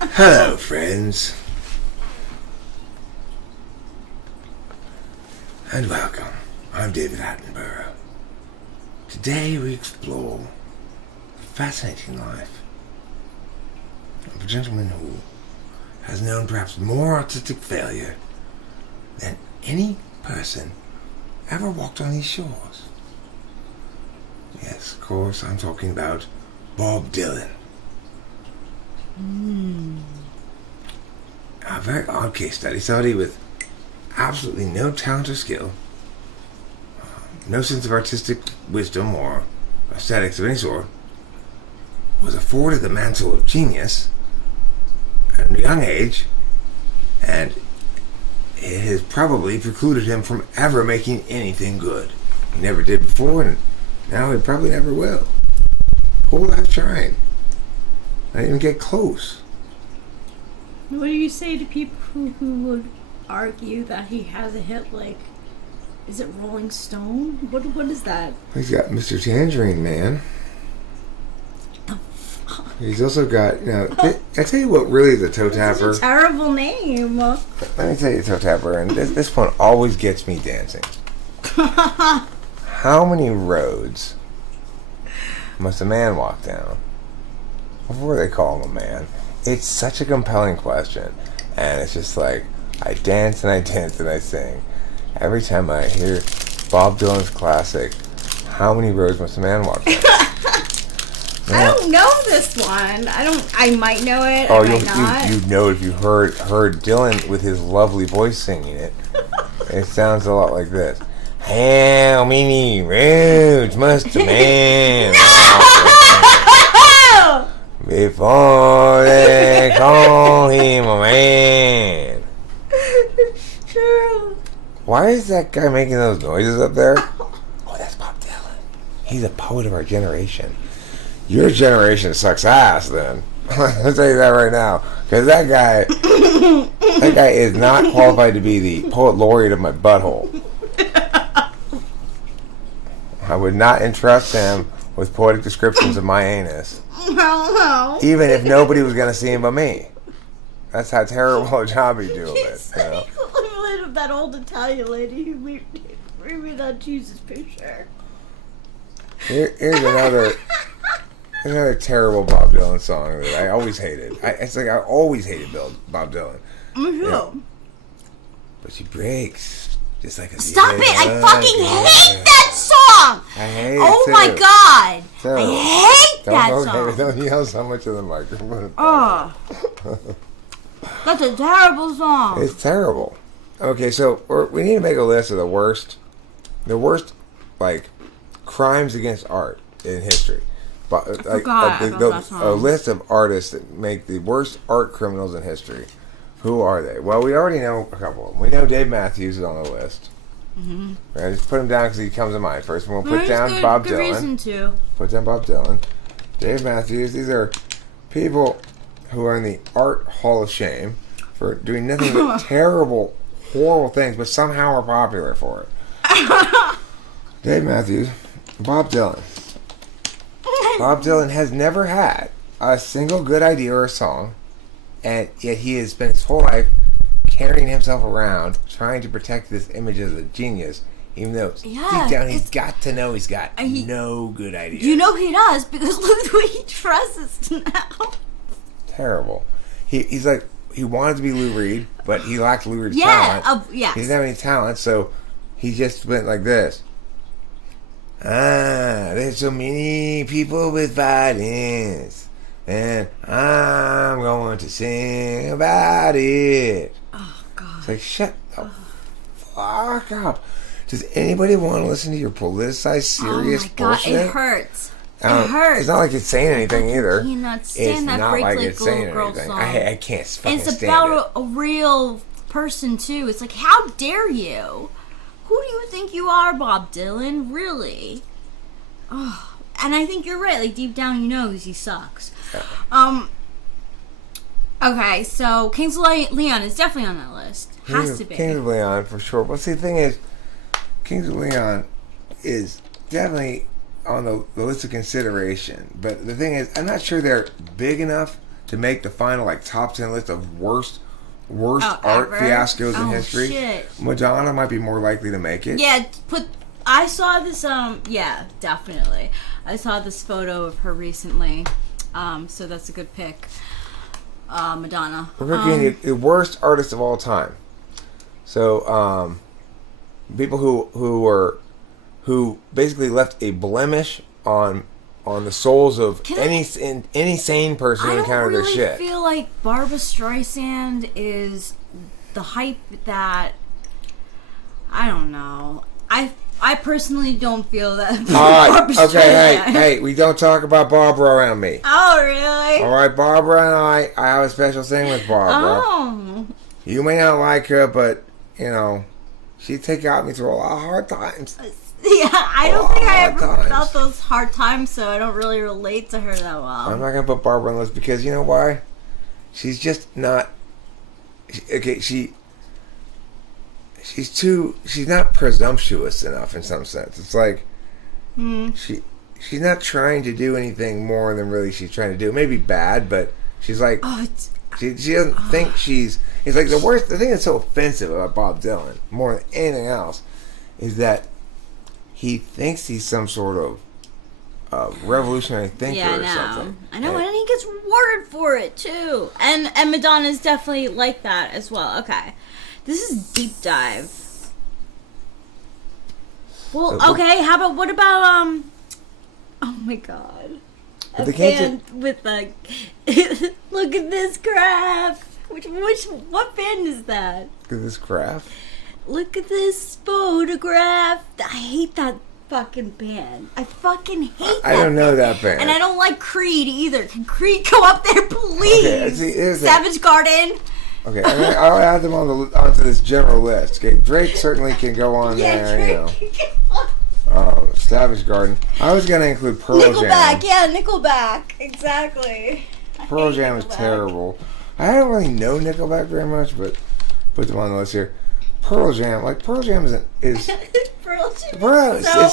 Hello, friends. And welcome. I'm David Attenborough. Today we explore the fascinating life of a gentleman who has known perhaps more artistic failure than any person ever walked on these shores. Yes, of course, I'm talking about Bob Dylan. A very odd case study. Somebody with absolutely no talent or skill, no sense of artistic wisdom or aesthetics of any sort, was afforded the mantle of genius at a young age, and it has probably precluded him from ever making anything good. He never did before, and now he probably never will. Whole life trying. Not even get close. What do you say to people who would argue that he has a hit like, is it Rolling Stone? What is that? He's got Mr. Tangerine Man. He's also got, I tell you what really is a toe tapper. It's a terrible name. Let me tell you a toe tapper, and this one always gets me dancing. How many roads must a man walk down before they call him a man? It's such a compelling question, and it's just like, I dance and I dance and I sing. Every time I hear Bob Dylan's classic, How Many Roads Must a Man Walk Down? I don't know this one. I might know it, Oh, I might not. you'd know if you heard Dylan with his lovely voice singing it. It sounds a lot like this. How many roads must a man walk before they call him a man? True. Why is that guy making those noises up there? Oh, that's Bob Dylan. He's a poet of our generation. Your generation sucks ass, then. I'll tell you that right now. Because that guy is not qualified to be the poet laureate of my butthole. I would not entrust him with poetic descriptions of my anus. No. Even if nobody was going to see him but me. That's how terrible a job he'd do of it. You know? Of that old Italian lady who made me that Jesus picture. Here's another terrible Bob Dylan song that I always hated. I always hated Bob Dylan. Yeah. But she breaks just like a Stop it! I fucking hate that song! I hate oh it my too. god! So, I hate that song! Don't yell so much in the microphone. Oh. That's a terrible song. It's terrible. Okay, so we need to make a list of the worst, like, crimes against art in history. But I forgot about that song. A list of artists that make the worst art criminals in history. Who are they? Well, we already know a couple of them. We know Dave Matthews is on the list. Mm-hmm. Right, just put him down because he comes to mind first. We'll put down Bob Dylan. Reason to. Put down Bob Dylan. Dave Matthews. These are people who are in the Art Hall of Shame for doing nothing but terrible, horrible things, but somehow are popular for it. Dave Matthews. Bob Dylan. Bob Dylan has never had a single good idea or a song, and yet he has spent his whole life carrying himself around, trying to protect this image as a genius, even though deep down he's got to know he's got no good ideas. You know he does, because look the way he dresses now. Terrible. He's like, he wanted to be Lou Reed, but he lacked Lou Reed's talent. Yes. He didn't have any talent, so he just went like this. There's so many people with violence, and I'm going to sing about it. Oh, God. It's like, shut the fuck up. Does anybody want to listen to your politicized, serious bullshit? Oh, my God, it hurts. It hurts. It's not like it's saying anything either. I cannot stand that Break Like Little Girl song. I can't fucking stand it. It's about a real person, too. It's like, how dare you? Who do you think you are, Bob Dylan? Really? Oh, and I think you're right. Like, deep down, he knows he sucks. Okay, so Kings of Leon is definitely on that list. Has to be. Kings of Leon, for sure. But see, the thing is, Kings of Leon is definitely on the list of consideration. But the thing is, I'm not sure they're big enough to make the final like top 10 list of worst art ever? fiascos in history. Shit. Madonna might be more likely to make it. Yeah, I saw this. Yeah, definitely. I saw this photo of her recently. So that's a good pick. Madonna. We're picking the worst artist of all time. So, people who basically left a blemish on the souls of any sane person who encountered their shit. I don't really feel like Barbra Streisand is the hype that. I don't know. I personally don't feel that. Alright, okay, hey, we don't talk about Barbara around me. Oh, really? Alright, Barbara and I have a special thing with Barbara. Oh. You may not like her, but, you know, she got me through a lot of hard times. Yeah, I don't think I ever times. felt those hard times, so I don't really relate to her that well. I'm not going to put Barbara on the list because, you know why? She's just not... Okay, she's not presumptuous enough in some sense. It's like she's not trying to do anything more than really she's trying to do. It may be bad, but she's like she doesn't think she's. It's like the thing that's so offensive about Bob Dylan more than anything else is that he thinks he's some sort of revolutionary thinker or something. I know, and he gets rewarded for it too. And Madonna's definitely like that as well. Okay. This is deep dive. Well, okay, what about oh my god. A band with like look at this graph. What band is that? Look at this graph. Look at this photograph. I hate that fucking band. I fucking hate that. I don't know that band. And I don't like Creed either. Can Creed go up there, please? Okay, Savage Garden. Okay, I'll add them onto this general list. Okay, Drake certainly can go on there. Drake. You know, Savage Garden. I was gonna include Pearl Jam. Nickelback, exactly. Pearl Jam is terrible. I don't really know Nickelback very much, but put them on the list here. Pearl Jam is Pearl Jam is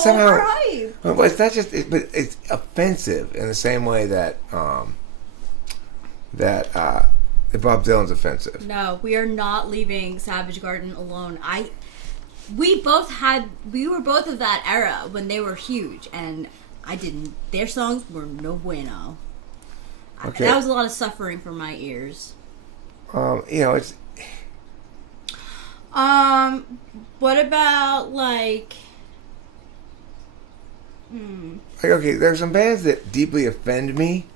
somehow. right. But it's not just. But it's offensive in the same way that Bob Dylan's offensive. No, we are not leaving Savage Garden alone. We were both of that era when they were huge, and I didn't. Their songs were no bueno. Okay. That was a lot of suffering for my ears. You know, it's. What about like? Like, okay, there's some bands that deeply offend me,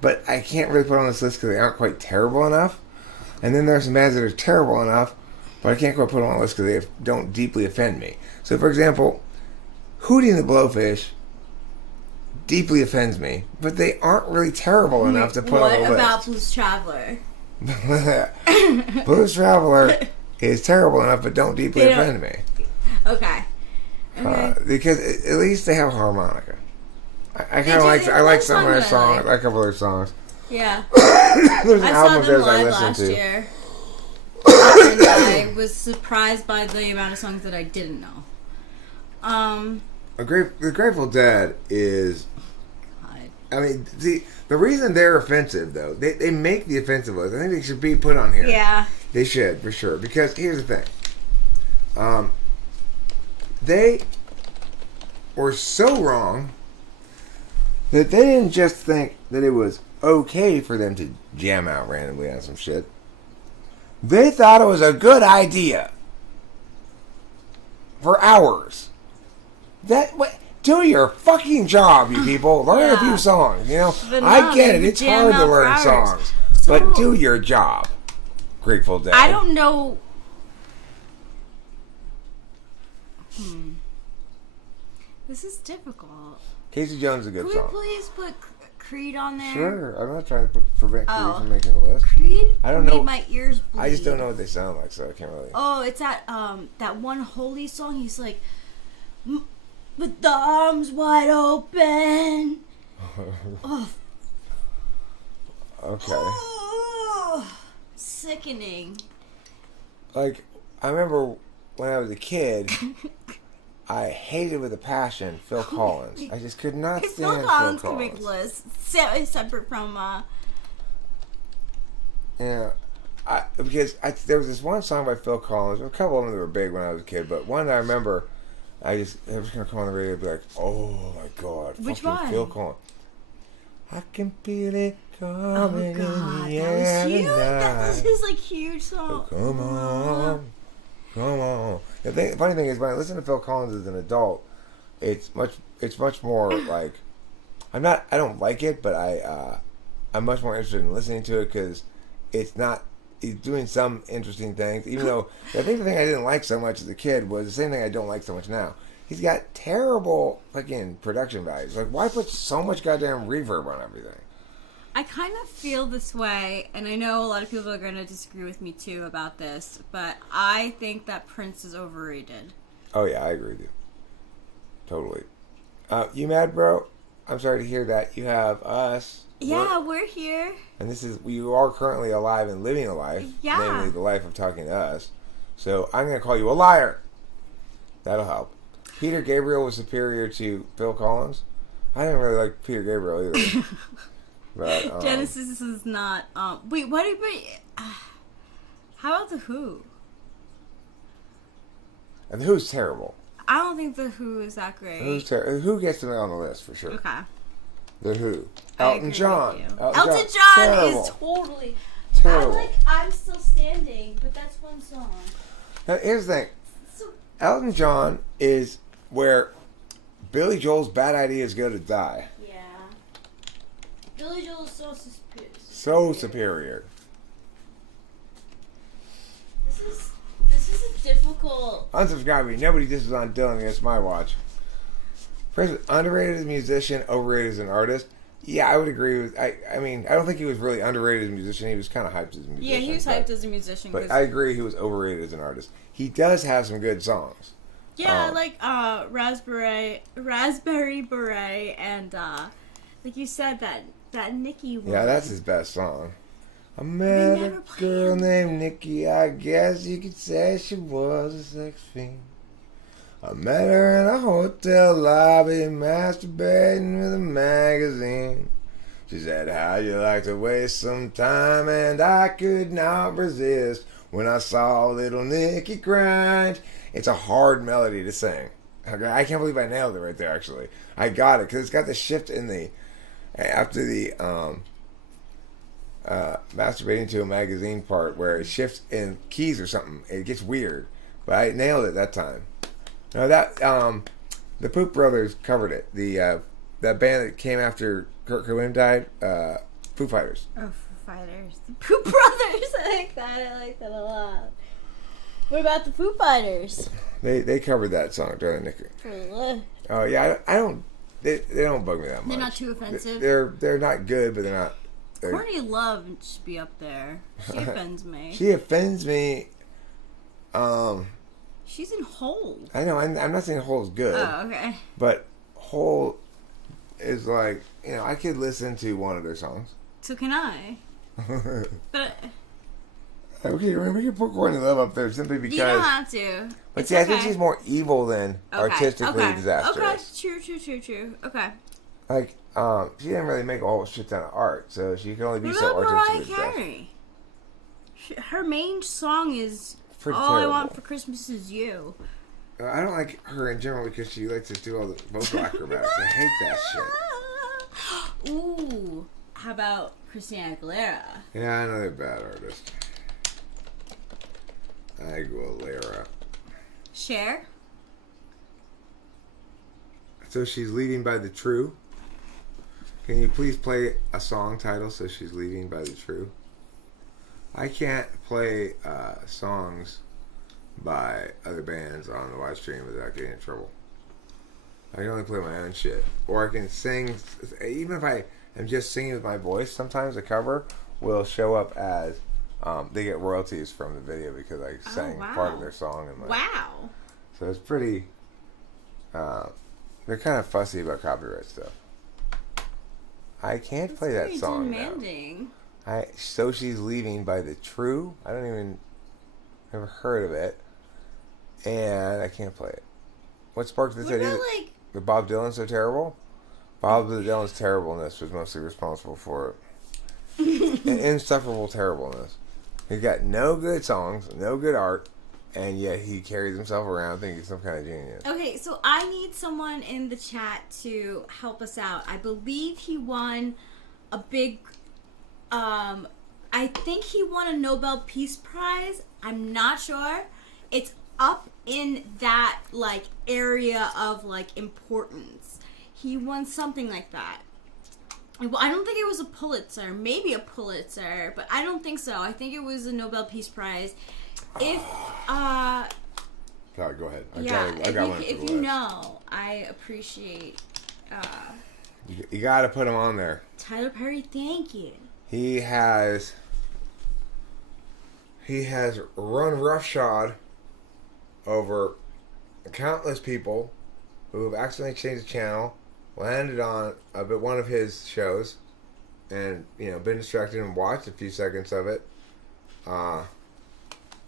but I can't really put on this list because they aren't quite terrible enough. And then there's some bands that are terrible enough, but I can't quite put them on the list because they don't deeply offend me. So, for example, Hootie and the Blowfish deeply offends me, but they aren't really terrible enough to put on the list. What about Blues Traveler? Blues Traveler is terrible enough, but don't deeply offend me. Okay. Because at least they have harmonica. I kind of like. I like some of their songs. I like a couple of their songs. Yeah. There's an I album saw of them theirs I live listened last to. year. And I was surprised by the amount of songs that I didn't know. The Grateful Dead is. I mean, the reason they're offensive, though, they make the offensive list. I think they should be put on here. Yeah. They should, for sure. Because here's the thing. They were so wrong that they didn't just think that it was okay for them to jam out randomly on some shit. They thought it was a good idea. For hours. Do your fucking job, you people. Learn a few songs, you know. But I get it. It's hard to learn songs. But do your job. Grateful Dead. I don't know. This is difficult. Casey Jones is a good Can song. we please put Creed on there? Sure. I'm not trying to prevent Creed from making the list. Creed? I don't know. Made my ears bleed. I just don't know what they sound like, so I can't really. Oh, it's that one holy song. He's like, with the arms wide open. Oh. Okay. Oh, sickening. Like, I remember when I was a kid, I hated with a passion Phil Collins. I just could not Because stand Phil Collins Phil can Collins. make lists separate from. Yeah, there was this one song by Phil Collins. A couple of them that were big when I was a kid, but one that I remember, I was gonna come on the radio and be like, "Oh my god, Which fucking one? Phil Collins." I can feel it Oh coming God, in the that air was huge. That was tonight. his like huge song. So come on, come on. The funny thing is, when I listen to Phil Collins as an adult, it's much more like I don't like it, but I'm much more interested in listening to it because it's not. He's doing some interesting things, even though I think the thing I didn't like so much as a kid was the same thing I don't like so much now. He's got terrible fucking production values. Like, why put so much goddamn reverb on everything? I kind of feel this way, and I know a lot of people are going to disagree with me too about this, but I think that Prince is overrated. Oh yeah, I agree with you. Totally. You mad, bro? I'm sorry to hear that. You have us. Yeah, we're here. And you are currently alive and living a life. Yeah. Namely, the life of talking to us. So I'm going to call you a liar. That'll help. Peter Gabriel was superior to Phil Collins. I didn't really like Peter Gabriel either. But, Genesis is not. Wait, what? How about the Who? And the Who's terrible. I don't think the Who is that great. Who gets to be on the list for sure? Okay. The Who. I Elton agree John. with you. Elton John terrible. is totally. Terrible. I'm Still Standing, but that's one song. Now, here's the thing. So, Elton John is where Billy Joel's Bad Ideas Go to Die. yeah. Billy Joel is so superior. So superior. This is a difficult. Unsubscribe me. Nobody disses on Dylan against my watch. First, underrated as a musician, overrated as an artist. Yeah, I would agree with. I mean, I don't think he was really underrated as a musician. He was kind of hyped as a musician. Yeah, he was hyped as a musician. But I agree, he was overrated as an artist. He does have some good songs. Yeah, like Raspberry Beret, and like you said, that Nicki one. Yeah, that's his best song. I They met a never play girl it. named Nikki. I guess you could say she was a sex fiend. I met her in a hotel lobby, masturbating with a magazine. She said, "How'd you like to waste some time?" And I could not resist when I saw little Nikki grind. It's a hard melody to sing. Okay, I can't believe I nailed it right there. Actually, I got it because it's got the shift in the after the masturbating to a magazine part where it shifts in keys or something. It gets weird, but I nailed it that time. No, that the Poop Brothers covered it. The that band that came after Kurt Cobain died, Foo Fighters. Oh, Foo Fighters. The Poop Brothers. I like that a lot. What about the Foo Fighters? They covered that song, don't they, Nicky? Oh yeah, I don't. They don't bug me that much. They're not too offensive. They're not good, but they're not. Courtney Love should be up there. She offends me. She offends me. She's in Hole. I know. I'm not saying Hole's good. Oh, okay. But Hole is like, I could listen to one of their songs. So can I. But Okay, we can put Courtney Love up there simply because. you don't have to. But It's see, I think okay. she's more evil than artistically okay. disastrous. Okay, true. Okay. Like, she didn't really make a whole shit ton of art, so she can only be What so about Mariah artistically disastrous. Carey? Her main song is Pretty "All I terrible. Want for Christmas Is You." I don't like her in general because she likes to do all the vocal acrobatics. I hate that shit. Ooh, how about Christina Aguilera? Yeah, another bad artist. Aguilera. Cher? So she's leading by the true. Can you please play a song title so she's leading by the true? I can't play songs by other bands on the live stream without getting in trouble. I can only play my own shit. Or I can sing, even if I am just singing with my voice, sometimes a cover will show up as they get royalties from the video because I sang part of their song. Wow. So it's pretty, they're kind of fussy about copyright stuff. I can't play that song now. Demanding. So She's Leaving by The True. I don't even, never heard of it. And I can't play it. what sparked this What idea? about like? That Bob Dylan's so terrible? Bob Dylan's terribleness was mostly responsible for it. An insufferable terribleness. He's got no good songs, no good art, and yet he carries himself around thinking he's some kind of genius. Okay, so I need someone in the chat to help us out. I believe he won a big. I think he won a Nobel Peace Prize. I'm not sure. It's up in that like area of like importance. He won something like that. Well, I don't think it was a Pulitzer. Maybe a Pulitzer, but I don't think so. I think it was a Nobel Peace Prize. If Sorry, go ahead. I yeah, got one. if you know, I appreciate You got to put him on there. Tyler Perry. Thank you. He has run roughshod over countless people who have accidentally changed the channel, landed on one of his shows, and been distracted and watched a few seconds of it,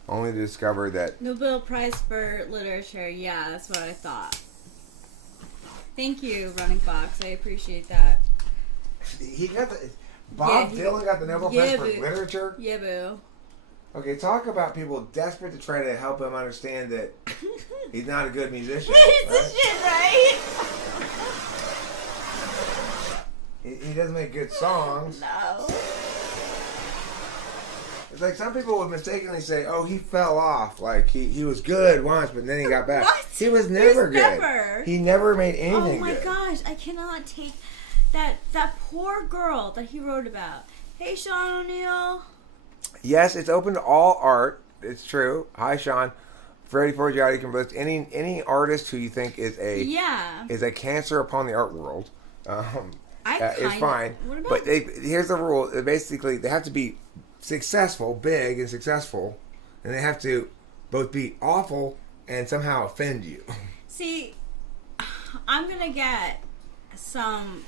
only to discover that Nobel Prize for Literature. Yeah, that's what I thought. Thank you, Running Fox. I appreciate that. he got Bob Dylan got the Nobel Prize for boo. Literature. Yeah, boo. Okay, talk about people desperate to try to help him understand that he's not a good musician. Piece of shit, right? He doesn't make good songs. No. It's like some people would mistakenly say, "Oh, he fell off. Like he was good once, but then he got back." What? He was never good. Never. He never made anything Oh my good. gosh, I cannot take that poor girl that he wrote about. Hey, Sean O'Neill. Yes, it's open to all art. It's true. Hi, Sean. Freddie Forgiati can list any artist who you think is a cancer upon the art world. It's fine. What about, but here's the rule. Basically, they have to be successful, big and successful, and they have to both be awful and somehow offend you. see, I'm gonna get some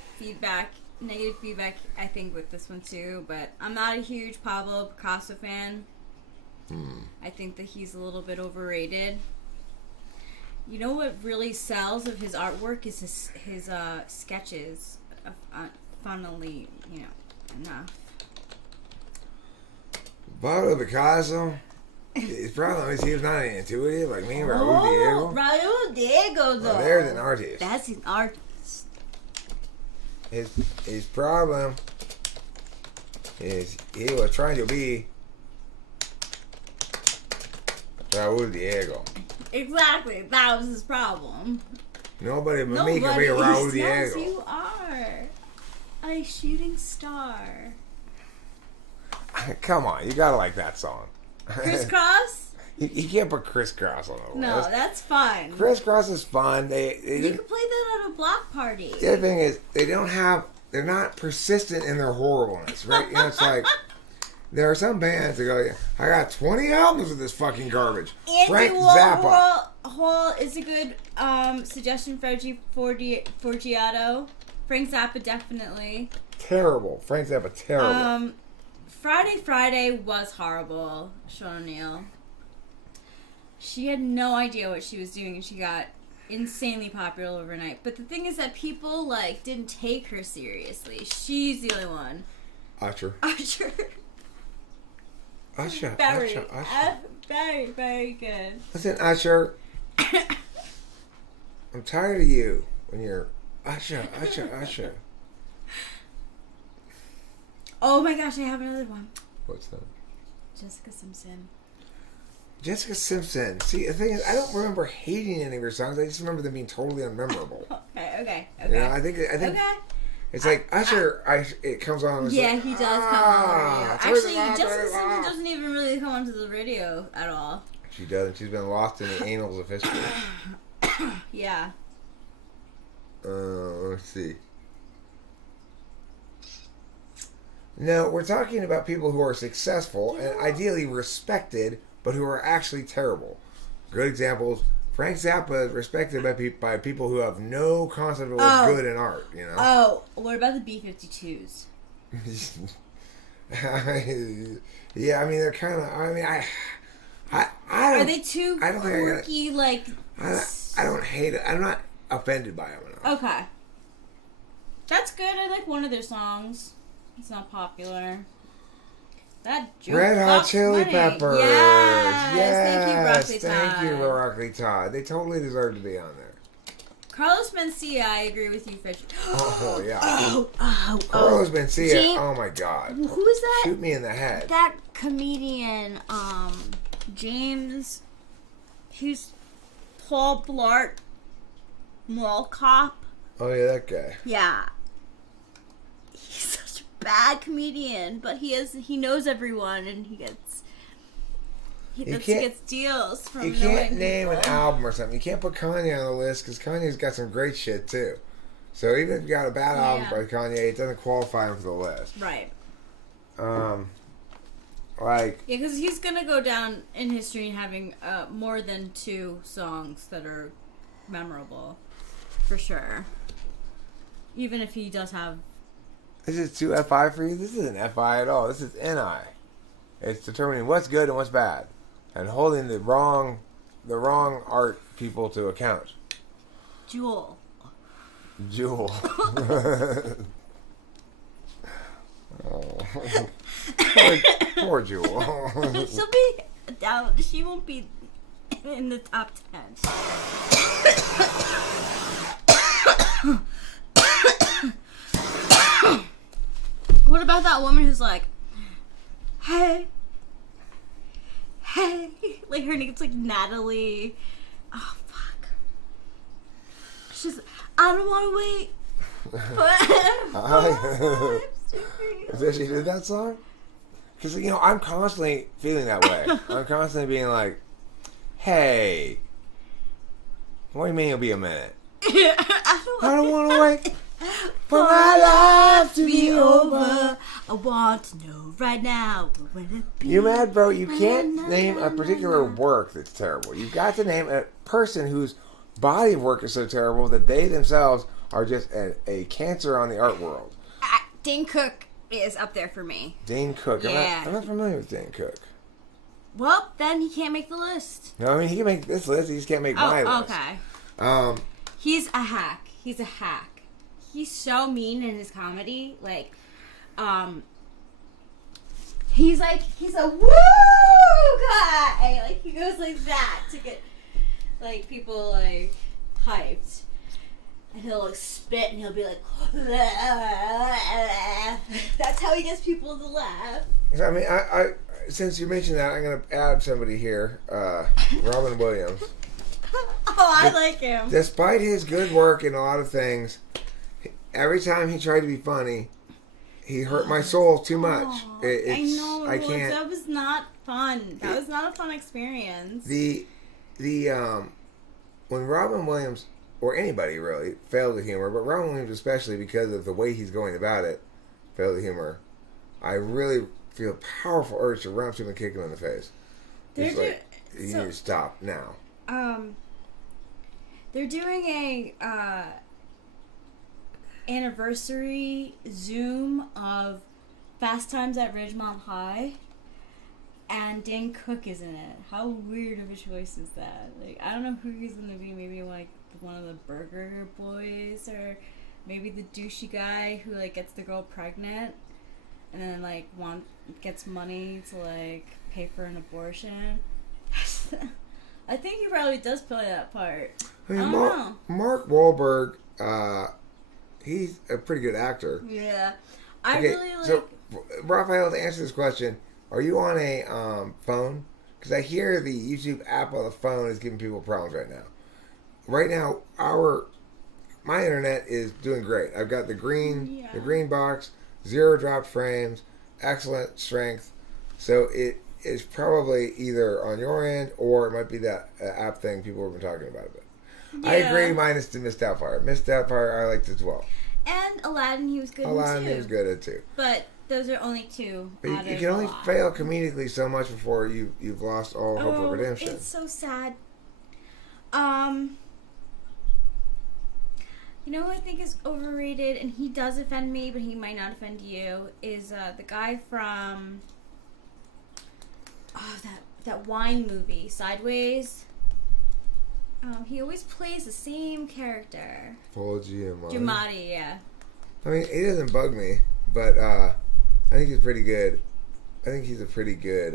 negative feedback, I think, with this one too, but I'm not a huge Pablo Picasso fan. I think that he's a little bit overrated. You know what really sells of his artwork is his sketches. Funnily, enough. Pablo Picasso, his problem is he was not an intuitive like me, Raul Diego. Raul Diego, though. Well, there's an artist. That's an artist. His problem is he was trying to be Raul Diego. Exactly, that was his problem. Nobody but me can be Raul Diego. Yes, you are a shooting star. Come on, you gotta like that song. Crisscross? You can't put crisscross on the list. No, that's fun. Crisscross is fun. You can play that at a block party. The other thing is they're not persistent in their horribleness, right? It's like there are some bands that go, I got 20 albums of this fucking garbage. Frank Zappa. Hall is a good suggestion, Fergie Forgiato. Frank Zappa, definitely. Terrible. Frank Zappa, terrible. Friday was horrible, Sean O'Neill. She had no idea what she was doing, and she got insanely popular overnight. But the thing is that people didn't take her seriously. She's the only one. Usher. Very, very, very good. Listen, Usher. I'm tired of you when you're Usher. Oh my gosh, I have another one. What's that? Jessica Simpson. See, the thing is, I don't remember hating any of her songs. I just remember them being totally unmemorable. Okay. I think it's like Usher. It comes on. Yeah, he does come on. Actually, Jessica Simpson Simpson doesn't even really come onto the radio at all. She doesn't. She's been lost in the annals of history. Yeah. Let's see. No, we're talking about people who are successful and ideally respected, but who are actually terrible. Good examples. Frank Zappa is respected by people who have no concept of what's good in art. Oh, what about the B-52s? Yeah, I mean they're kind of. I mean, I are they too I don't quirky? think I don't hate it. I'm not offended by them enough. Okay. That's good. I like one of their songs. It's not popular. That Red Hot Jukebox Chili Money. Peppers. Yes. Thank you, Broccoli Thank you, Todd. Broccoli Todd. They totally deserve to be on there. Carlos Mencia, I agree with you, Fish. Oh, yeah. Oh. Carlos Mencia. Jam- Oh, my God. Who is that? Shoot me in the head. That comedian, James. He's Paul Blart Mall Cop. Oh, yeah, that guy. Yeah. He's such a bad comedian, but he knows everyone and he gets deals from You can't knowing name an people. album or something. You can't put Kanye on the list because Kanye's got some great shit, too. So even if you got a bad album by Kanye, it doesn't qualify him for the list. Right. Like... Yeah, because he's going to go down in history having more than 2 songs that are memorable. For sure. Even if he does have... This is 2 FI for you? This isn't FI at all. This is NI. It's determining what's good and what's bad. And holding the wrong art people to account. Jewel. Jewel. Oh. Poor Jewel. She'll be down. She won't be in the top 10. What about that woman who's like, hey, like her name's like Natalie. Oh fuck. She's. I don't want to wait. Did she did that song? Because I'm constantly feeling that way. I'm constantly being like, hey, what do you mean it'll be a minute? I don't want to wait for my life to be over. I want to know right now when it be. You mad, bro? You can't name a particular work that's terrible. You've got to name a person whose body of work is so terrible that they themselves are just a cancer on the art world. Dane Cook is up there for me. Dane Cook. Yeah. I'm not familiar with Dane Cook. Well, then he can't make the list. No, I mean, he can make this list. He just can't make my list. Okay. He's a hack. He's a hack. He's so mean in his comedy. Like, he's a woo guy. Like, he goes like that to get, like, people, like, hyped. And he'll, like, spit and he'll be like, that's how he gets people to laugh. I mean, I since you mentioned that, I'm going to add somebody here, Robin Williams. Oh, I like him. Despite his good work in a lot of things, every time he tried to be funny, he hurt my soul too much. I know. I can't. That was not fun. That was not a fun experience. When Robin Williams, or anybody really, failed at humor, but Robin Williams especially because of the way he's going about it, failed at humor, I really feel a powerful urge to run up to him and kick him in the face. You need to stop now. They're doing a anniversary Zoom of Fast Times at Ridgemont High, and Dane Cook is in it. How weird of a choice is that? Like, I don't know who he's gonna be. Maybe like one of the Burger Boys, or maybe the douchey guy who like gets the girl pregnant and then like gets money to like pay for an abortion. I think he probably does play that part. I mean, I don't know. Mark Wahlberg, he's a pretty good actor. Yeah. I Okay, really like... so, Raphael, to answer this question, are you on a phone? Because I hear the YouTube app on the phone is giving people problems right now. Right now, my internet is doing great. I've got the green box, 0 dropped frames, excellent strength. So it is probably either on your end or it might be that app thing people have been talking about. But I agree, minus the Miss Doubtfire. Miss Doubtfire, I liked as well. And Aladdin, he was good Aladdin, too. he was good at too. But those are only 2. But you can only fail comedically so much before you've lost all hope of redemption. It's so sad. You know who I think is overrated, and he does offend me, but he might not offend you, is the guy from that wine movie, Sideways. He always plays the same character. Paul Giamatti. Giamatti, yeah. I mean, he doesn't bug me, but I think he's pretty good. I think he's a pretty good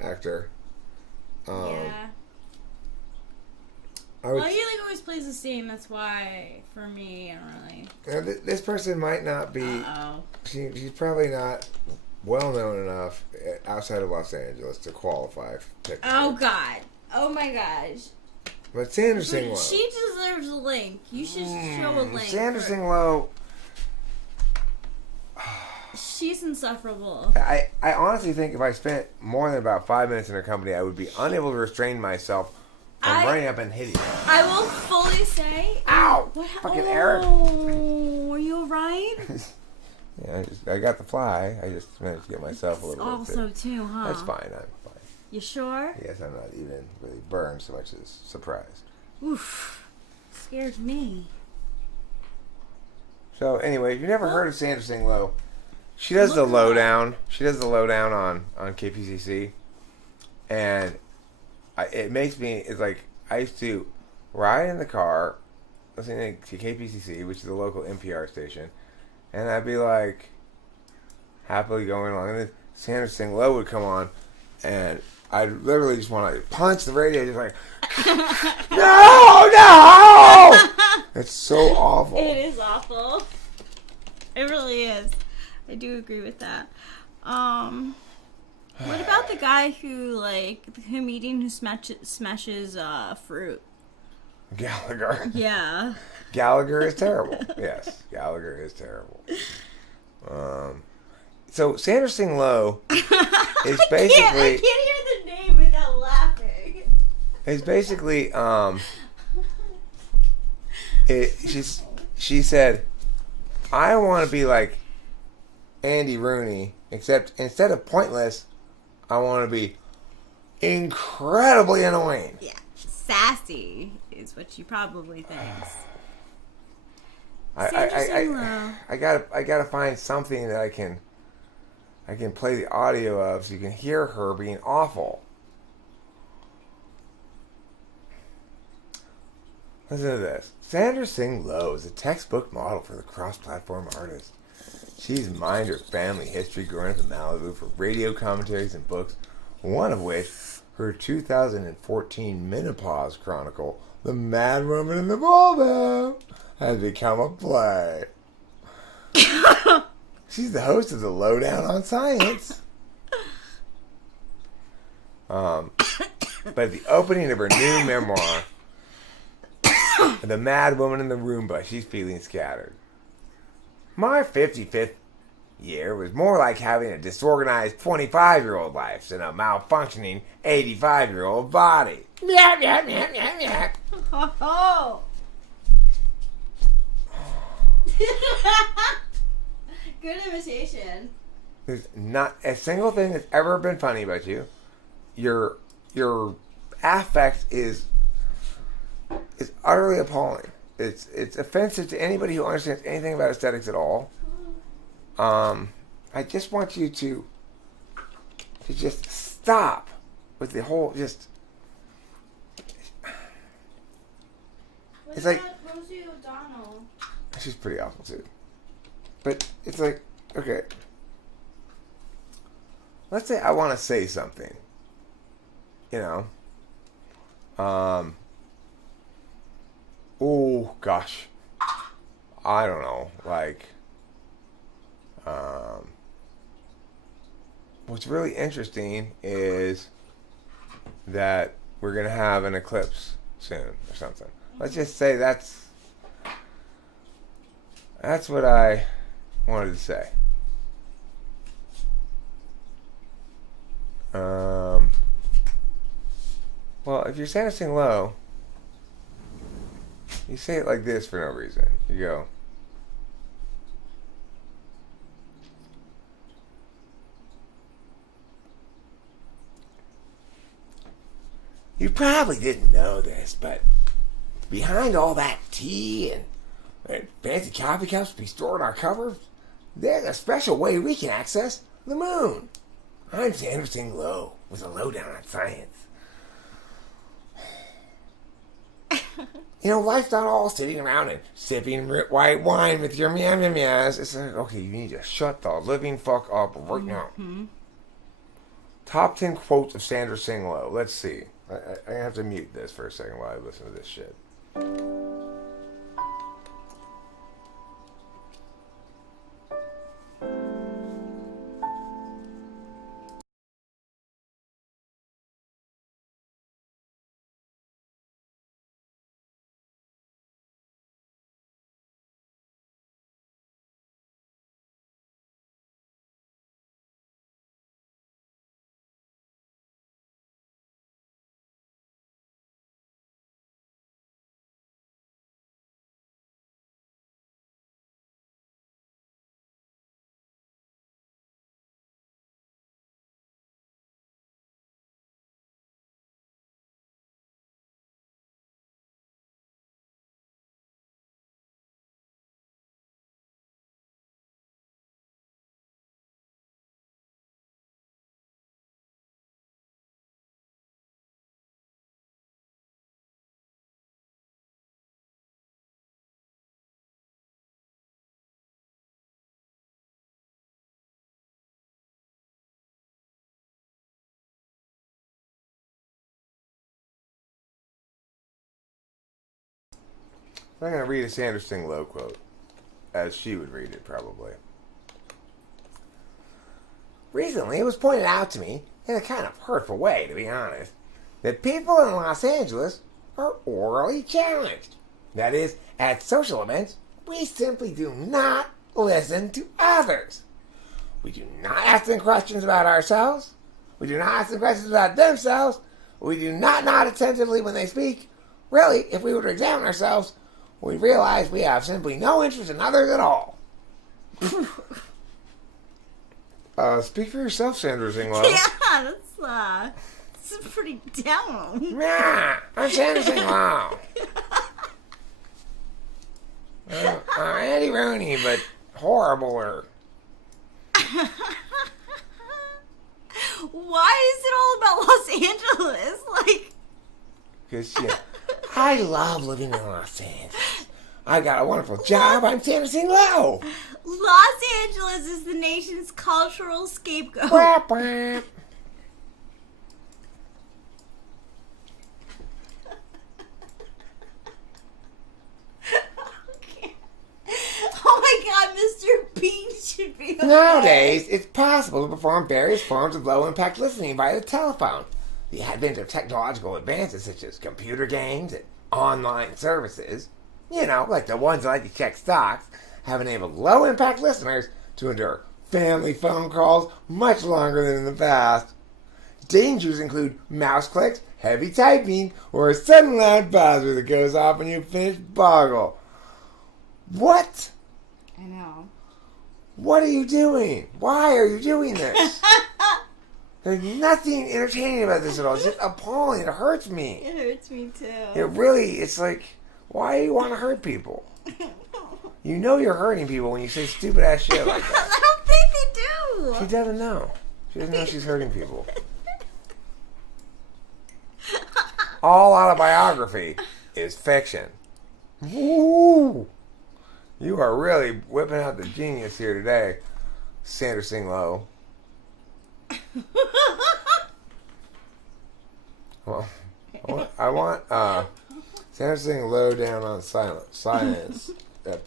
actor. Yeah. Well, he like always plays the same. That's why, for me, I don't really. This person might not be. She's probably not well known enough outside of Los Angeles to qualify. Oh God! Oh my gosh! But Sandra Singh Low. She deserves a link. You should show a link. Sandra Singh Low. She's insufferable. I honestly think if I spent more than about 5 minutes in her company, I would be unable to restrain myself from running up and hitting her. I will fully say. Ow! Fucking Eric. Are you alright? Yeah, I got the fly. I just managed to get myself a little bit. Also, too, huh? That's fine. I'm fine. You sure? Yes, I'm not even really burned so much as surprised. Oof. Scared me. So anyway, if you've never heard of Sandra Singh Low, she does the lowdown. She does the lowdown on KPCC, and it makes me. It's like I used to ride in the car listening to KPCC, which is the local NPR station, and I'd be like happily going along, and then Sandra Singh Low would come on, and I'd literally just want to punch the radio, just like no. It's so awful. It is awful. It really is. I do agree with that. What about the guy who, like, the comedian who smashes fruit? Gallagher. Yeah. Gallagher is terrible. Yes, Gallagher is terrible. So Sandra Singh Low is basically. I can't hear the name without laughing. It's basically she said, I want to be like Andy Rooney, except instead of pointless, I want to be incredibly annoying. Yeah, sassy is what she probably thinks. I gotta find something that I can play the audio of so you can hear her being awful. Listen to this. Sandra Singh Low is a textbook model for the cross-platform artist. She's mined her family history growing up in Malibu for radio commentaries and books, one of which, her 2014 menopause chronicle, The Mad Woman in the Ballroom, has become a play. She's the host of the Lowdown on Science. But at the opening of her new memoir, The Mad Woman in the Roomba, she's feeling scattered. My 55th year was more like having a disorganized 25-year-old life than a malfunctioning 85-year-old body. Yap, yap, yap, yap, yap. Oh. Good imitation. There's not a single thing that's ever been funny about you. Your affect is utterly appalling. It's offensive to anybody who understands anything about aesthetics at all. I just want you to just stop with the whole just. What it's about like Rosie O'Donnell? She's pretty awful too. But it's like, okay, let's say I want to say something. You know. Oh gosh, I don't know. Like, what's really interesting is that we're gonna have an eclipse soon or something. Let's just say that's what I wanted to say. Well, if you're Sandra Singh Low, you say it like this for no reason. You go, you probably didn't know this, but behind all that tea and fancy coffee cups to be stored on our covers, there's a special way we can access the moon. I'm Sandra Singh Low with a lowdown on science. You know, life's not all sitting around and sipping white wine with your meows. It's like, okay, you need to shut the living fuck up right now. Top 10 quotes of Sandra Singh Low. Let's see. I have to mute this for a second while I listen to this shit. I'm going to read a Sandra Singh Low quote, as she would read it, probably. Recently, it was pointed out to me, in a kind of hurtful way, to be honest, that people in Los Angeles are orally challenged. That is, at social events, we simply do not listen to others. We do not ask them questions about ourselves. We do not ask them questions about themselves. We do not nod attentively when they speak. Really, if we were to examine ourselves, we realize we have simply no interest in others at all. Speak for yourself, Sandra Singh Low. Yeah, that's pretty down. Yeah, I'm Sandra Singh Low. I'm Eddie Rooney, but horribler. Why is it all about Los Angeles? Like, Because, I love living in Los Angeles. I got a wonderful job. I'm Sandra Singh Low. Los Angeles is the nation's cultural scapegoat. Whap, whap. Oh my God, Mr. Bean should be okay. Nowadays, it's possible to perform various forms of low-impact listening via the telephone. The advent of technological advances such as computer games and online services, like the ones that like to check stocks, have enabled low-impact listeners to endure family phone calls much longer than in the past. Dangers include mouse clicks, heavy typing, or a sudden loud buzzer that goes off when you finish boggle. What? I know. What are you doing? Why are you doing this? There's nothing entertaining about this at all. It's just appalling. It hurts me. It hurts me too. It's like, why do you want to hurt people? You know you're hurting people when you say stupid ass shit like that. I don't think they do. She doesn't know. She doesn't know she's hurting people. All autobiography is fiction. Woo! You are really whipping out the genius here today, Sandra Singh Low. Well, I want Sandra Singh Low down on silence.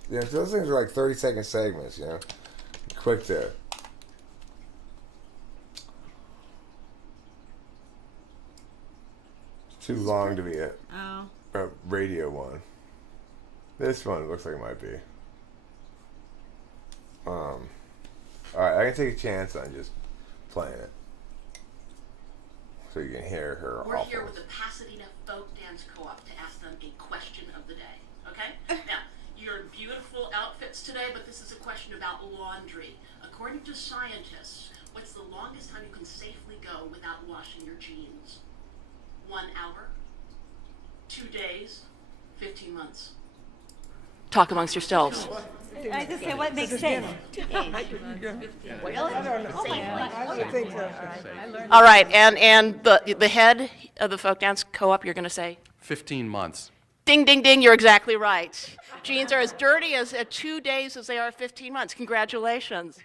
Those things are like 30-second segments, Quick to. Too long to be a radio one. This one looks like it might be. Alright, I can take a chance on just playing it. So you can hear her. We're here with the Pasadena Folk Dance Co-op to ask them a question of the day. Okay? Now, you're in beautiful outfits today, but this is a question about laundry. According to scientists, what's the longest time you can safely go without washing your jeans? 1 hour? 2 days? 15 months? Talk amongst yourselves. I just say what makes sense. All right, and the head of the Folk Dance Co-op, you're going to say? 15 months. Ding, ding, ding, you're exactly right. Jeans are as dirty at 2 days as they are at 15 months. Congratulations.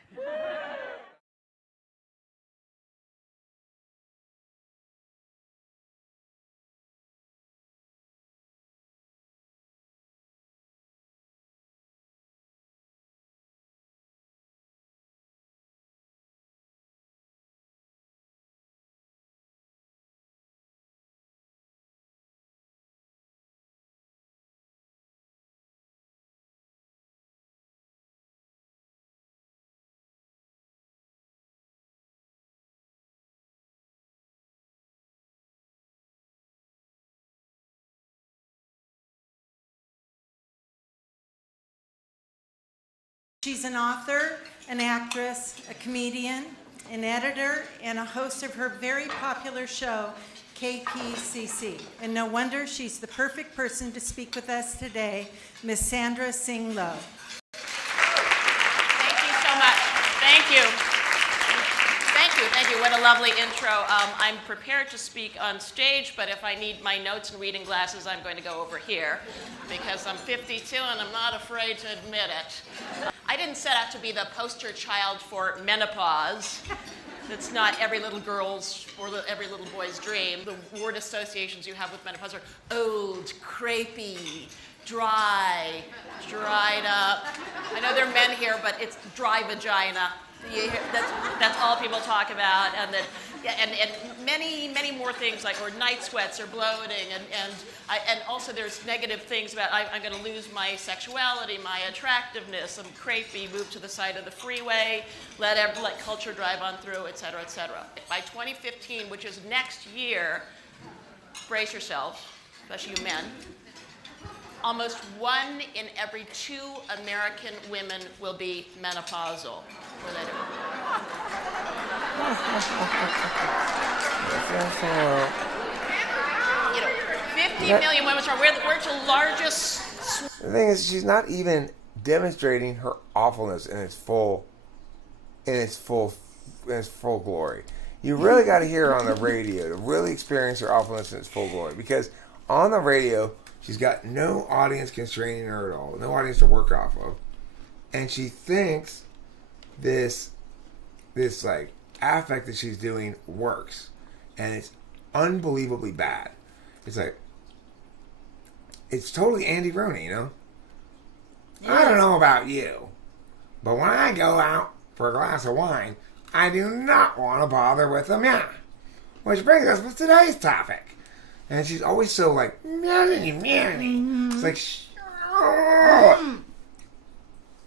She's an author, an actress, a comedian, an editor, and a host of her very popular show, KPCC. And no wonder she's the perfect person to speak with us today, Miss Sandra Singh Low. Thank you so much. Thank you. Thank you. What a lovely intro. I'm prepared to speak on stage, but if I need my notes and reading glasses, I'm going to go over here because I'm 52 and I'm not afraid to admit it. I didn't set out to be the poster child for menopause. It's not every little girl's or every little boy's dream. The word associations you have with menopause are old, crepey, dry, dried up. I know there are men here, but it's dry vagina. That's all people talk about, and many more things like or night sweats or bloating, and also there's negative things about I'm going to lose my sexuality, my attractiveness. I'm crepey, move to the side of the freeway, let culture drive on through, et cetera, et cetera. By 2015, which is next year, brace yourself, especially you men. Almost 1 in every 2 American women will be menopausal. You know, 50 million women are. We're the largest. The thing is, she's not even demonstrating her awfulness in its full glory. You really got to hear her on the radio to really experience her awfulness in its full glory. Because on the radio, she's got no audience constraining her at all, no audience to work off of, and she thinks this like affect that she's doing works, and it's unbelievably bad. It's like it's totally Andy Roney, you know. Yeah. I don't know about you, but when I go out for a glass of wine, I do not want to bother with them. Yeah, which brings us with today's topic, and she's always so like meowing. Mm-hmm. It's like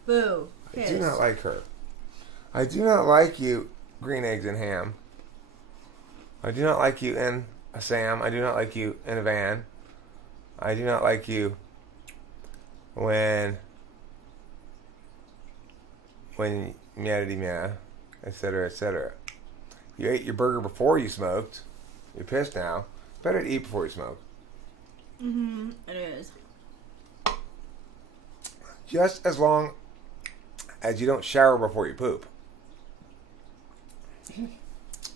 boo. I do not like her. I do not like you, green eggs and ham. I do not like you in a Sam. I do not like you in a van. I do not like you when meowity meow, etc., etc. You ate your burger before you smoked. You're pissed now. Better to eat before you smoke. Mm-hmm. It is. Just as long as you don't shower before you poop.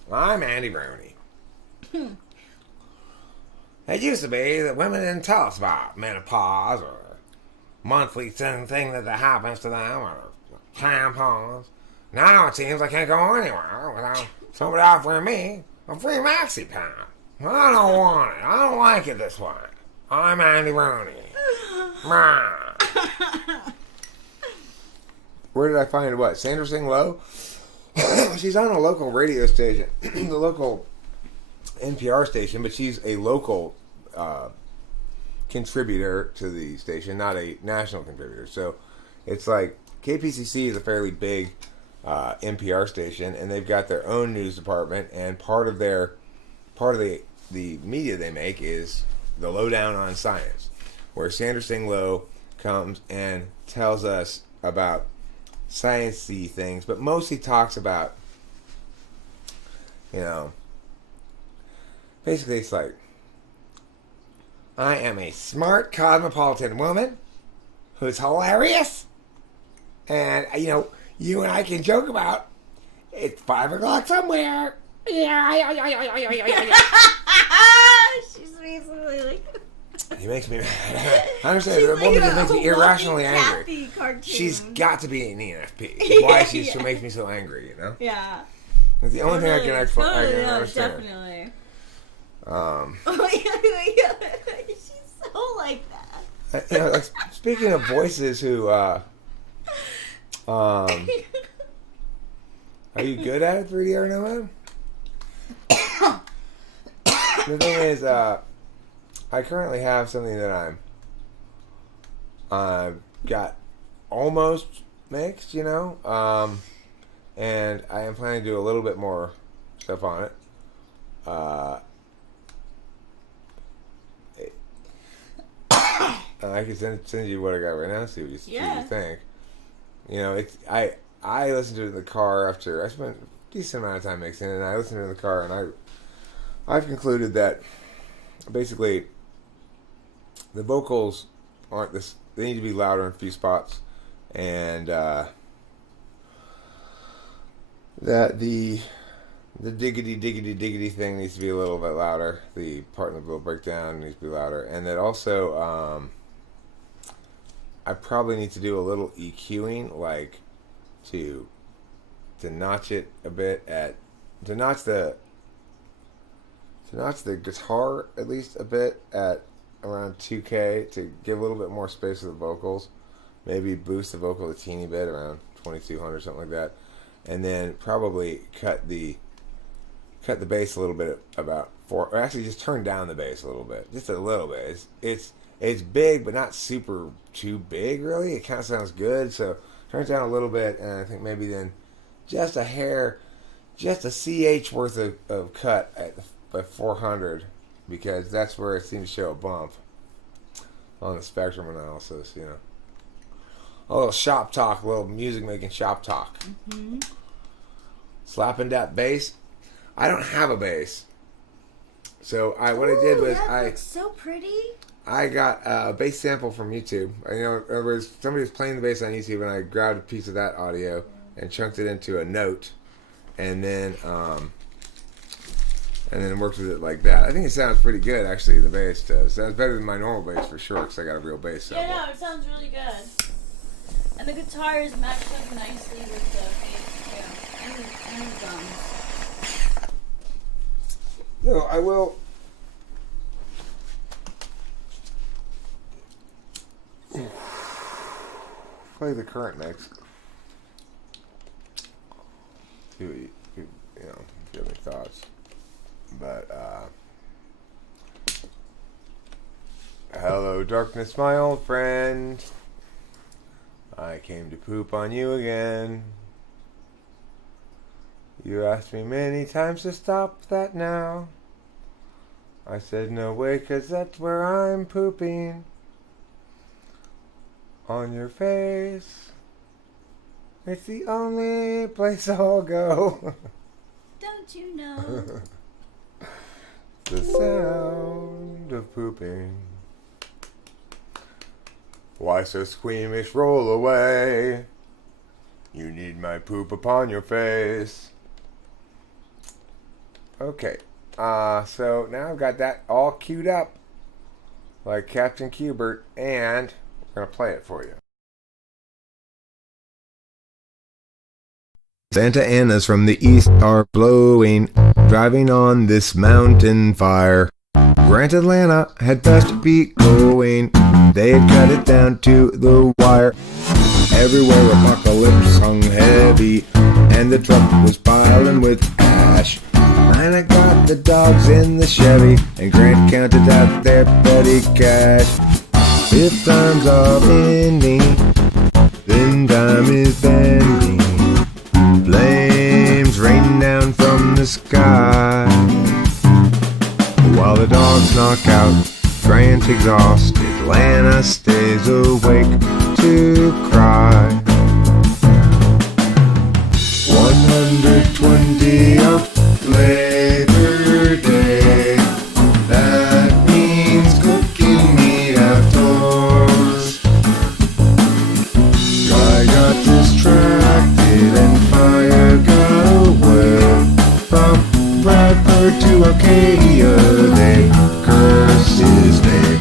I'm Andy Rooney. It used to be that women didn't tell us about menopause or monthly thing that happens to them or tampons. Now it seems I can't go anywhere without somebody offering me a free maxi pad. I don't want it. I don't like it this way. I'm Andy Rooney. Where did I find what? Sandra Singh Low? She's on a local radio station, the local NPR station, but she's a local contributor to the station, not a national contributor. So it's like KPCC is a fairly big NPR station, and they've got their own news department, and part of the media they make is the lowdown on science, where Sandra Singh Low comes and tells us about science-y things, but mostly talks about, basically it's like, I am a smart cosmopolitan woman who's hilarious, and you and I can joke about it's 5 o'clock somewhere. Yeah. She's basically like He makes me. I understand. The woman just makes me irrationally angry. She's got to be an ENFP. Why she makes me so angry, you know? Yeah. It's the only thing I can explain. I can understand. Definitely. She's so like that. You know, like, speaking of voices who, are you good at it, 3D or no? The thing is, I currently have something that I've got almost mixed, you know, and I am planning to do a little bit more stuff on it. I can send you what I got right now. See what you think. You know, I listened to it in the car after I spent a decent amount of time mixing it, and I listened to it in the car, and I've concluded that basically the vocals aren't this. They need to be louder in a few spots, and that the diggity thing needs to be a little bit louder. The part in the little breakdown needs to be louder, and that also I probably need to do a little EQing, like to notch it a bit to notch the guitar at least a bit at around 2K to give a little bit more space to the vocals. Maybe boost the vocal a teeny bit around 2200, something like that, and then probably cut the bass a little bit about 4, or actually just turn down the bass a little bit, just a little bit. It's big, but not super too big, really. It kind of sounds good, so turn it down a little bit, and I think maybe then just a hair, just a CH worth of cut at 400, because that's where it seems to show a bump on the spectrum analysis, you know. A little shop talk, a little music making shop talk. Mm-hmm. Slapping that bass. I don't have a bass, so what I did was that looks so pretty. I got a bass sample from YouTube. Somebody was playing the bass on YouTube, and I grabbed a piece of that audio and chunked it into a note, and then worked with it like that. I think it sounds pretty good, actually. The bass does. Sounds better than my normal bass for sure, because I got a real bass sample. Yeah, no, it sounds really good. And the guitars match up nicely with the bass too, and the drums. No, I will. Play the current mix. See what if you have any thoughts. But hello, darkness, my old friend. I came to poop on you again. You asked me many times to stop that now. I said no way, 'cause that's where I'm pooping. On your face. It's the only place I'll go. Don't you know? The sound of pooping. Why so squeamish? Roll away. You need my poop upon your face. Okay. So now I've got that all queued up like Captain Cubert, and we're going to play it for you. Santa Anas from the east are blowing, driving on this mountain fire. Grant Atlanta had best be going, they had cut it down to the wire. Everywhere apocalypse hung heavy, and the truck was piling with ash. Atlanta got the dogs in the Chevy, and Grant counted out their petty cash. If times are ending, then time is bending. Flames rain down from the sky, while the dogs knock out Grant exhausted. Atlanta stays awake to cry. 120 out Labor Day. That means cooking meat outdoors. Guy got distracted and fire got away. From Bradford to Arcadia, they curse his name.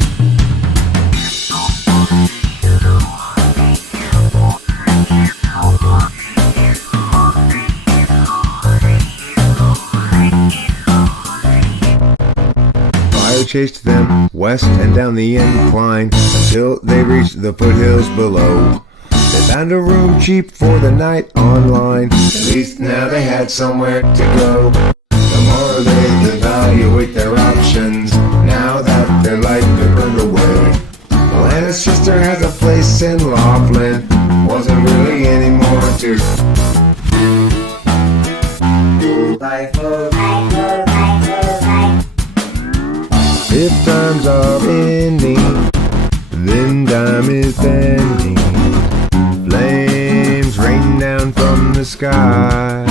chased them west and down the incline until they reached the foothills below. They found a room cheap for the night online. At least now they had somewhere to go. The more they evaluate their options, now that their life is burned away. Well, and his sister has a place in Laughlin. Wasn't really any more to. If times are ending, then time is bending. Flames rain down from the sky.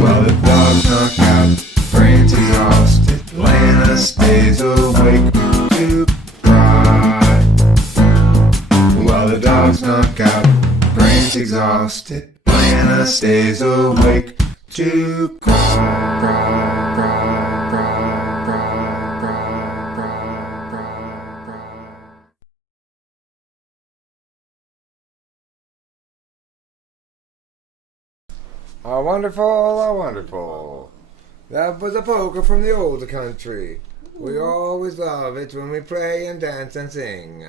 While the dogs knock out, brains exhausted, Lana stays awake to cry. While the dogs knock out, brains exhausted, Lana stays awake to cry. Oh, wonderful, oh, wonderful. That was a polka from the old country. We always love it when we play and dance and sing.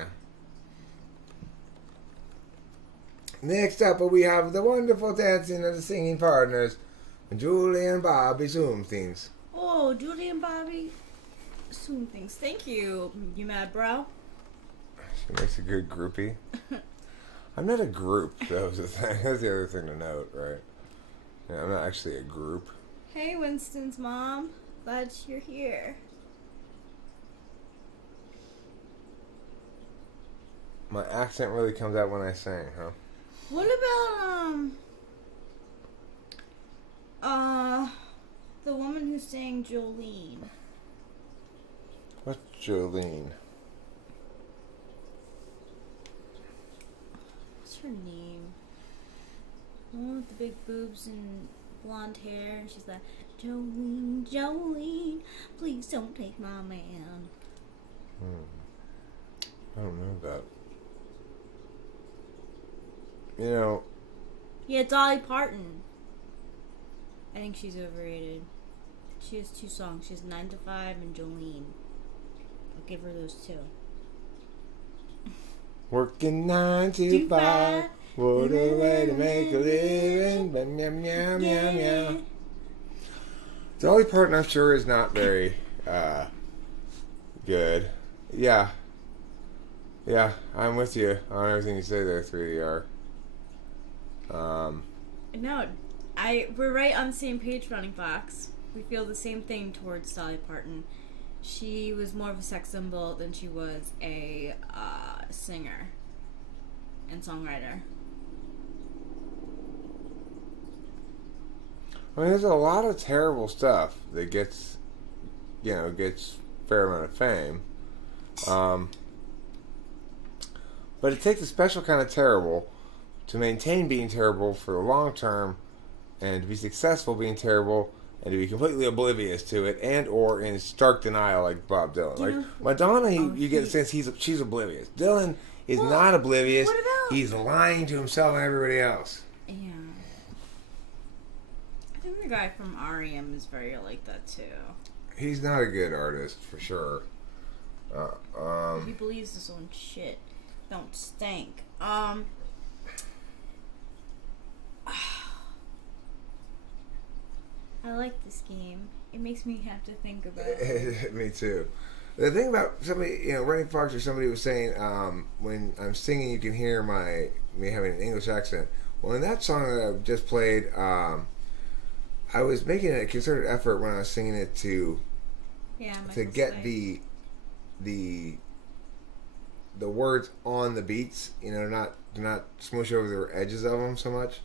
Next up, we have the wonderful dancing of the singing partners, Julie and Bobby Zoomthings. Oh, Julie and Bobby. Soon things. Thank you, you mad bro. She makes a good groupie. I'm not a group, that was the thing. That's the other thing to note, right? Yeah, I'm not actually a group. Hey, Winston's mom. Glad you're here. My accent really comes out when I sing, huh? What about, the woman who sang Jolene? What's Jolene? What's her name? The one with the big boobs and blonde hair. She's like, Jolene, Jolene, please don't take my man. I don't know that. You know. Yeah, Dolly Parton. I think she's overrated. She has 2 songs. She has 9 to 5 and Jolene. I'll give her those 2. Working 9 to 5. What a way to make a living. Meow, meow, meow, meow. Dolly Parton, I'm sure, is not very good. Yeah. Yeah, I'm with you on everything you say there, 3DR. No, we're right on the same page, Running Fox. We feel the same thing towards Dolly Parton. She was more of a sex symbol than she was a singer and songwriter. I mean, there's a lot of terrible stuff that gets fair amount of fame. But it takes a special kind of terrible to maintain being terrible for the long term, and to be successful being terrible, and to be completely oblivious to it, and or in stark denial like Bob Dylan. Like Madonna, you get the sense she's oblivious. Dylan is not oblivious. What about? He's lying to himself and everybody else. Yeah. I think the guy from R.E.M. is very like that too. He's not a good artist for sure. He believes his own shit. Don't stink. I like this game. It makes me have to think about it. Me too. The thing about somebody, Running Fox or somebody was saying, when I'm singing, you can hear me having an English accent. Well, in that song that I just played, I was making a concerted effort when I was singing it to get the words on the beats, not smoosh over the edges of them so much.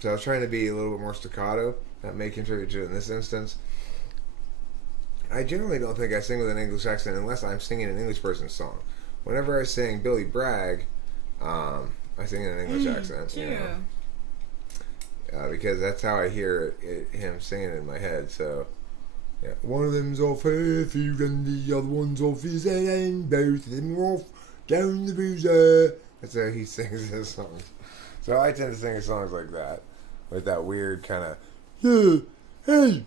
So I was trying to be a little bit more staccato. That may contribute to it in this instance. I generally don't think I sing with an English accent unless I'm singing an English person's song. Whenever I sing Billy Bragg, I sing in an English accent. True. Because that's how I hear him singing in my head. So, yeah. One of them's off her feet and the other one's off his head, and both of them are off down the boozer. That's how he sings his songs. So I tend to sing his songs like that, with that weird kind of, yeah, hey,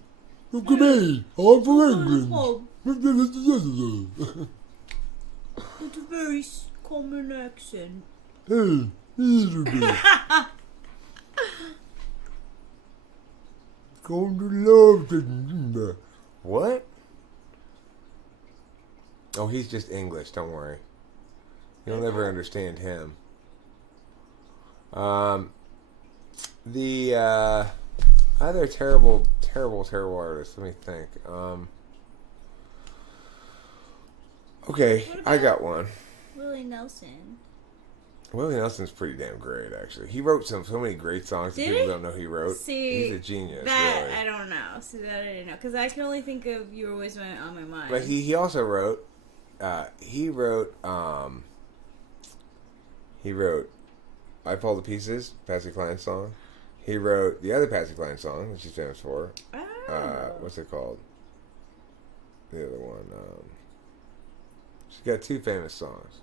look at me, I'm from England. It's a very common accent. Hey, come to love. What? Oh, he's just English. Don't worry. You'll never understand him. The other terrible artists. Let me think. Okay, I got one. Willie Nelson. Willie Nelson's pretty damn great, actually. He wrote so many great songs that Did people he? don't know he wrote. See, he's a genius, that really. I don't know. See, that I didn't know. Because I can only think of You Were Always on My Mind. But he also wrote, he wrote I Fall to Pieces, Patsy Cline song. He wrote the other Patsy Cline song that she's famous for. Oh. What's it called? The other one. She's got two famous songs.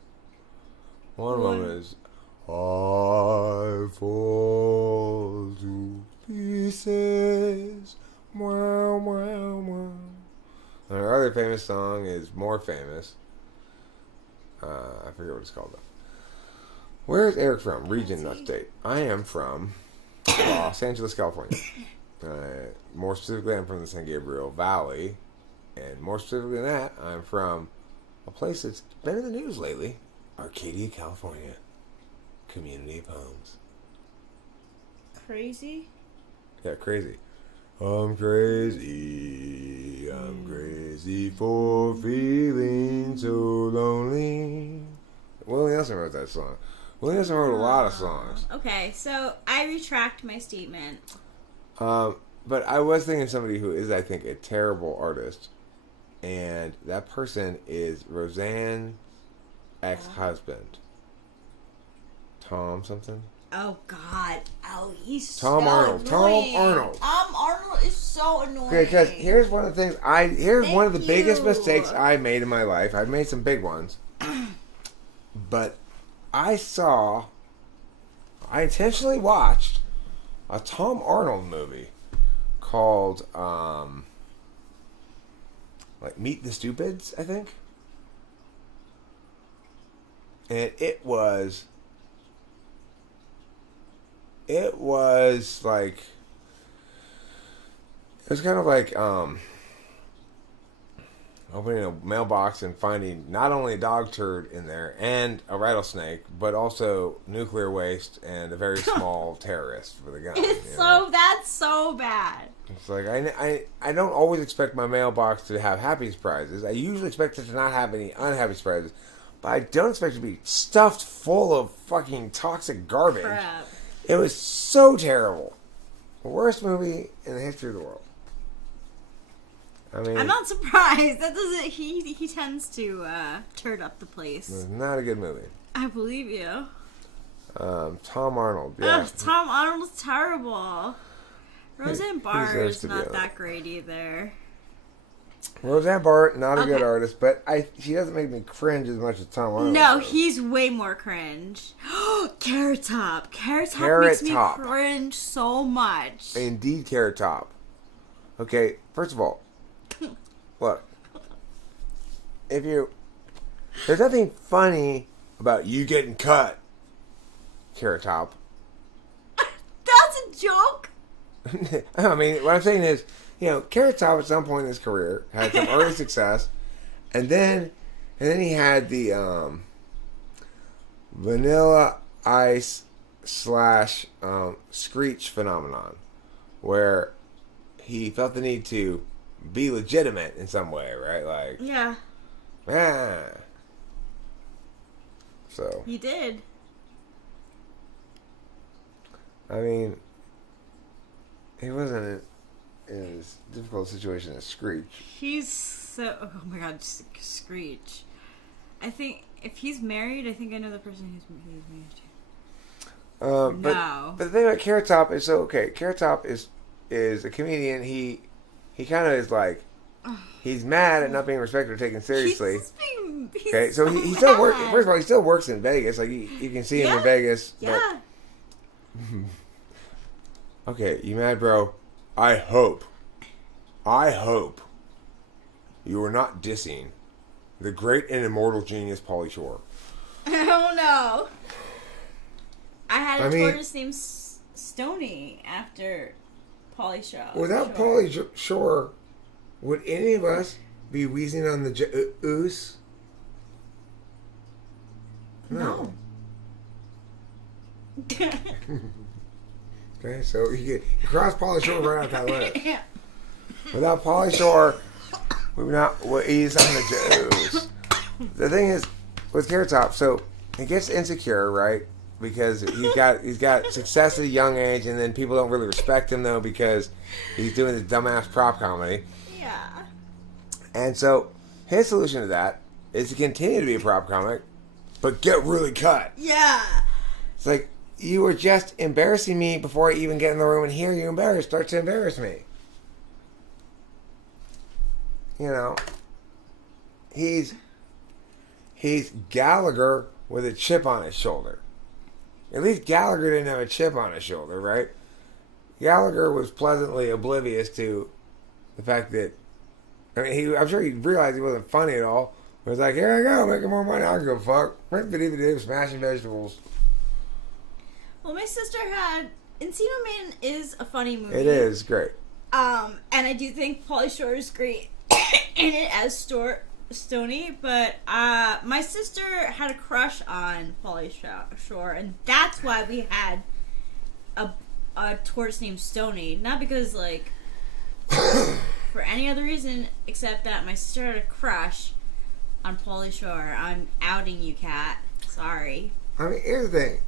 One of them is I Fall to Pieces. Wow, wow, wow. And her other famous song is more famous. I forget what it's called though. Where is Eric from? Region, not state. I am from Los Angeles, California. More specifically, I'm from the San Gabriel Valley. And more specifically than that, I'm from a place that's been in the news lately. Arcadia, California. Community of Homes. Crazy? Yeah, crazy. I'm crazy for feeling so lonely. Willie Nelson wrote that song. Willie Nelson wrote a lot of songs. Okay, so I retract my statement. But I was thinking of somebody who is, I think, a terrible artist. And that person is Roseanne's ex-husband. Tom something? Oh, God. Oh, he's Tom so Arnold. annoying. Tom Arnold. Tom Arnold is so annoying. Okay, because here's one of the things here's one of the Thank biggest you. mistakes I made in my life. I've made some big ones. But I intentionally watched a Tom Arnold movie called like Meet the Stupids, I think. And it was like it was kind of like opening a mailbox and finding not only a dog turd in there and a rattlesnake, but also nuclear waste and a very small terrorist with a gun. It's that's so bad. It's like I don't always expect my mailbox to have happy surprises. I usually expect it to not have any unhappy surprises, but I don't expect it to be stuffed full of fucking toxic garbage. Crap. It was so terrible. The worst movie in the history of the world. I mean, I'm not surprised. That doesn't. He tends to turd up the place. it was not a good movie. I believe you. Tom Arnold, yeah. Ugh, Tom Arnold's terrible. Roseanne Barr deserves is to be not on that great either. Roseanne Barr, not a good Okay. artist, but she doesn't make me cringe as much as Tom Arnold. No, does. he's way more cringe. Carrot Top. Carrot Top Carrot makes me Top. cringe so much. Indeed, Carrot Top. Okay, first of all, look. There's nothing funny about you getting cut, Carrot Top. That's a joke. I mean, what I'm saying is, Carrot Top at some point in his career had some early success, and then he had the Vanilla Ice / Screech phenomenon, where he felt the need to be legitimate in some way, right? Like, Yeah, So, he did. I mean, he wasn't in as difficult a situation as Screech. He's so. Oh my god, Screech. I think if he's married, I think I know the person he's married to. But the thing about Carrot Top is Carrot Top is a comedian. He kind of is like, he's mad at not being respected or taken seriously. He's Okay, so he so still works. mad. First of all, he still works in Vegas. Like you can see him in Yeah. Vegas. Yeah. But, okay, you mad, bro? I hope you are not dissing the great and immortal genius Pauly Shore. Oh no. I had a I mean- tortoise named Stony after Pauly Shore. Without Pauly Shore, would any of us be wheezing on the ooze? No. Okay, so you cross Pauly Shore right off that list. Yeah. Without Pauly Shore, we would not ease on the ooze. The thing is, with Carrot Top, so he gets insecure, right? Because he's got success at a young age, and then people don't really respect him though because he's doing this dumbass prop comedy. Yeah. And so his solution to that is to continue to be a prop comic, but get really cut. Yeah. It's like, you were just embarrassing me before I even get in the room and hear you start to embarrass me. You know, he's Gallagher with a chip on his shoulder. At least Gallagher didn't have a chip on his shoulder, right? Gallagher was pleasantly oblivious to the fact that, I mean, I'm sure he realized he wasn't funny at all. He was like, here I go, making more money, I don't give a fuck. Smashing vegetables. Well, my sister had Encino Man is a funny movie. It is great. And I do think Pauly Shore is great in it as Stony, but my sister had a crush on Pauly Shore, and that's why we had a tortoise named Stony. Not because, like, for any other reason except that my sister had a crush on Pauly Shore. I'm outing you, Kat. Sorry. I mean, here's the thing.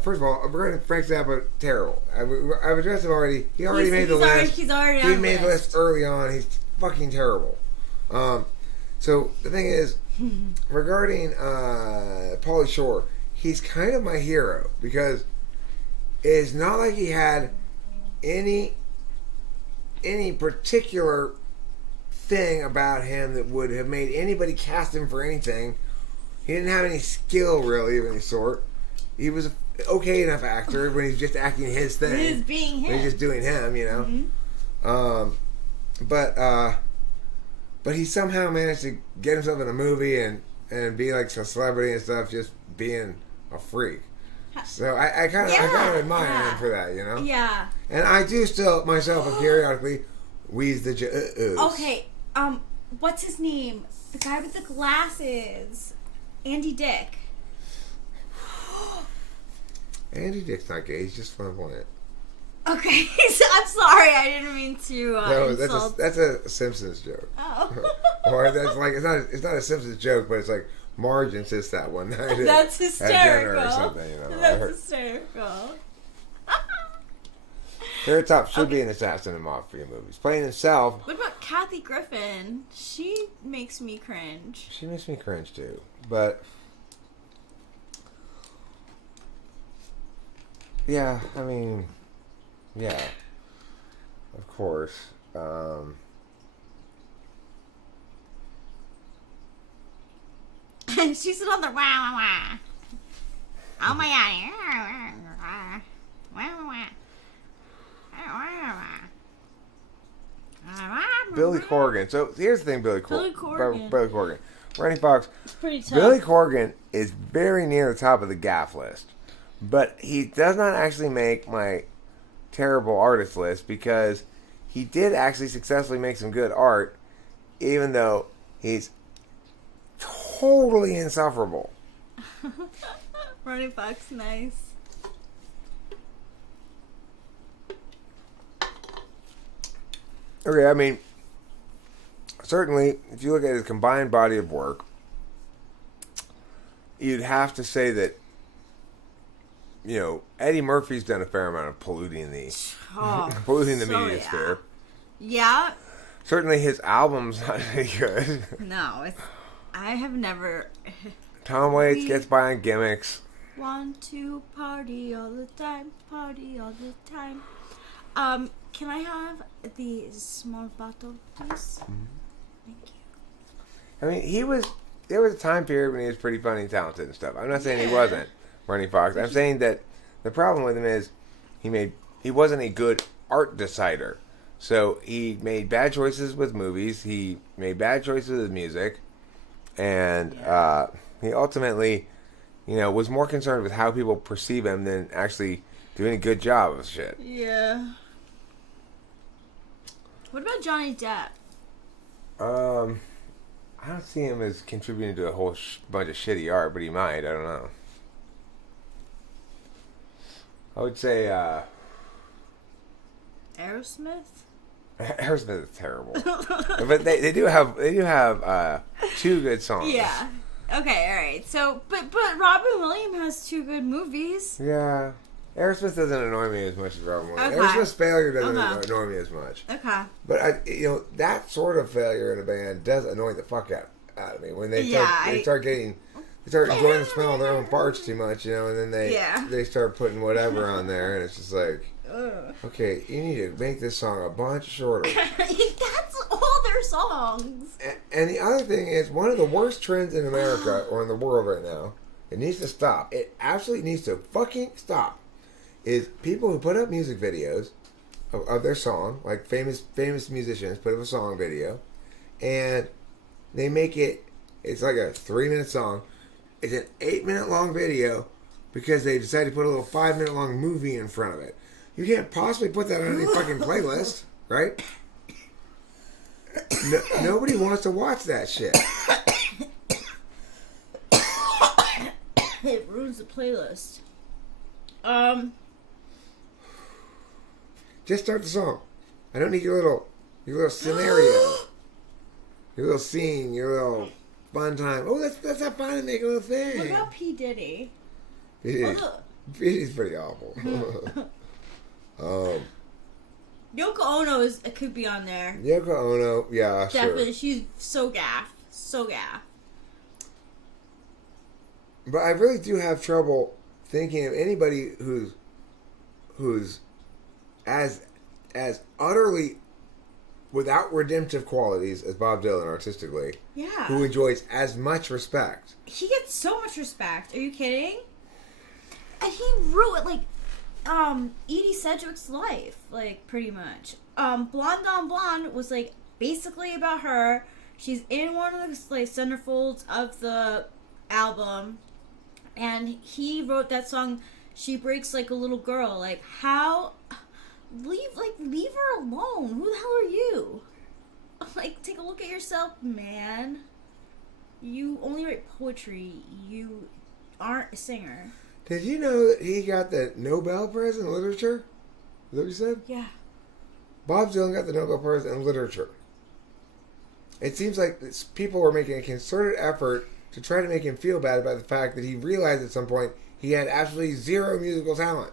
First of all, we're going to Frank Zappa terrible. I've addressed him already. He already made the list. He's already on He the made the list. list early on. He's fucking terrible. So the thing is, regarding Pauly Shore, he's kind of my hero because it's not like he had any particular thing about him that would have made anybody cast him for anything. He didn't have any skill really of any sort. He was an okay enough actor when he's just acting his thing. He's being him. He's just doing him, you know. But he somehow managed to get himself in a movie and be like some celebrity and stuff, just being a freak. So I kind of admire him for that, you know. Yeah. And I do still myself periodically wheeze the Okay. What's his name? The guy with the glasses. Andy Dick. Andy Dick's not gay. He's just flamboyant. Okay, so I'm sorry. I didn't mean to No, insult. that's a Simpsons joke. Oh. Or that's like it's not a Simpsons joke, but it's like Marge insists that one night. That's at dinner hysterical. or something, you know. That's hysterical. Carrot Top should be an assassin in mafia movies. Playing himself, What about Kathy Griffin? She makes me cringe. she makes me cringe too. But yeah, I mean, yeah, of course. She's on the wah wah wah. Oh my god. Wah wah wah. Billy Corgan. So here's the thing, Billy Corgan. Billy Corgan. Randy Fox. It's pretty tough. Billy Corgan is very near the top of the gaff list. But he does not actually make my terrible artist list because he did actually successfully make some good art, even though he's totally insufferable. Ronnie Fox, nice. Okay, I mean, certainly, if you look at his combined body of work, you'd have to say that, you know, Eddie Murphy's done a fair amount of polluting the media sphere. Yeah. Certainly, his album's not any good. No, I have never Tom Waits gets by on gimmicks. want to party all the time, party all the time. Can I have the small bottle, please? Thank you. I mean, there was a time period when he was pretty funny and talented and stuff. I'm not saying he wasn't, Ronnie Fox. I'm saying that the problem with him is he wasn't a good art decider. So he made bad choices with movies. He made bad choices with music, and he ultimately, was more concerned with how people perceive him than actually doing a good job of shit. Yeah. What about Johnny Depp? I don't see him as contributing to a whole bunch of shitty art, but he might. I don't know. I would say Aerosmith? Aerosmith is terrible, but they do have two good songs. Yeah. Okay, alright. So, but Robin Williams has 2 good movies. Yeah. Aerosmith doesn't annoy me as much as Robin Williams. Okay. Aerosmith's failure doesn't Okay. annoy me as much. Okay. But that sort of failure in a band does annoy the fuck out of me when they start enjoying the smell of their own parts too much, and then they start putting whatever on there, and it's just like, okay, you need to make this song a bunch shorter. That's all their songs. And the other thing is, one of the worst trends in America or in the world right now, it needs to stop. It absolutely needs to fucking stop. Is people who put up music videos of their song, like famous musicians put up a song video, and they make it's like a 3-minute song. It's an 8-minute long video because they decided to put a little 5-minute long movie in front of it. You can't possibly put that on any fucking playlist, right? Nobody wants to watch that shit. It ruins the playlist. Just start the song. I don't need your little scenario, your little scene, your little fun time. Oh, that's not fun to make a little thing. What about P. Diddy? Diddy's pretty awful. Yoko Ono could be on there. Yoko Ono, yeah, Definitely, sure. she's so gaff. So gaff. But I really do have trouble thinking of anybody who's as utterly without redemptive qualities as Bob Dylan artistically. Yeah. Who enjoys as much respect. He gets so much respect. Are you kidding? And he ruined Edie Sedgwick's life, pretty much. Blonde on Blonde was basically about her. She's in one of the centerfolds of the album, and he wrote that song. She breaks like a little girl. How? Leave her alone. Who the hell are you? Take a look at yourself, man. You only write poetry. You aren't a singer. Did you know that he got the Nobel Prize in Literature? Is that what you said? Yeah. Bob Dylan got the Nobel Prize in Literature. It seems like people were making a concerted effort to try to make him feel bad about the fact that he realized at some point he had absolutely zero musical talent.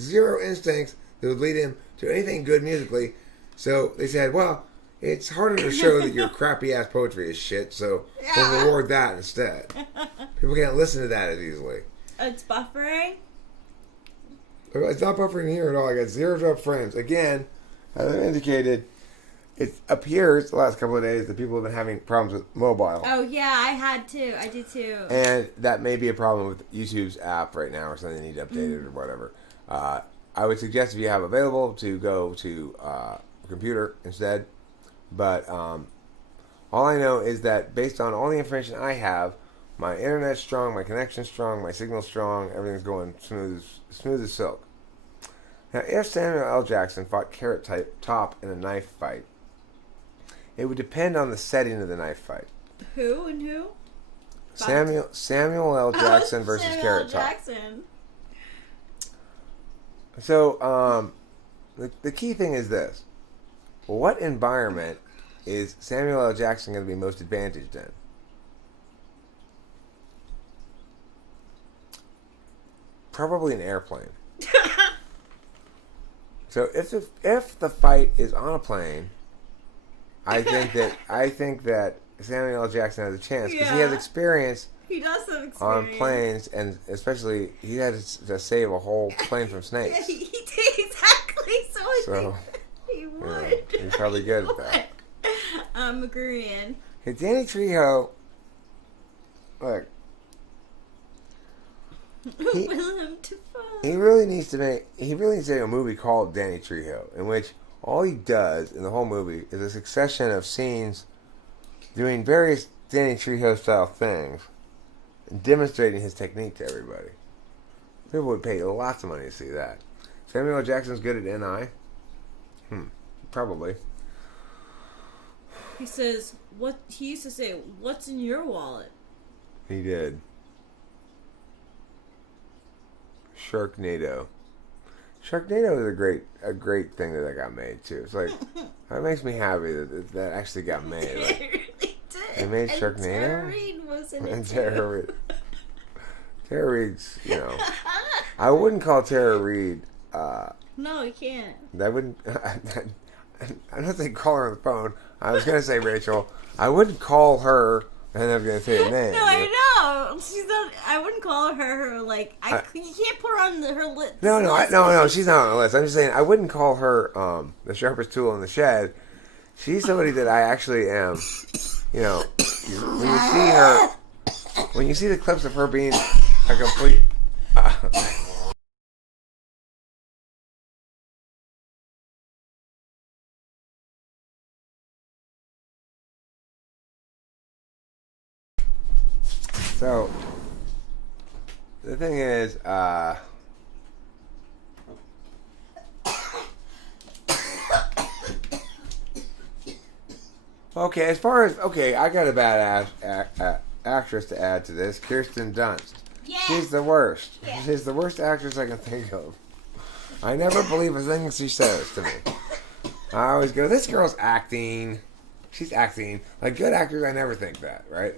Zero instincts that would lead him to anything good musically. So they said, well, it's harder to show that your crappy-ass poetry is shit, so we'll reward that instead. People can't listen to that as easily. It's buffering? It's not buffering here at all. I got zeroed up frames. Again, as I indicated, it appears the last couple of days that people have been having problems with mobile. Oh, yeah, I did too. And that may be a problem with YouTube's app right now or something they need to update it or whatever. I would suggest if you have available to go to a computer instead. But all I know is that based on all the information I have, my internet's strong, my connection's strong, my signal's strong, everything's going smooth as silk. Now, if Samuel L. Jackson fought Carrot Top in a knife fight, it would depend on the setting of the knife fight. Who and who? Samuel L. Jackson versus Samuel Carrot L. Top. Jackson. So, the key thing is this. What environment is Samuel L. Jackson going to be most advantaged in? Probably an airplane. So if the fight is on a plane, I think that Samuel L. Jackson has a chance because he has experience. He does have experience on planes, and especially he had to save a whole plane from snakes. Yeah, he did exactly. So I think he would. He's probably good at that. I'm agreeing. Hey, Danny Trejo, look, Willem Dafoe. he really needs to make a movie called Danny Trejo, in which all he does in the whole movie is a succession of scenes doing various Danny Trejo style things and demonstrating his technique to everybody. People would pay lots of money to see that. Samuel L. Jackson's good at NI? Probably. He says, "What?" He used to say, "What's in your wallet?" He did. Sharknado. Sharknado is a great thing that got made too. It's like that makes me happy that actually got made. Like, It really did. they made And Sharknado? Tara Reid was in and it too. Tara Reid's, I wouldn't call Tara Reid. No, you can't. That wouldn't. I'm not saying call her on the phone. I was gonna say Rachel. I wouldn't call her, and I was gonna say her name. No, I know. She's not. I wouldn't call her like. You can't put her on her list. No. She's not on the list. I'm just saying I wouldn't call her the sharpest tool in the shed. She's somebody that I actually am. When you see her, when you see the clips of her being a complete. So, the thing is, okay, as far as, I got a bad actress to add to this, Kirsten Dunst. Yeah. She's the worst. Yeah. She's the worst actress I can think of. I never believe a thing she says to me. I always go, this girl's acting. She's acting. Like good actors, I never think that, right?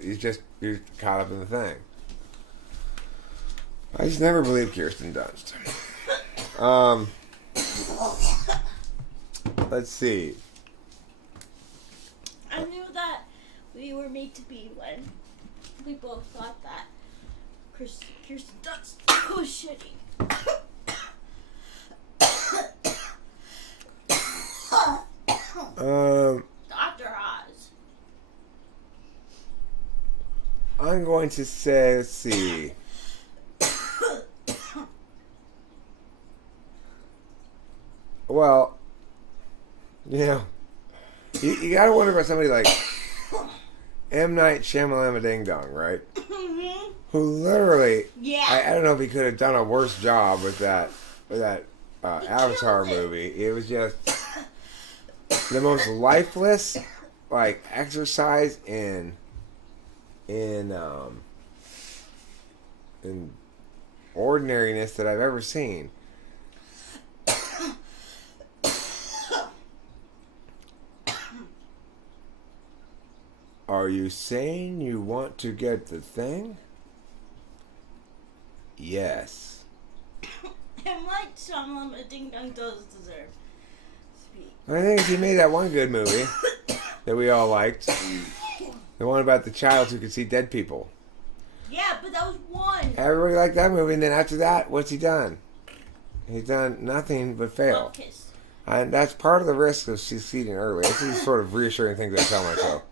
You're caught up in the thing. I just never believed Kirsten Dunst. Let's see. I knew that we were made to be when we both thought that Kirsten Dunst was shitty. Dr. Oz. I'm going to say, let's see. Well, you gotta wonder about somebody like M. Night Shyamalan Ding Dong, right? Who literally, Yeah. I don't know if he could have done a worse job with that Avatar movie. It was just the most lifeless, like exercise in ordinariness that I've ever seen. Are you saying you want to get the thing? Yes. And like Shyamalan Ding Dong does deserve speak. I think he made that one good movie that we all liked. The one about the child who could see dead people. Yeah, but that was one. Everybody liked that movie, and then after that, what's he done? He's done nothing but fail. Love Kiss. And that's part of the risk of succeeding early. This is sort of reassuring things I tell myself.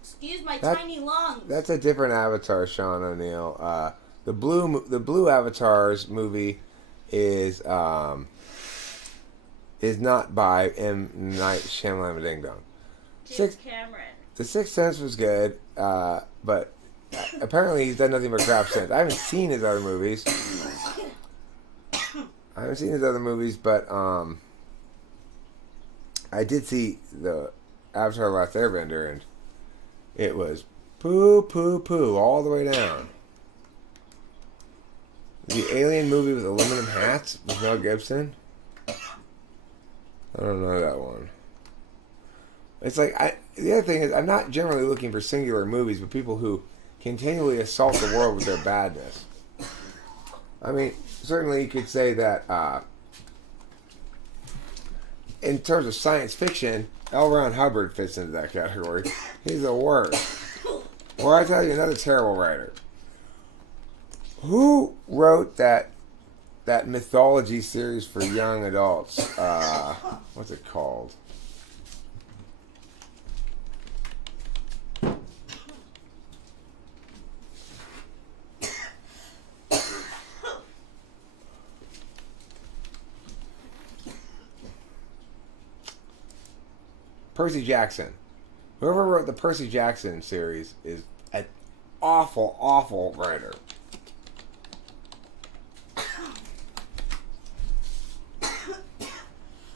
Excuse my That- tiny lungs. That's a different Avatar, Sean O'Neill. The blue Avatars movie is not by M. Night Shyamalan Ding Dong. James Cameron. The Sixth Sense was good, but apparently he's done nothing but crap since. I haven't seen his other movies. But I did see the Avatar: Last Airbender, and it was poo all the way down. The Alien movie with aluminum hats with Mel Gibson. I don't know that one. It's like the other thing is I'm not generally looking for singular movies, but people who continually assault the world with their badness. I mean, certainly you could say that in terms of science fiction, L. Ron Hubbard fits into that category. He's the worst. Or I tell you another terrible writer. Who wrote that mythology series for young adults? What's it called? Percy Jackson. Whoever wrote the Percy Jackson series is an awful, awful writer.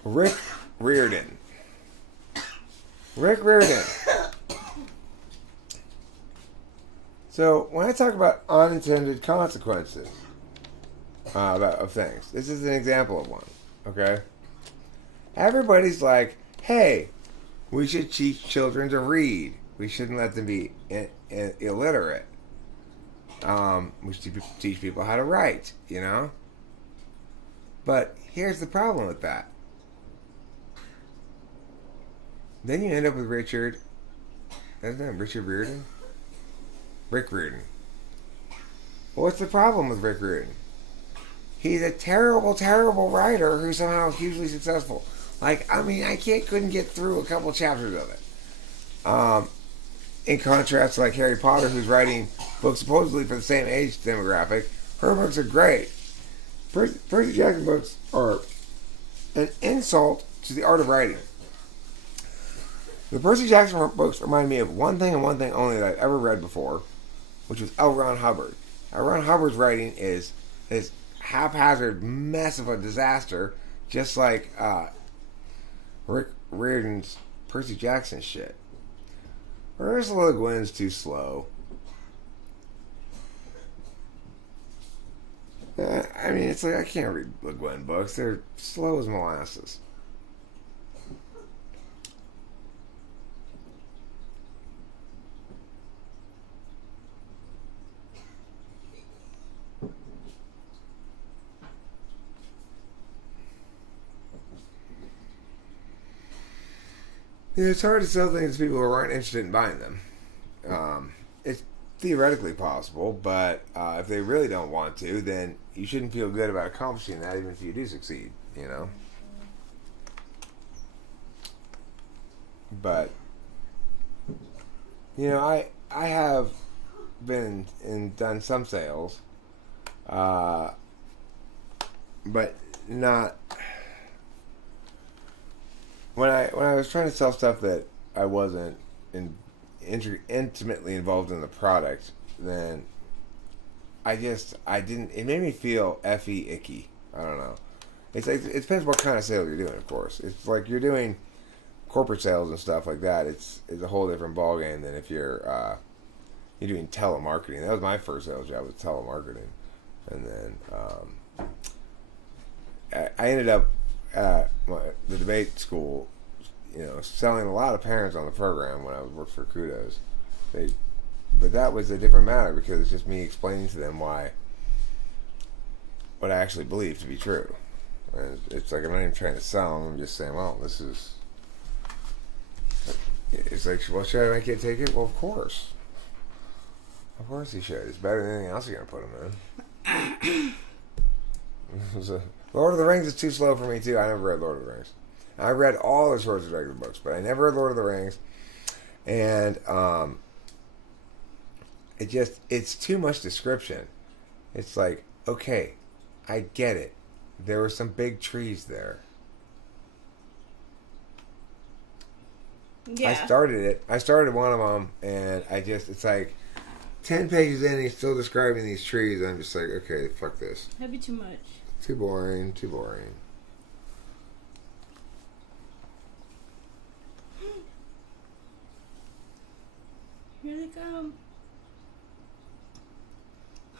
Rick Riordan. Rick Riordan. So when I talk about unintended consequences of things, this is an example of one. Okay, everybody's like, "Hey, we should teach children to read. We shouldn't let them be illiterate. We should teach people how to write." You know. But here's the problem with that. Then you end up with Richard. Isn't that Richard Riordan? Rick Riordan. What's the problem with Rick Riordan? He's a terrible, terrible writer who's somehow hugely successful. Like, I mean, couldn't get through a couple chapters of it. In contrast to like Harry Potter, who's writing books supposedly for the same age demographic, her books are great. Percy Jackson books are an insult to the art of writing. The Percy Jackson books remind me of one thing and one thing only that I've ever read before, which was L. Ron Hubbard. L. Ron Hubbard's writing is this haphazard mess of a disaster, just like Rick Riordan's Percy Jackson shit. Ursula Le Guin's too slow. I mean, it's like I can't read Le Guin books. They're slow as molasses. It's hard to sell things to people who aren't interested in buying them. It's theoretically possible, but if they really don't want to, then you shouldn't feel good about accomplishing that, even if you do succeed, you know? But, you know, I have been and done some sales, but not... When I was trying to sell stuff that I wasn't intimately involved in the product, then I didn't. It made me feel effy icky. I don't know. It's like it depends what kind of sale you're doing, of course. It's like you're doing corporate sales and stuff like that. It's a whole different ballgame than if you're doing telemarketing. That was my first sales job, was telemarketing, and then I ended up at the debate school, you know, selling a lot of parents on the program when I worked for Kudos. But that was a different matter because it's just me explaining to them what I actually believe to be true. And it's like I'm not even trying to sell them. I'm just saying, well, this is. It's like, well, should I make it take it? Well, of course. Of course he should. It's better than anything else you're going to put him in. Lord of the Rings is too slow for me, too. I never read Lord of the Rings. I read all the Swords and Dragons books, but I never read Lord of the Rings. And it's too much description. It's like, okay, I get it. There were some big trees there. Yeah. I started one of them, and it's like 10 pages in, and he's still describing these trees. And I'm just like, okay, fuck this. That'd be too much. Too boring, too boring. Here they come.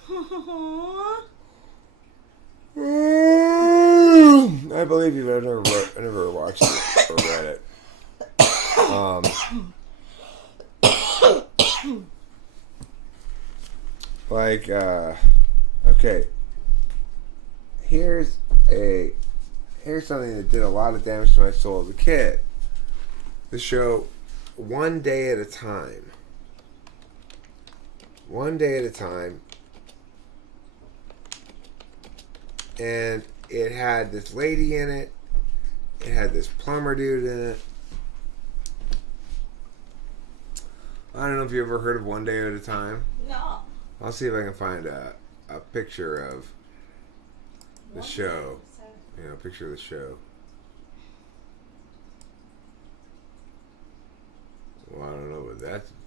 Aww. I believe you, but I never watched it or read it. Okay. Here's something that did a lot of damage to my soul as a kid. The show One Day at a Time. One Day at a Time. And it had this lady in it. It had this plumber dude in it. I don't know if you ever heard of One Day at a Time. No. I'll see if I can find a picture of the show. You know, a picture of the show. Well, I don't know, but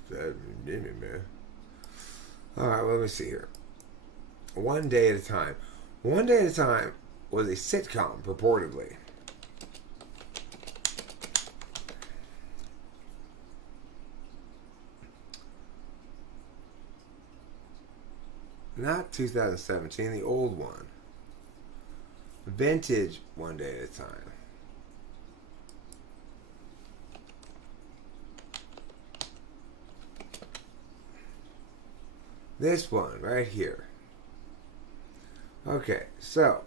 that did me, man. All right, let me see here. One Day at a Time. One Day at a Time was a sitcom, purportedly. Not 2017, the old one. Vintage One Day at a Time. This one right here. Okay, so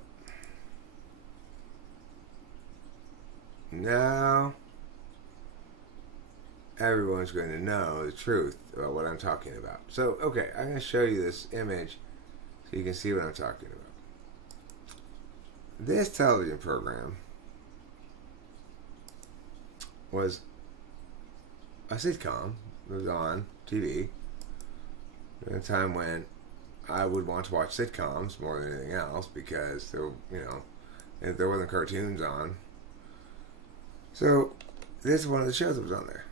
now everyone's going to know the truth about what I'm talking about. So, okay, I'm going to show you this image so you can see what I'm talking about. This television program was a sitcom. It was on TV at a time when I would want to watch sitcoms more than anything else because there, if there wasn't cartoons on. So this is one of the shows that was on there,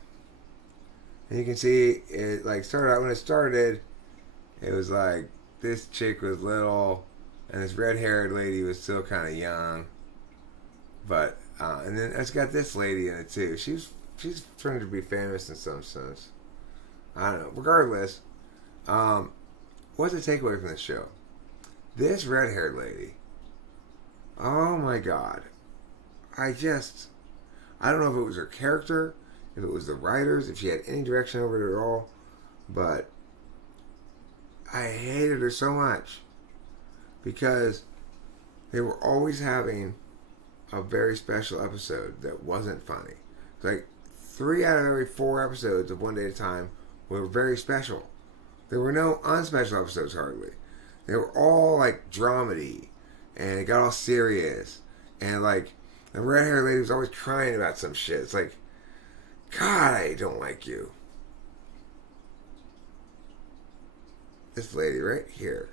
and you can see it like started out when it started. It was like this chick was little, and this red-haired lady was still kind of young, but and then it's got this lady in it too. She's trying to be famous in some sense. I don't know. Regardless. What's the takeaway from this show? This red-haired lady. Oh my God. I don't know if it was her character, if it was the writers, if she had any direction over it at all, but I hated her so much because they were always having a very special episode that wasn't funny. Like 3 out of every 4 episodes of One Day at a Time were very special. There were no unspecial episodes hardly. They were all like dramedy, and it got all serious, and like the red-haired lady was always crying about some shit. It's like, God, I don't like you. This lady right here.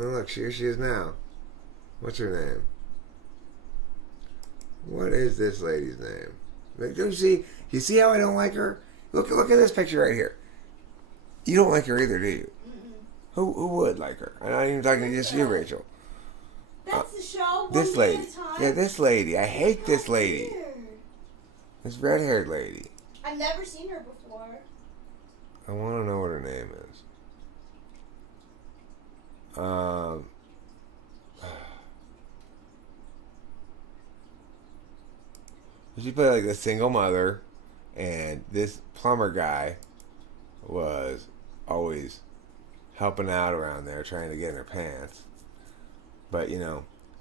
Oh look, here she is now. What's her name? What is this lady's name? Like, do you see? You see how I don't like her? Look at this picture right here. You don't like her either, do you? Mm-mm. Who would like her? I'm not even talking to just you, Rachel. That's the show. This lady. Yeah, this lady. I hate this lady. Weird. This red-haired lady. I've never seen her before. I want to know what her name is. She played like a single mother, and this plumber guy was always helping out around there, trying to get in her pants. But,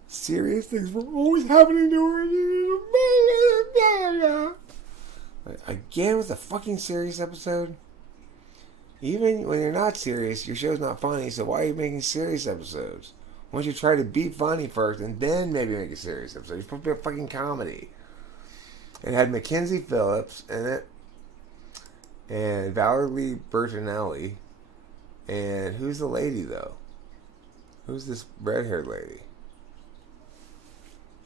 serious things were always happening to her. Again with a fucking serious episode? Even when you're not serious, your show's not funny, so why are you making serious episodes? Why don't you try to be funny first and then maybe make a serious episode? You're supposed to be a fucking comedy. It had Mackenzie Phillips in it, and Valerie Bertinelli, and who's the lady though? Who's this red-haired lady?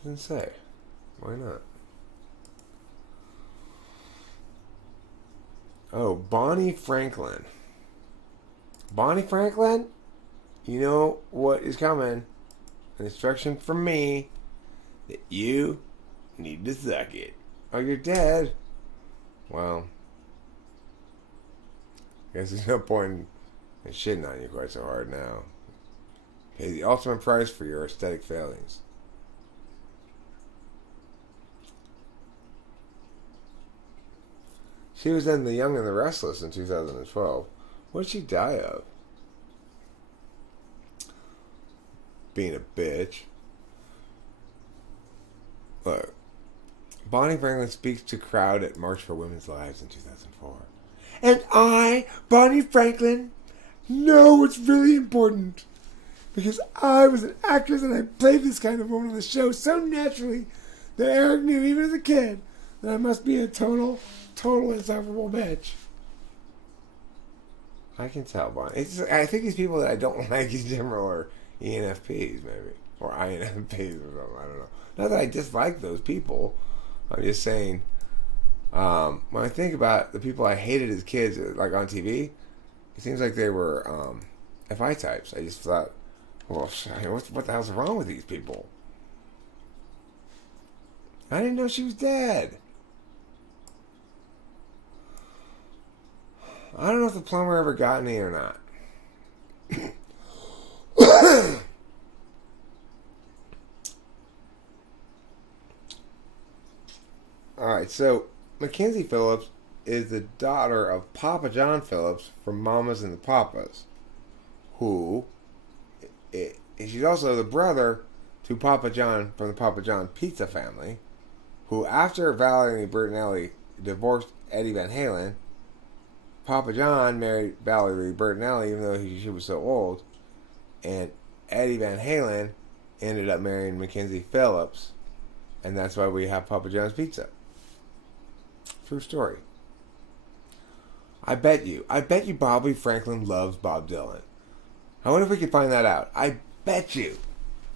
Didn't say. Why not? Oh, Bonnie Franklin. Bonnie Franklin? You know what is coming. An instruction from me that you need to suck it. Oh, you're dead. Well, I guess there's no point in shitting on you quite so hard now. Pay the ultimate price for your aesthetic failings. She was in The Young and the Restless in 2012. What did she die of? Being a bitch. Look. Bonnie Franklin speaks to crowd at March for Women's Lives in 2004. And I, Bonnie Franklin, know what's really important. Because I was an actress and I played this kind of woman on the show so naturally that Eric knew, even as a kid, that I must be a total insufferable bitch. I can tell, Bonnie. I think these people that I don't like in general are ENFPs, maybe. Or INFPs or something, I don't know. Not that I dislike those people. I'm just saying, When I think about the people I hated as kids, like on TV, it seems like they were FI types. I just thought, well, what the hell's wrong with these people? I didn't know she was dead. I don't know if the plumber ever got me or not. Alright, so Mackenzie Phillips is the daughter of Papa John Phillips from Mamas and the Papas, who she's also the brother to Papa John from the Papa John Pizza family, who after Valerie Bertinelli divorced Eddie Van Halen, Papa John married Valerie Bertinelli even though she was so old, and Eddie Van Halen ended up marrying Mackenzie Phillips, and that's why we have Papa John's Pizza. True story. I bet you Bobby Franklin loves Bob Dylan. I wonder if we could find that out. I bet you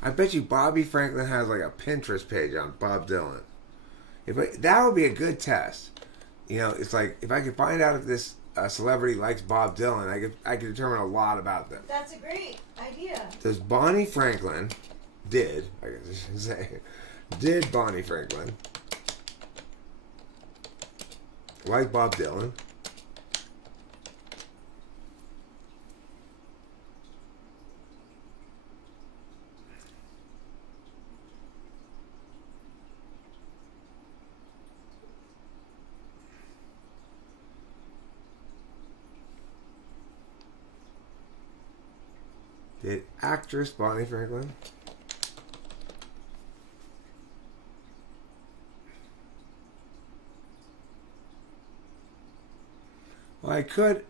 Bobby Franklin has like a Pinterest page on Bob Dylan. That would be a good test. You know, it's like if I could find out if this celebrity likes Bob Dylan, I could determine a lot about them. That's a great idea. Does Bonnie Franklin did Bonnie Franklin like Bob Dylan? Did actress Bonnie Franklin? Well, I could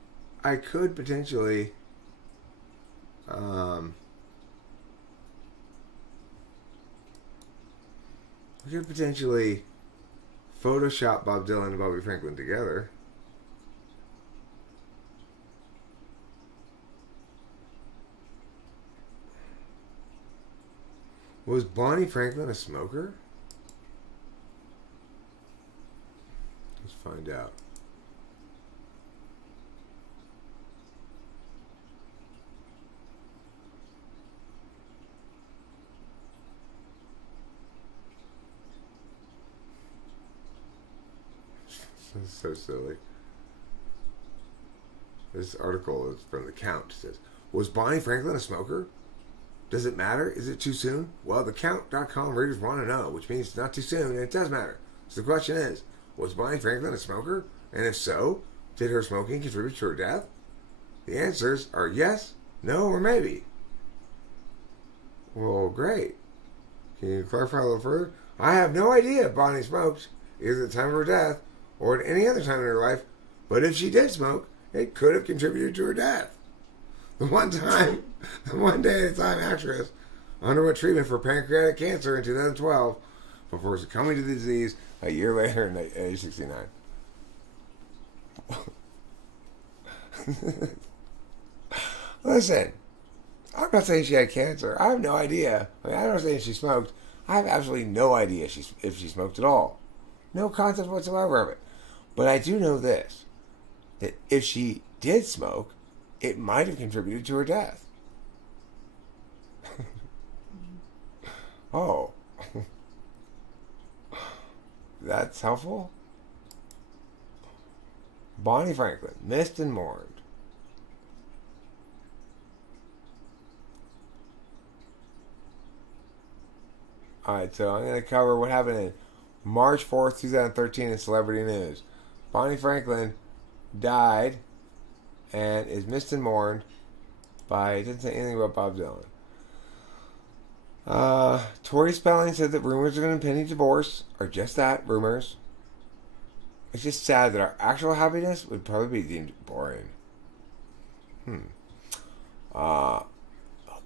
potentially I could potentially Photoshop Bob Dylan and Bobby Franklin together. Was Bonnie Franklin a smoker? Let's find out. This is so silly. This article is from The Count. It says, was Bonnie Franklin a smoker? Does it matter? Is it too soon? Well, the Count.com readers want to know, which means it's not too soon, and it does matter. So the question is, was Bonnie Franklin a smoker? And if so, did her smoking contribute to her death? The answers are yes, no, or maybe. Well, great. Can you clarify a little further? I have no idea if Bonnie smoked, either at the time of her death or at any other time in her life, but if she did smoke, it could have contributed to her death. The one day at a time actress underwent treatment for pancreatic cancer in 2012 before succumbing to the disease a year later at age 69. Listen, I'm not saying she had cancer. I have no idea. I'm not saying she smoked. I have absolutely no idea if she smoked at all. No concept whatsoever of it. But I do know this, that if she did smoke, it might have contributed to her death. Oh. That's helpful? Bonnie Franklin, missed and mourned. Alright, so I'm going to cover what happened in March 4th, 2013 in celebrity news. Bonnie Franklin died and is missed and mourned by, it didn't say anything about Bob Dylan. Tori Spelling said that rumors of an impending divorce are just that, rumors. It's just sad that our actual happiness would probably be deemed boring.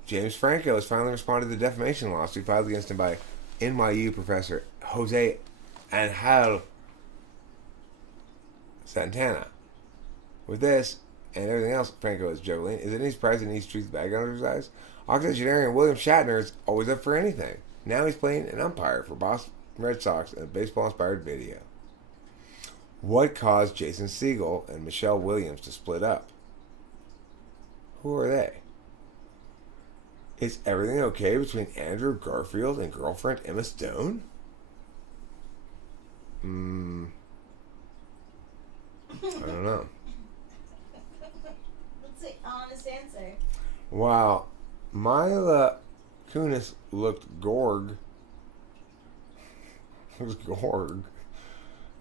James Franco has finally responded to the defamation lawsuit filed against him by NYU professor Jose Angel Santana. With this and everything else Franco is juggling, is it any surprise that he needs truth bag under his eyes? Octogenarian William Shatner is always up for anything. Now he's playing an umpire for Boston Red Sox in a baseball-inspired video. What caused Jason Segel and Michelle Williams to split up? Who are they? Is everything okay between Andrew Garfield and girlfriend Emma Stone? I don't know. That's the honest answer. While Mila Kunis looked Gorg in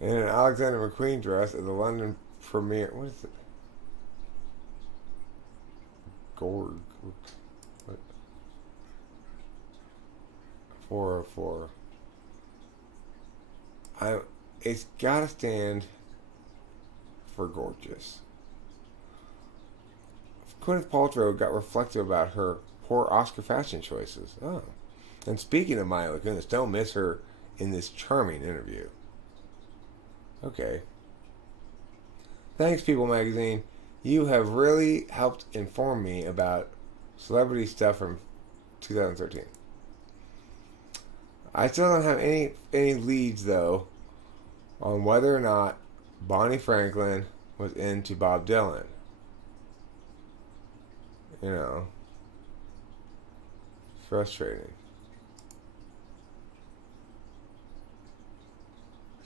an Alexander McQueen dress at the London premiere. What is it? Gorg. What? 404. It's gotta stand for gorgeous. Gwyneth Paltrow got reflective about her poor Oscar fashion choices. Oh. And speaking of Mila Kunis, don't miss her in this charming interview. Okay. Thanks, People Magazine. You have really helped inform me about celebrity stuff from 2013. I still don't have any leads, though, on whether or not Bonnie Franklin was into Bob Dylan. You know, it's frustrating.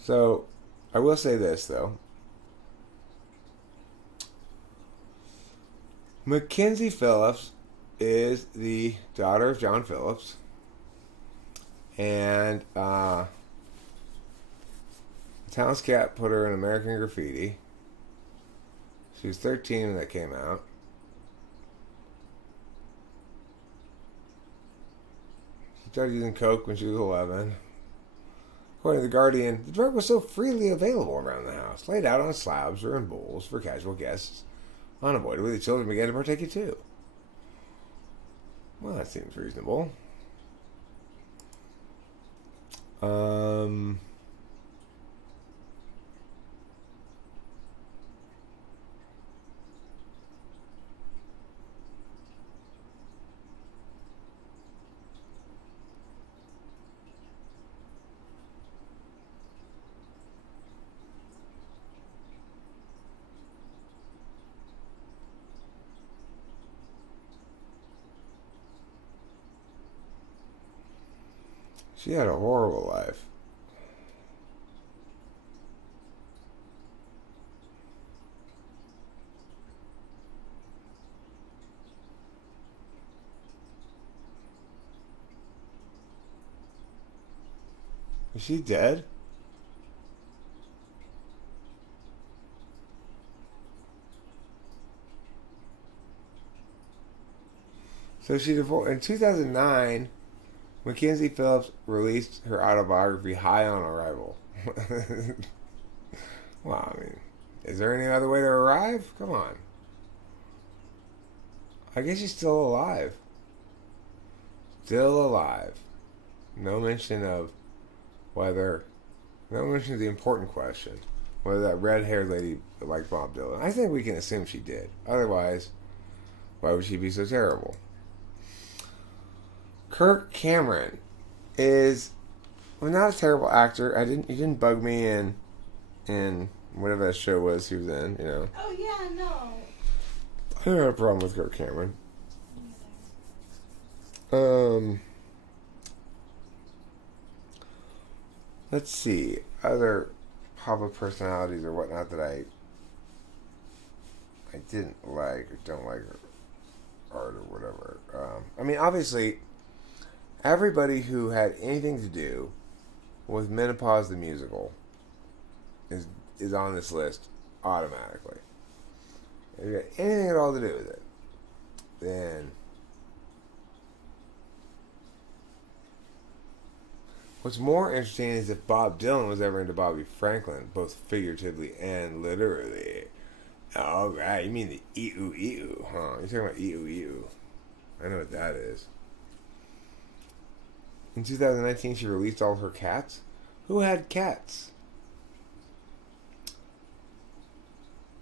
So, I will say this, though. Mackenzie Phillips is the daughter of John Phillips. And, Talents Cat put her in American Graffiti. She was 13 when that came out. She started using coke when she was 11. According to The Guardian, the drug was so freely available around the house, laid out on slabs or in bowls for casual guests. Unavoidably, the children began to partake it too. Well, that seems reasonable. She had a horrible life. Is she dead? So she divorced in 2009. Mackenzie Phillips released her autobiography, High on Arrival. Well, I mean, is there any other way to arrive? Come on. I guess she's still alive. Still alive. No mention of whether... No mention of the important question. Whether that red-haired lady liked Bob Dylan. I think we can assume she did. Otherwise, why would she be so terrible? Kirk Cameron is not a terrible actor. He didn't bug me in whatever that show was he was in, you know. Oh yeah, no. I don't have a problem with Kirk Cameron. Let's see. Other public personalities or whatnot that I didn't like or don't like or art or whatever. I mean, obviously, everybody who had anything to do with Menopause the Musical is on this list automatically. If you got anything at all to do with it, then what's more interesting is if Bob Dylan was ever into Bobby Franklin, both figuratively and literally. All right, you mean the ew, huh? You're talking about ew. I know what that is. In 2019, she released all her cats. Who had cats?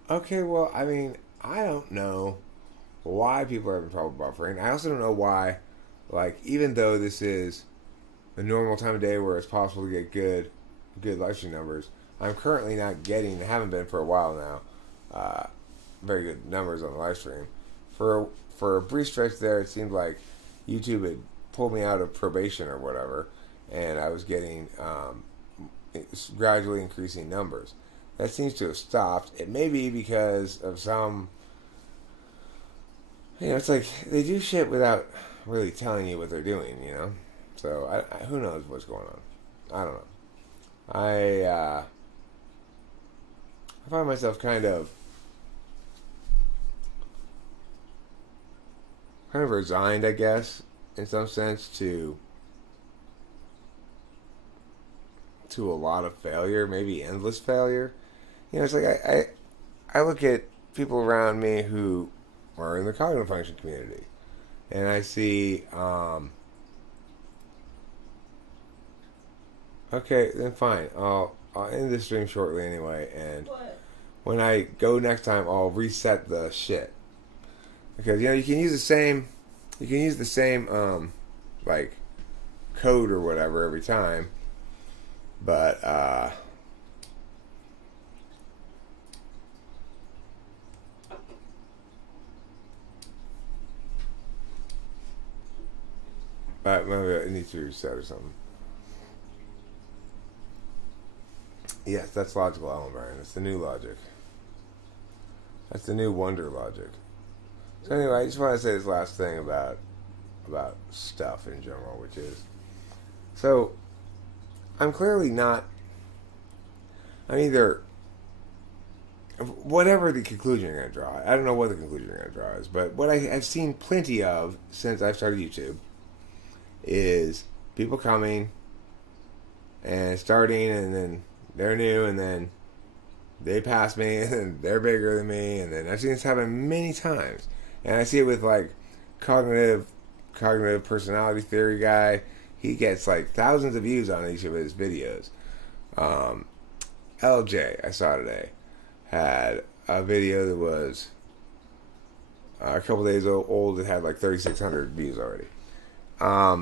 Okay, well, I mean, I don't know why people are having trouble buffering. I also don't know why, like, even though this is a normal time of day where it's possible to get good live stream numbers, I'm currently not getting, haven't been for a while now, very good numbers on the live stream. For a brief stretch there, it seemed like YouTube had pulled me out of probation or whatever, and I was getting gradually increasing numbers. That seems to have stopped. It may be because of some, it's like they do shit without really telling you what they're doing, So who knows what's going on? I don't know. I find myself kind of resigned, I guess, in some sense, to a lot of failure, maybe endless failure. It's like I look at people around me who are in the cognitive function community, and I see, okay, then fine, I'll end this stream shortly anyway, and when I go next time, I'll reset the shit. Because, you can use the same, like, code or whatever every time, but, maybe it needs to be reset or something. Yes, that's logical, Alan Bryan. It's the new logic. That's the new wonder logic. So anyway, I just want to say this last thing about stuff in general, which is, so I'm clearly not, I'm either, whatever the conclusion you're going to draw, I don't know what the conclusion you're going to draw is, but what I've seen plenty of since I've started YouTube is people coming and starting, and then they're new, and then they pass me, and then they're bigger than me, and then I've seen this happen many times. And I see it with, like, cognitive personality theory guy. He gets, like, thousands of views on each of his videos. LJ, I saw today, had a video that was a couple days old. It had, like, 3,600 views already. I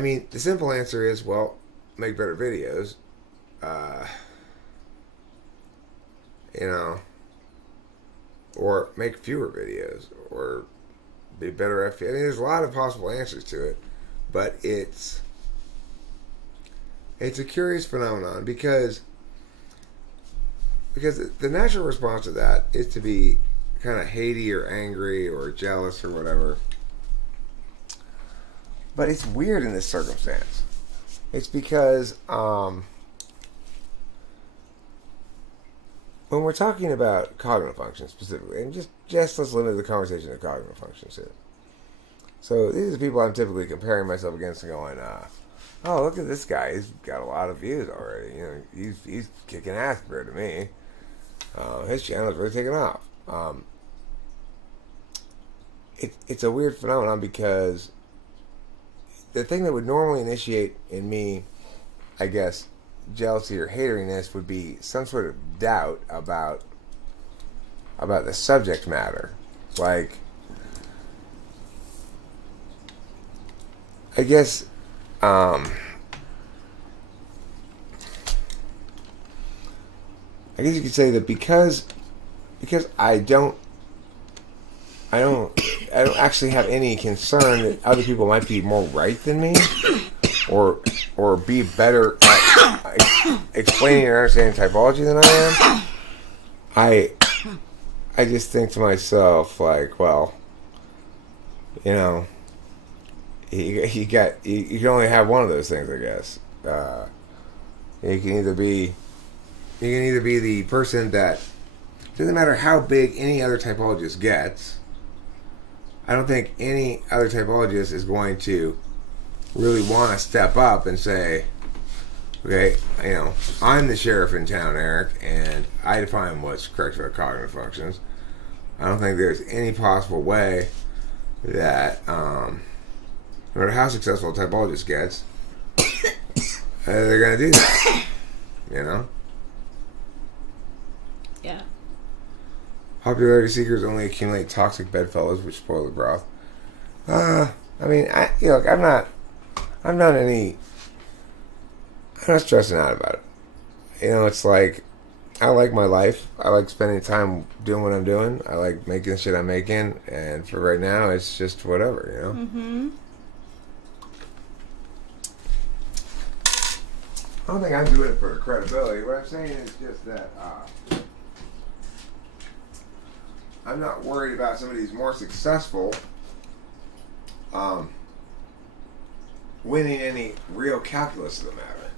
mean, the simple answer is, well, make better videos. Or make fewer videos, or be better at. I mean, there's a lot of possible answers to it, but it's a curious phenomenon because the natural response to that is to be kind of hatey or angry or jealous or whatever. But it's weird in this circumstance. It's because when we're talking about cognitive functions specifically, and just let's limit the conversation to cognitive functions here. So these are the people I'm typically comparing myself against and going, oh, look at this guy. He's got a lot of views already. He's kicking ass compared to me. His channel is really taking off. It's a weird phenomenon because the thing that would normally initiate in me, I guess, jealousy or hateriness would be some sort of doubt about the subject matter. Like, I guess, you could say that because I don't actually have any concern that other people might be more right than me, or be better at explaining or understanding typology than I am. I just think to myself, like, well, you can only have one of those things, I guess. You can either be the person that, doesn't matter how big any other typologist gets, I don't think any other typologist is going to really want to step up and say, okay, I'm the sheriff in town, Eric, and I define what's correct about cognitive functions. I don't think there's any possible way that, no matter how successful a typologist gets, they're going to do that. Yeah. Popularity seekers only accumulate toxic bedfellows, which spoil the broth. I'm not stressing out about it. it's like, I like my life. I like spending time doing what I'm doing. I like making the shit I'm making. And for right now, it's just whatever, Mm-hmm. I don't think I'm doing it for credibility. What I'm saying is just that I'm not worried about somebody who's more successful winning any real calculus of the matter,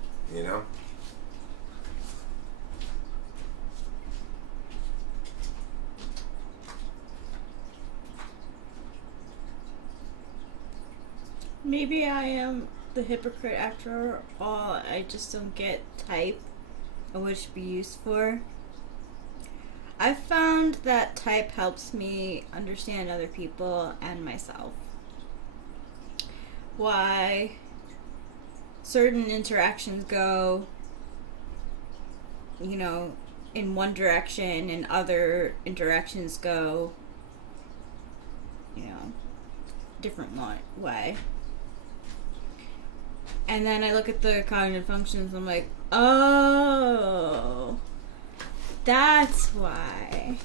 Maybe I am the hypocrite after all. I just don't get type and what it should be used for. I've found that type helps me understand other people and myself. Why certain interactions go, in one direction and other interactions go, different way. And then I look at the cognitive functions, I'm like, oh, that's why.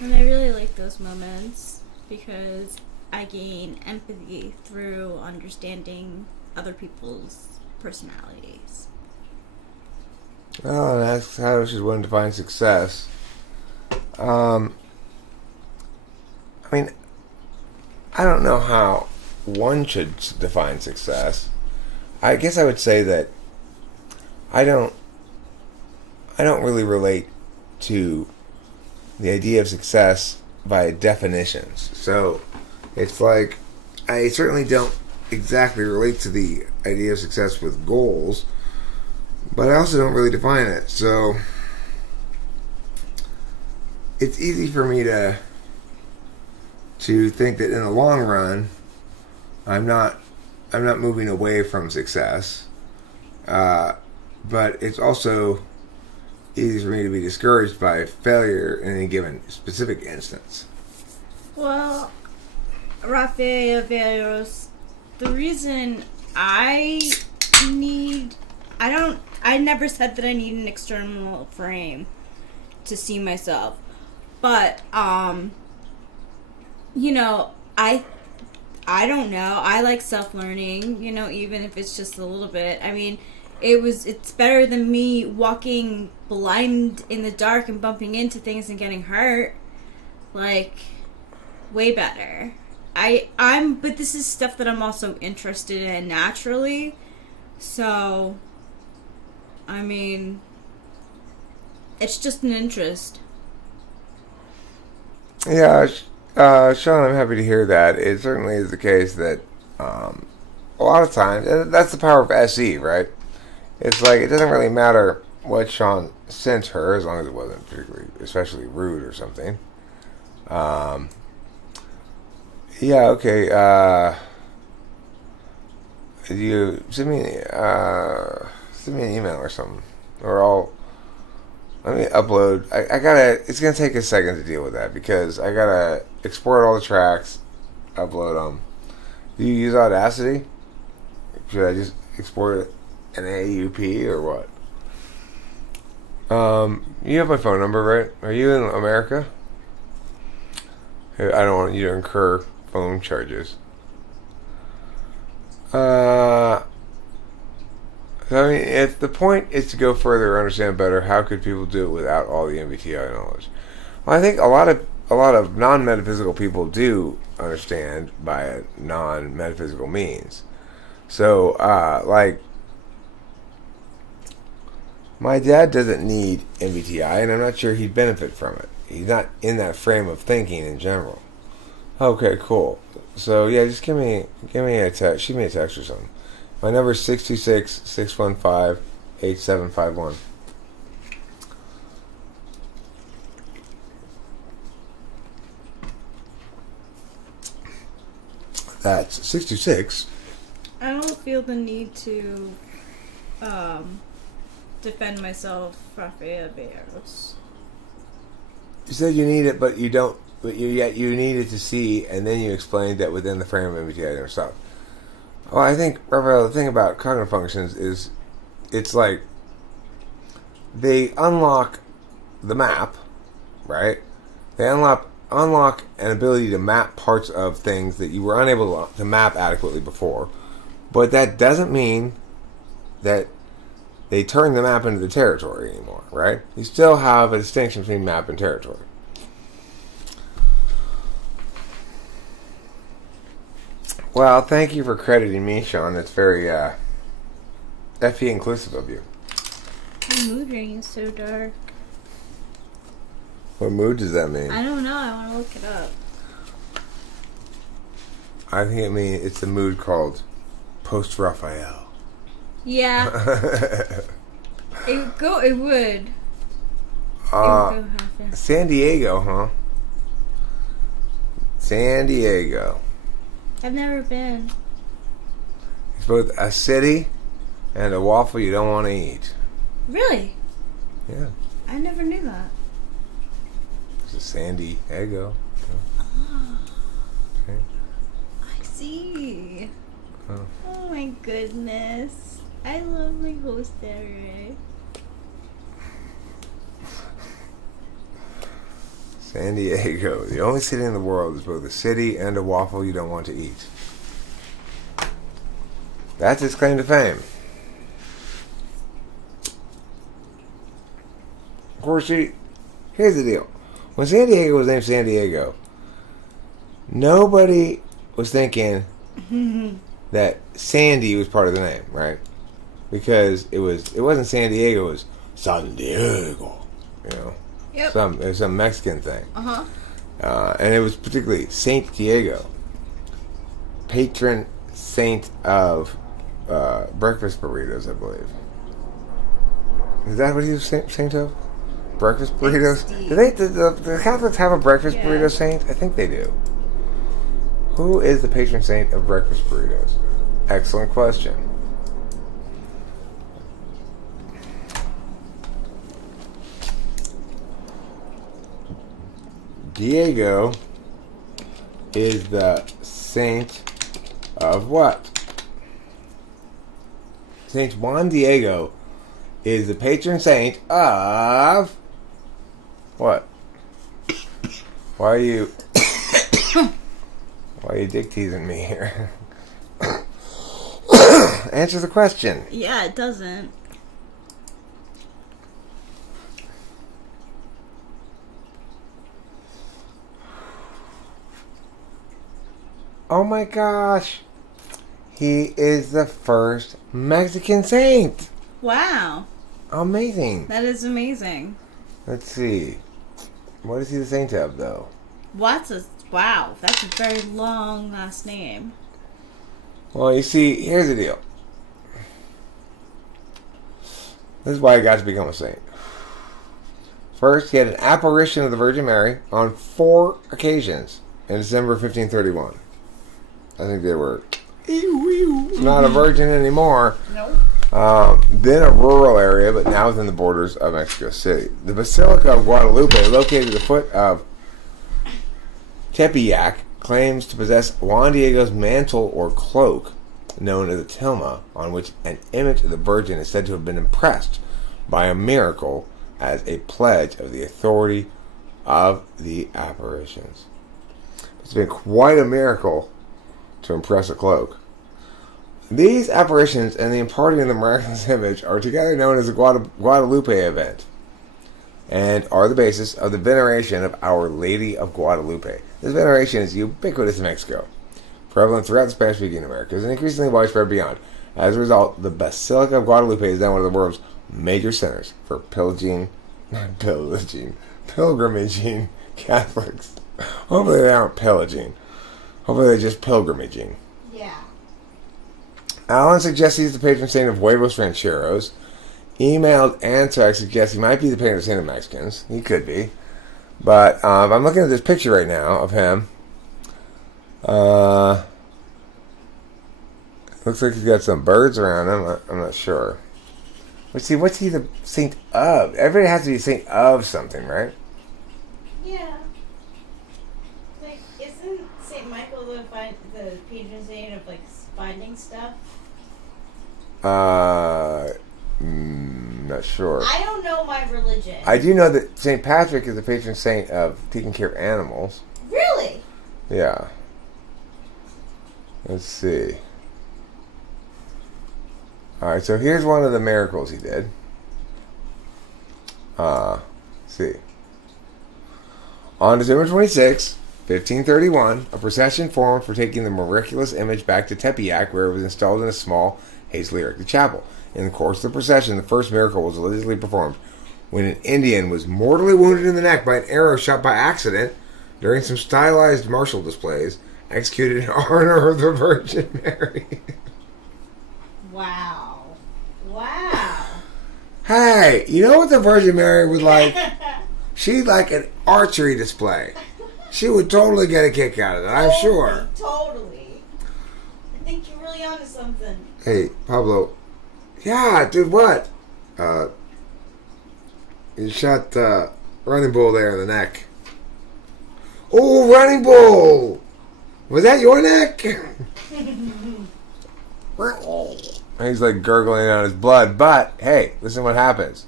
And I really like those moments because I gain empathy through understanding other people's personalities. Oh, that's how she's willing to find success. I mean, I don't know how one should define success. I guess I would say that I don't really relate to the idea of success by definitions. So it's like I certainly don't exactly relate to the idea of success with goals, but I also don't really define it. So it's easy for me to think that in the long run I'm not moving away from success, but it's also easy for me to be discouraged by failure in any given specific instance. Well, Rafael Veros, the reason I never said that I need an external frame to see myself, but I don't know. I like self-learning, even if it's just a little bit. I mean, it's better than me walking blind in the dark and bumping into things and getting hurt. Like, way better. But this is stuff that I'm also interested in naturally. So, I mean, it's just an interest. Yeah, Sean, I'm happy to hear that. It certainly is the case that a lot of times, and that's the power of SE, right? It's like it doesn't really matter what Sean sent her as long as it wasn't especially rude or something. Yeah, okay. You send me an email or something, or let me upload. I gotta. It's gonna take a second to deal with that because I gotta export all the tracks, upload them. Do you use Audacity? Should I just export it in AUP or what? You have my phone number, right? Are you in America? I don't want you to incur phone charges. I mean, if the point is to go further or understand better, how could people do it without all the MBTI knowledge? Well, I think a lot of non-metaphysical people do understand by a non-metaphysical means. So, like, my dad doesn't need MBTI, and I'm not sure he'd benefit from it. He's not in that frame of thinking in general. Okay, cool. So yeah, just give me a text. Shoot me a text or something. My number is 626-615-8751. That's 626. I don't feel the need to defend myself, Rafael Veros. You said you need it, but you don't. But you need it to see, and then you explained that within the frame of MBTI and stuff. Well, I think, Raphael, the thing about cognitive functions is it's like they unlock the map, right? They unlock an ability to map parts of things that you were unable to map adequately before. But that doesn't mean that they turn the map into the territory anymore, right? You still have a distinction between map and territory. Well, thank you for crediting me, Sean. That's very FE inclusive of you. My mood ring is so dark. What mood does that mean? I don't know. I want to look it up. I think it's the mood called post-Raphael. Yeah. It would. It would go happen. San Diego, huh? San Diego. I've never been. It's both a city and a waffle you don't want to eat. Really? Yeah. I never knew that. It's a San Diego. Oh. Okay. I see. Oh. Oh my goodness. I love my host area. San Diego. The only city in the world is both a city and a waffle you don't want to eat. That's its claim to fame. Of course, here's the deal. When San Diego was named San Diego, nobody was thinking that Sandy was part of the name, right? Because it wasn't San Diego, it was San Diego, you know. Yep. It was some Mexican thing. Uh-huh. And it was particularly Saint Diego, patron saint of breakfast burritos, I believe. Is that what he was saint of? Breakfast burritos? Do the Catholics have a breakfast burrito saint? I think they do. Who is the patron saint of breakfast burritos? Excellent question. Diego is the saint of what? Saint Juan Diego is the patron saint of what? Why are you dick teasing me here? Answer the question. Yeah, it doesn't. Oh my gosh. He is the first Mexican saint. Wow. Amazing. That is amazing. Let's see. What is he the saint of, though? Wow, that's a very long last name. Well, you see, here's the deal. This is why I got to become a saint. First, he had an apparition of the Virgin Mary on 4 occasions in December 1531. I think they were not a virgin anymore. Nope. Then a rural area, but now within the borders of Mexico City. The Basilica of Guadalupe, located at the foot of Tepeyac, claims to possess Juan Diego's mantle or cloak, known as the tilma, on which an image of the Virgin is said to have been impressed by a miracle as a pledge of the authority of the apparitions. It's been quite a miracle to impress a cloak. These apparitions and the imparting of the miraculous image are together known as the Guadalupe event and are the basis of the veneration of Our Lady of Guadalupe. This veneration is ubiquitous in Mexico, prevalent throughout the Spanish-speaking Americas, and increasingly widespread beyond. As a result, the Basilica of Guadalupe is now one of the world's major centers for pilgrimaging Catholics. Hopefully they aren't pillaging. Hopefully they're just pilgrimaging. Yeah. Alan suggests he's the patron saint of huevos rancheros. Emailed Antrax suggests he might be the patron saint of Mexicans. He could be. But I'm looking at this picture right now of him. Looks like he's got some birds around him. I'm not sure. Let's see, what's he the saint of? Everybody has to be a saint of something, right? Yeah. Like, isn't St. St. Michael the patron saint of like finding stuff? Not sure. I don't know my religion. I do know that St. Patrick is the patron saint of taking care of animals. Really? Yeah. Let's see. Alright, so here's one of the miracles he did. Let's see. On December 26, 1531, a procession formed for taking the miraculous image back to Tepeyac, where it was installed in a small, hastily erected chapel. In the course of the procession, the first miracle was allegedly performed when an Indian was mortally wounded in the neck by an arrow shot by accident during some stylized martial displays executed in honor of the Virgin Mary. Wow. Wow. Hey, you know what the Virgin Mary would like? She'd like an archery display. She would totally get a kick out of it, I'm sure. Totally. I think you're really onto something. Hey, Pablo. Yeah, dude, what? You shot Running Bull there in the neck. Oh, Running Bull! Was that your neck? He's like gurgling on his blood, but hey, listen what happens.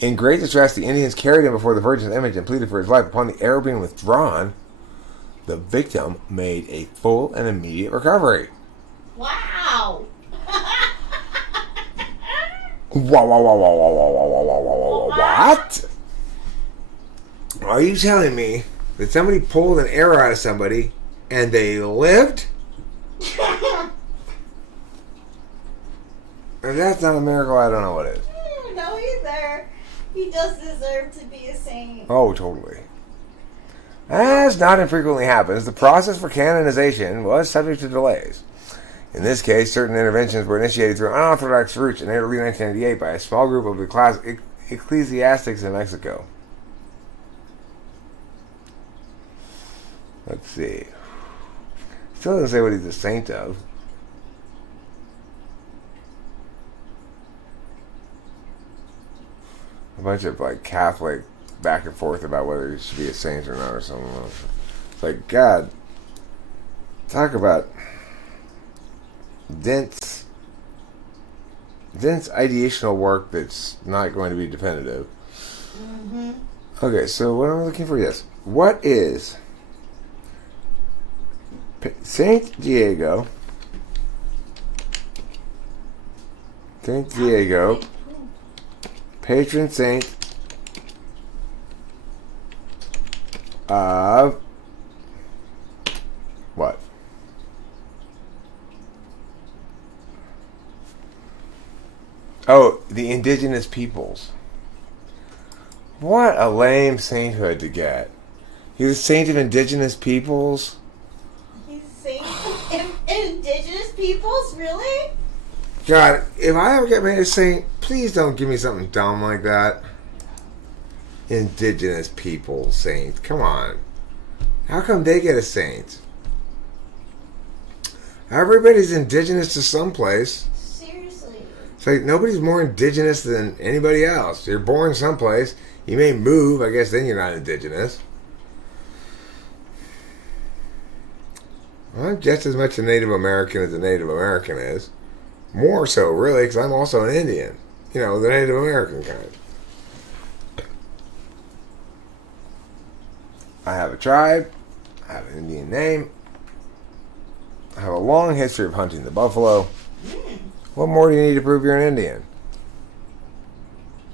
In great distress, the Indians carried him before the Virgin's image and pleaded for his life. Upon the arrow being withdrawn, the victim made a full and immediate recovery. Wow. What? Are you telling me that somebody pulled an arrow out of somebody and they lived? If that's not a miracle, I don't know what is. No, either. He does deserve to be a saint. Oh, totally. As not infrequently happens, the process for canonization was subject to delays. In this case, certain interventions were initiated through unauthorized routes in early 1998 by a small group of ecclesiastics in Mexico. Let's see. Still doesn't say what he's a saint of. A bunch of like Catholic back and forth about whether he should be a saint or not or something. It's like, God, talk about dense ideational work that's not going to be definitive. Mm-hmm. Okay, so what am I looking for? Yes. What is Saint Diego? Saint Diego, patron saint of what? Oh, the indigenous peoples. What a lame sainthood to get. He's a saint of indigenous peoples? He's a saint of indigenous peoples? Really? God, if I ever get made a saint, please don't give me something dumb like that. Indigenous people saint. Come on. How come they get a saint? Everybody's indigenous to some place. Seriously. It's like nobody's more indigenous than anybody else. You're born someplace. You may move. I guess then you're not indigenous. I'm just as much a Native American as a Native American is. More so, really, because I'm also an Indian. You know, the Native American kind. I have a tribe. I have an Indian name. I have a long history of hunting the buffalo. What more do you need to prove you're an Indian?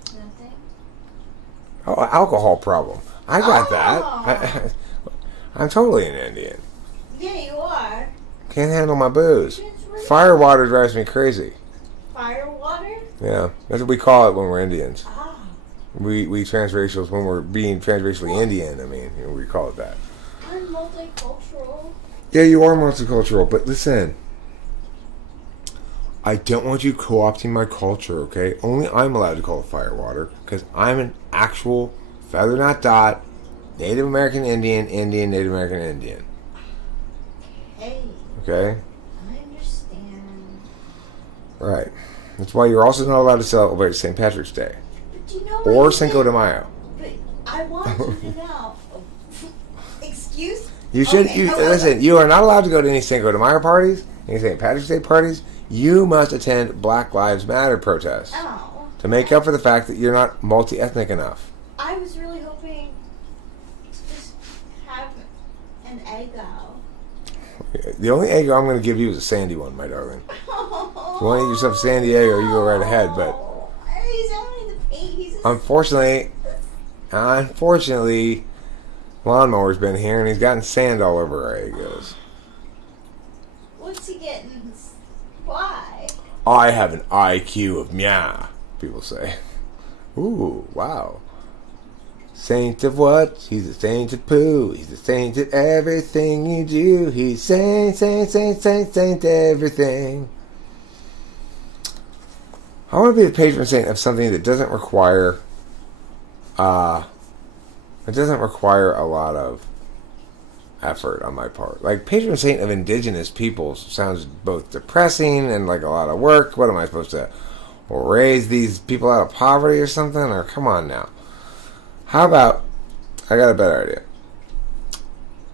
Nothing. Oh, alcohol problem. I got Oh. that. I'm totally an Indian. Yeah, you are. Can't handle my booze. That's right. Firewater drives me crazy. Fire water? Yeah, that's what we call it when we're Indians. Ah. We transracials, when we're being transracially Indian, I mean, you know, we call it that. I'm multicultural. Yeah, you are multicultural, but listen. I don't want you co-opting my culture, okay? Only I'm allowed to call it firewater, because I'm an actual feather not dot Native American Indian, Native American Indian. Hey, Okay? I understand. Right. That's why you're also not allowed to celebrate St. Patrick's Day. But you know what Or you Cinco de did? Mayo. But I want you to know. Excuse? You should. Okay, You, okay. listen. You are not allowed to go to any Cinco de Mayo parties, any St. Patrick's Day parties. You must attend Black Lives Matter protests Oh. to make up for the fact that you're not multi-ethnic enough. I was really hoping to just have an Eggo. The only egg I'm going to give you is a sandy one, my darling. If you want to eat yourself a San Diego, you go right ahead. But He's only the he's a unfortunately, Lawnmower's been here and he's gotten sand all over our egos. What's he getting? Why? I have an IQ of meow, people say. Ooh, wow. Saint of what? He's a saint of poo. He's a saint of everything you do. He's saint everything. I want to be the patron saint of something that doesn't require a lot of effort on my part. Like, patron saint of indigenous peoples sounds both depressing and like a lot of work. What am I supposed to raise these people out of poverty or something? Or come on now. How about, I got a better idea.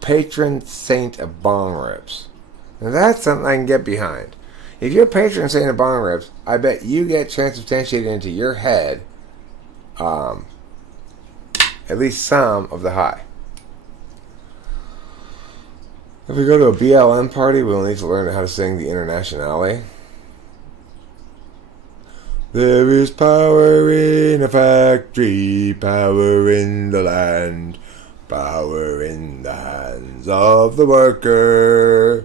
Patron saint of bong rips. Now that's something I can get behind. If you're patron saint of bong rips, I bet you get transubstantiated into your head at least some of the high. If we go to a BLM party, we'll need to learn how to sing the Internationale. There is power in a factory, power in the land, power in the hands of the worker.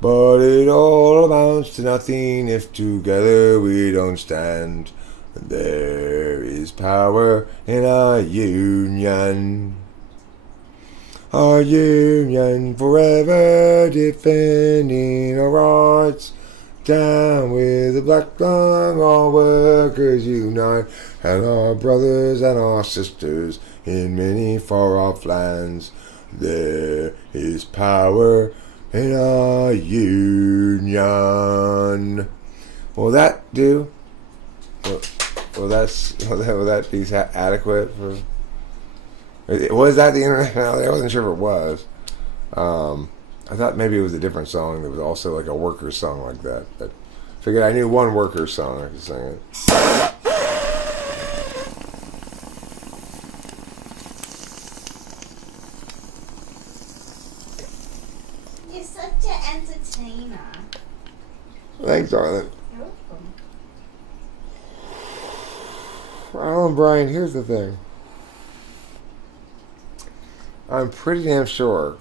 But it all amounts to nothing if together we don't stand. There is power in our union. Our union forever defending our rights. Down with the black flag, all workers unite, and our brothers and our sisters in many far off lands. There is power in our union. Will that do? Will that be adequate for? Was that the International? I wasn't sure if it was. I thought maybe it was a different song. There was also like a workers song like that. But I figured I knew one workers song. I could sing it. You're such an entertainer. Thanks, darling. You're welcome. Alan Bryan, here's the thing. I'm pretty damn sure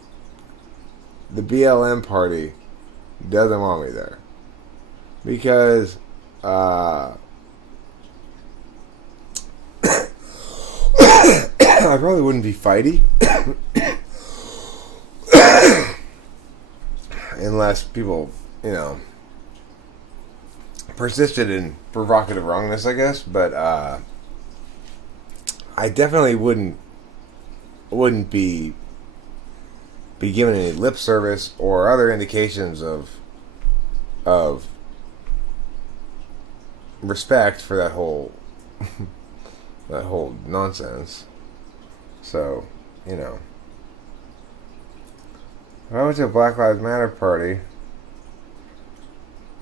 the BLM party doesn't want me there. Because, I probably wouldn't be fighty. Unless people, persisted in provocative wrongness, I guess. But, I definitely wouldn't be given any lip service or other indications of respect for that whole nonsense. So, if I went to a Black Lives Matter party,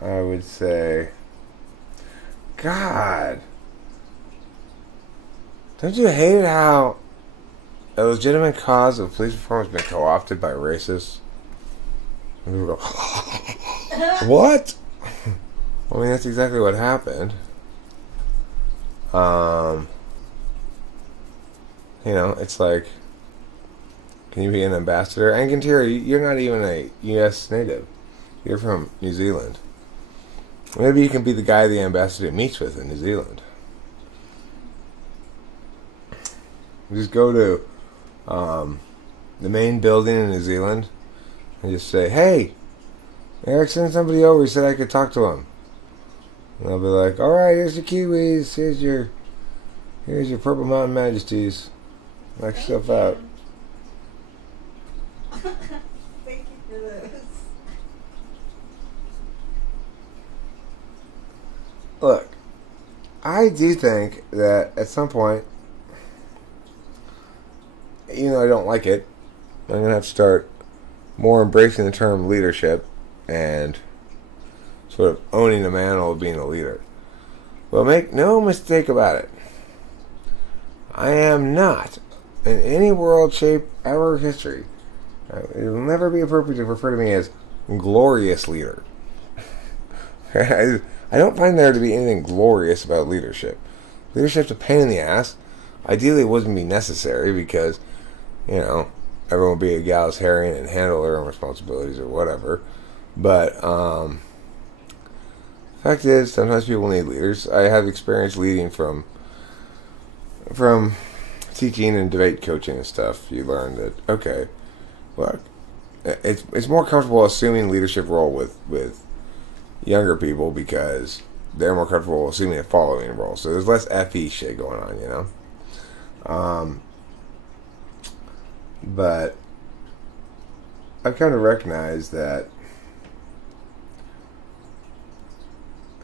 I would say, God, don't you hate how a legitimate cause of police reform has been co-opted by racists? And people go, what? I mean, that's exactly what happened. It's like, can you be an ambassador? And Gantira, you're not even a U.S. native. You're from New Zealand. Maybe you can be the guy the ambassador meets with in New Zealand. Just go to the main building in New Zealand and just say, hey, Eric, send somebody over. He said I could talk to him. And I'll be like, all right, here's your kiwis. Here's your Purple Mountain Majesties. Knock yourself out. Thank you for this. Look, I do think that at some point, even though I don't like it, I'm going to have to start more embracing the term leadership and sort of owning the mantle of being a leader. Well, make no mistake about it. I am not, in any world, shape, ever history, it will never be appropriate to refer to me as glorious leader. I don't find there to be anything glorious about leadership. Leadership's a pain in the ass. Ideally, it wouldn't be necessary because, everyone would be a egalitarian and handle their own responsibilities or whatever. But, fact is, sometimes people need leaders. I have experience leading from teaching and debate coaching and stuff. You learn that, okay, look, it's more comfortable assuming leadership role with younger people because they're more comfortable assuming a following role. So there's less FE shit going on, But I've kind of recognized that,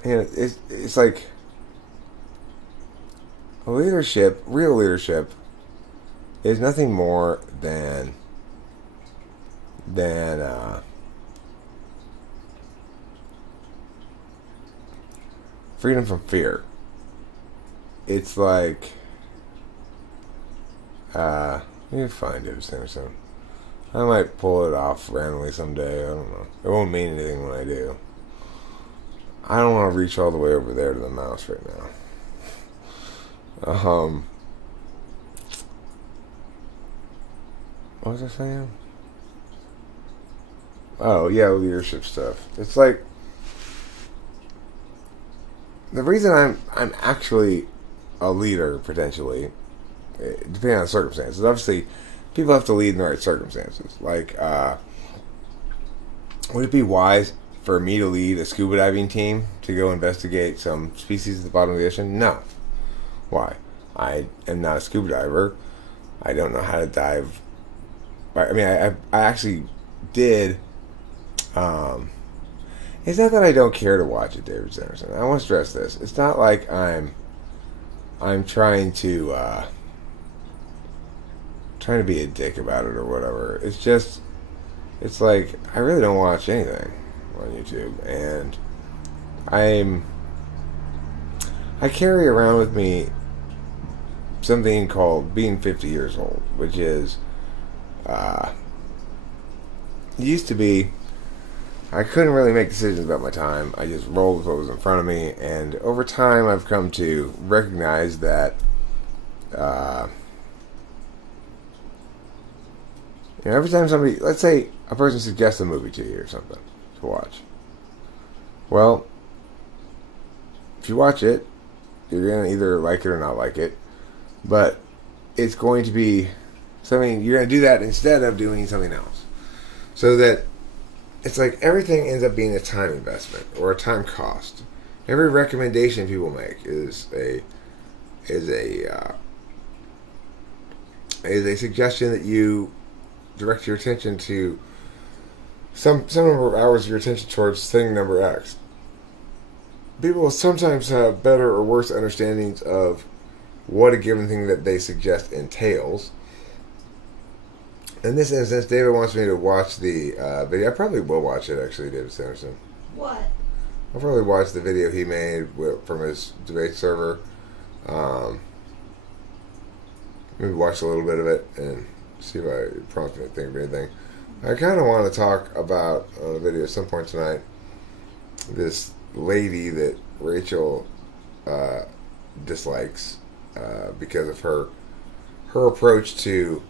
it's like leadership, real leadership, is nothing more than freedom from fear. It's like, let me find it, Sanderson. I might pull it off randomly someday. I don't know. It won't mean anything when I do. I don't want to reach all the way over there to the mouse right now. What was I saying? Oh, yeah, leadership stuff. It's like, the reason I'm actually a leader, potentially, depending on the circumstances. Obviously, people have to lead in the right circumstances. Like, would it be wise for me to lead a scuba diving team to go investigate some species at the bottom of the ocean? No. Why? I am not a scuba diver. I don't know how to dive. I mean, I actually did. It's not that I don't care to watch it, David Sanderson. I want to stress this. It's not like I'm trying to be a dick about it or whatever. It's just, it's like, I really don't watch anything on YouTube, and I carry around with me something called being 50 years old, which is, used to be, I couldn't really make decisions about my time. I just rolled with what was in front of me, and over time I've come to recognize that every time somebody, let's say a person suggests a movie to you or something to watch, well, if you watch it, you're going to either like it or not like it, but it's going to be something, you're going to do that instead of doing something else. So that it's like everything ends up being a time investment or a time cost. Every recommendation people make is a suggestion that you direct your attention to some number of hours of your attention towards thing number X. People will sometimes have better or worse understandings of what a given thing that they suggest entails. In this instance, David wants me to watch the video. I probably will watch it, actually, David Sanderson. What? I'll probably watch the video he made from his debate server. Maybe watch a little bit of it and see if I prompt me to think of anything. I kind of want to talk about, on a video at some point tonight, this lady that Rachel dislikes because of her approach to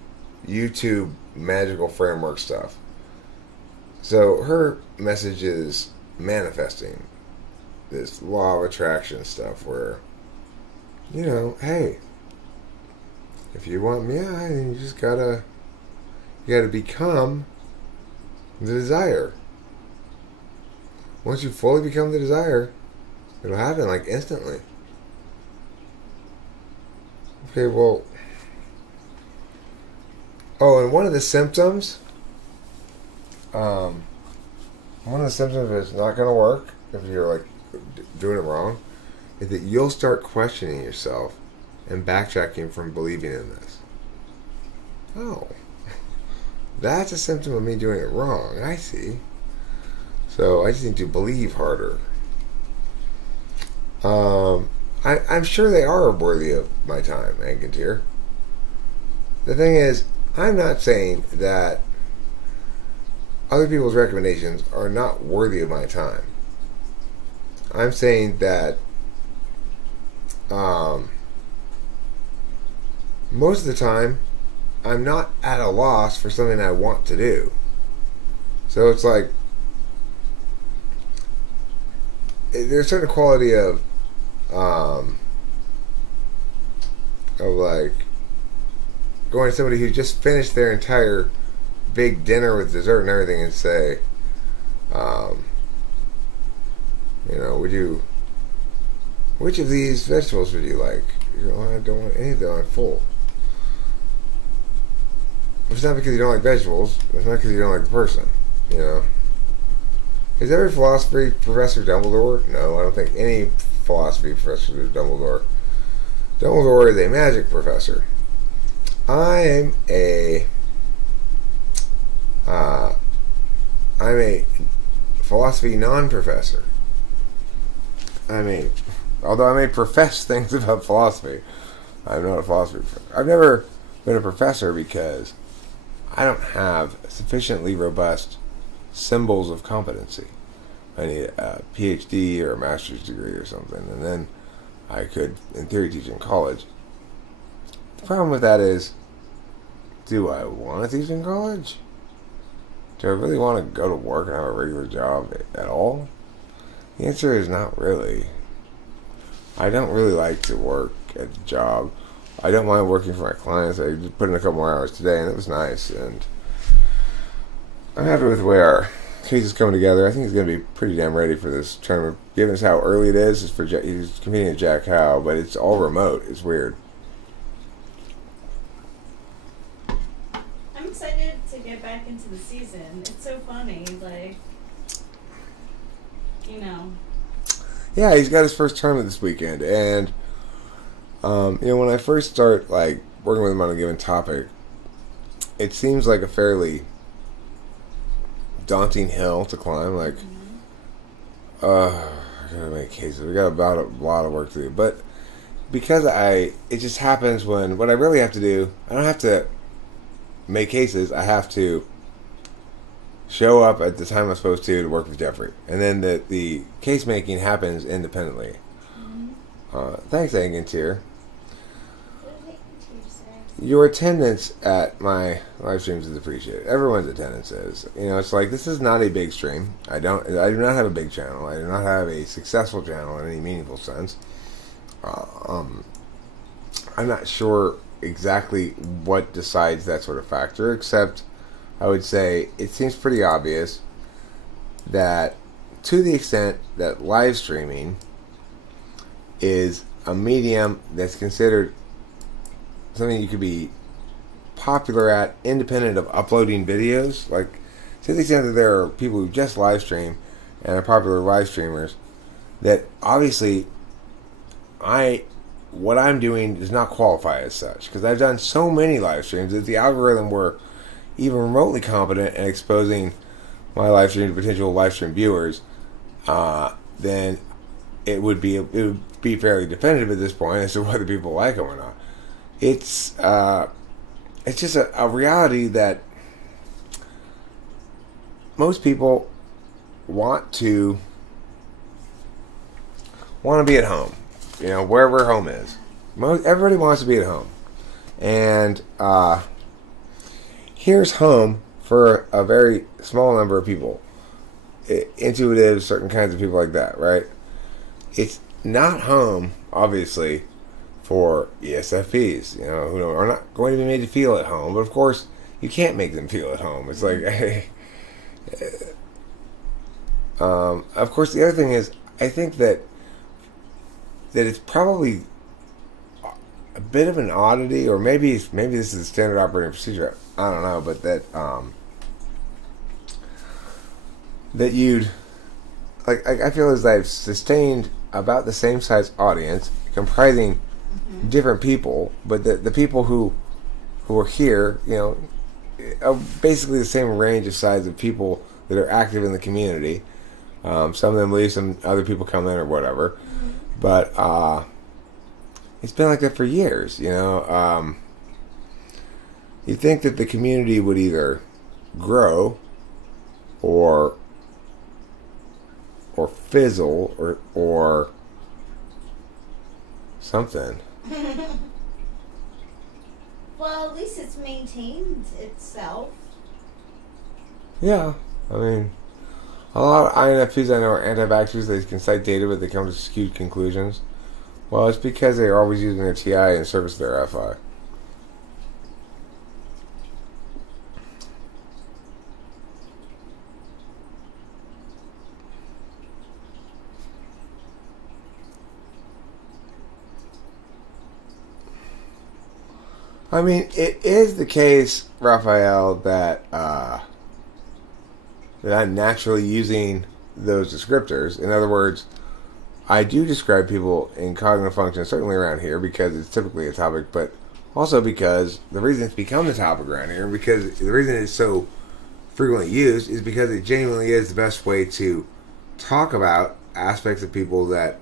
YouTube magical framework stuff. So her message is manifesting this law of attraction stuff where, hey, if you want me, you just gotta become the desire. Once you fully become the desire, it'll happen like instantly. Okay, well, and one of the symptoms of it's not going to work if you're like doing it wrong, is that you'll start questioning yourself and backtracking from believing in this. Oh, That's a symptom of me doing it wrong. I see. So I just need to believe harder. I'm sure they are worthy of my time, Angantyr. The thing is, I'm not saying that other people's recommendations are not worthy of my time. I'm saying that most of the time, I'm not at a loss for something I want to do. So it's like, there's a certain quality of like going to somebody who just finished their entire big dinner with dessert and everything and say, which of these vegetables would you like? I don't want any of them, I'm full. It's not because you don't like vegetables, it's not because you don't like the person, Is every philosophy professor Dumbledore? No, I don't think any philosophy professor is Dumbledore. Dumbledore is a magic professor. I'm a philosophy non-professor. Although I may profess things about philosophy, I'm not a philosophy professor. I've never been a professor because I don't have sufficiently robust symbols of competency. I need a PhD or a master's degree or something, and then I could, in theory, teach in college. The problem with that is, do I want to teach in college? Do I really want to go to work and have a regular job at all? The answer is not really. I don't really like to work at the job. I don't mind working for my clients. I just put in a couple more hours today, and it was nice. And I'm happy with the way our case is coming together. I think he's going to be pretty damn ready for this tournament. Given us how early it is, he's competing at Jack Howe, but it's all remote. It's weird. I'm excited to get back into the season. It's so funny, Yeah, he's got his first tournament this weekend, and when I first start working with him on a given topic, it seems like a fairly daunting hill to climb. I gotta make cases. We got about a lot of work to do, but because it just happens when what I really have to do, I don't have to make cases. I have to show up at the time I'm supposed to work with Jeffrey, and then the case making happens independently. Thanks, Angantyr. Your attendance at my live streams is appreciated. Everyone's attendance is. It's like, this is not a big stream. I do not have a big channel. I do not have a successful channel in any meaningful sense. I'm not sure exactly what decides that sort of factor, except I would say it seems pretty obvious that to the extent that live streaming is a medium that's considered something you could be popular at independent of uploading videos, to the extent that there are people who just live stream and are popular live streamers, that obviously what I'm doing does not qualify as such, because I've done so many live streams that if the algorithm were even remotely competent at exposing my live stream to potential live stream viewers, then it would be fairly definitive at this point as to whether people like them or not. It's just a reality that most people want to be at home, wherever home is. Everybody wants to be at home, and here's home for a very small number of people, intuitive, certain kinds of people like that, right? It's not home, obviously, for ESFPs, who are not going to be made to feel at home. But of course, you can't make them feel at home. It's like, of course, the other thing is, I think that it's probably a bit of an oddity, or maybe this is a standard operating procedure. I don't know, but that you'd I feel as I've sustained about the same size audience, comprising different people, but the people who are here, basically the same range of size of people that are active in the community. Some of them leave, some other people come in or whatever. But it's been like that for years, you know. You think that the community would either grow or fizzle or something. Well, at least it's maintained itself. Yeah, I mean, a lot of INFPs I know are anti-vaxxers. They can cite data, but they come to skewed conclusions. Well, it's because they're always using their TI in service of their FI. I mean, it is the case, Raphael, that that I'm naturally using those descriptors. In other words, I do describe people in cognitive function, certainly around here, because it's typically a topic, but also because the reason it's become the topic around here, because the reason it's so frequently used, is because it genuinely is the best way to talk about aspects of people that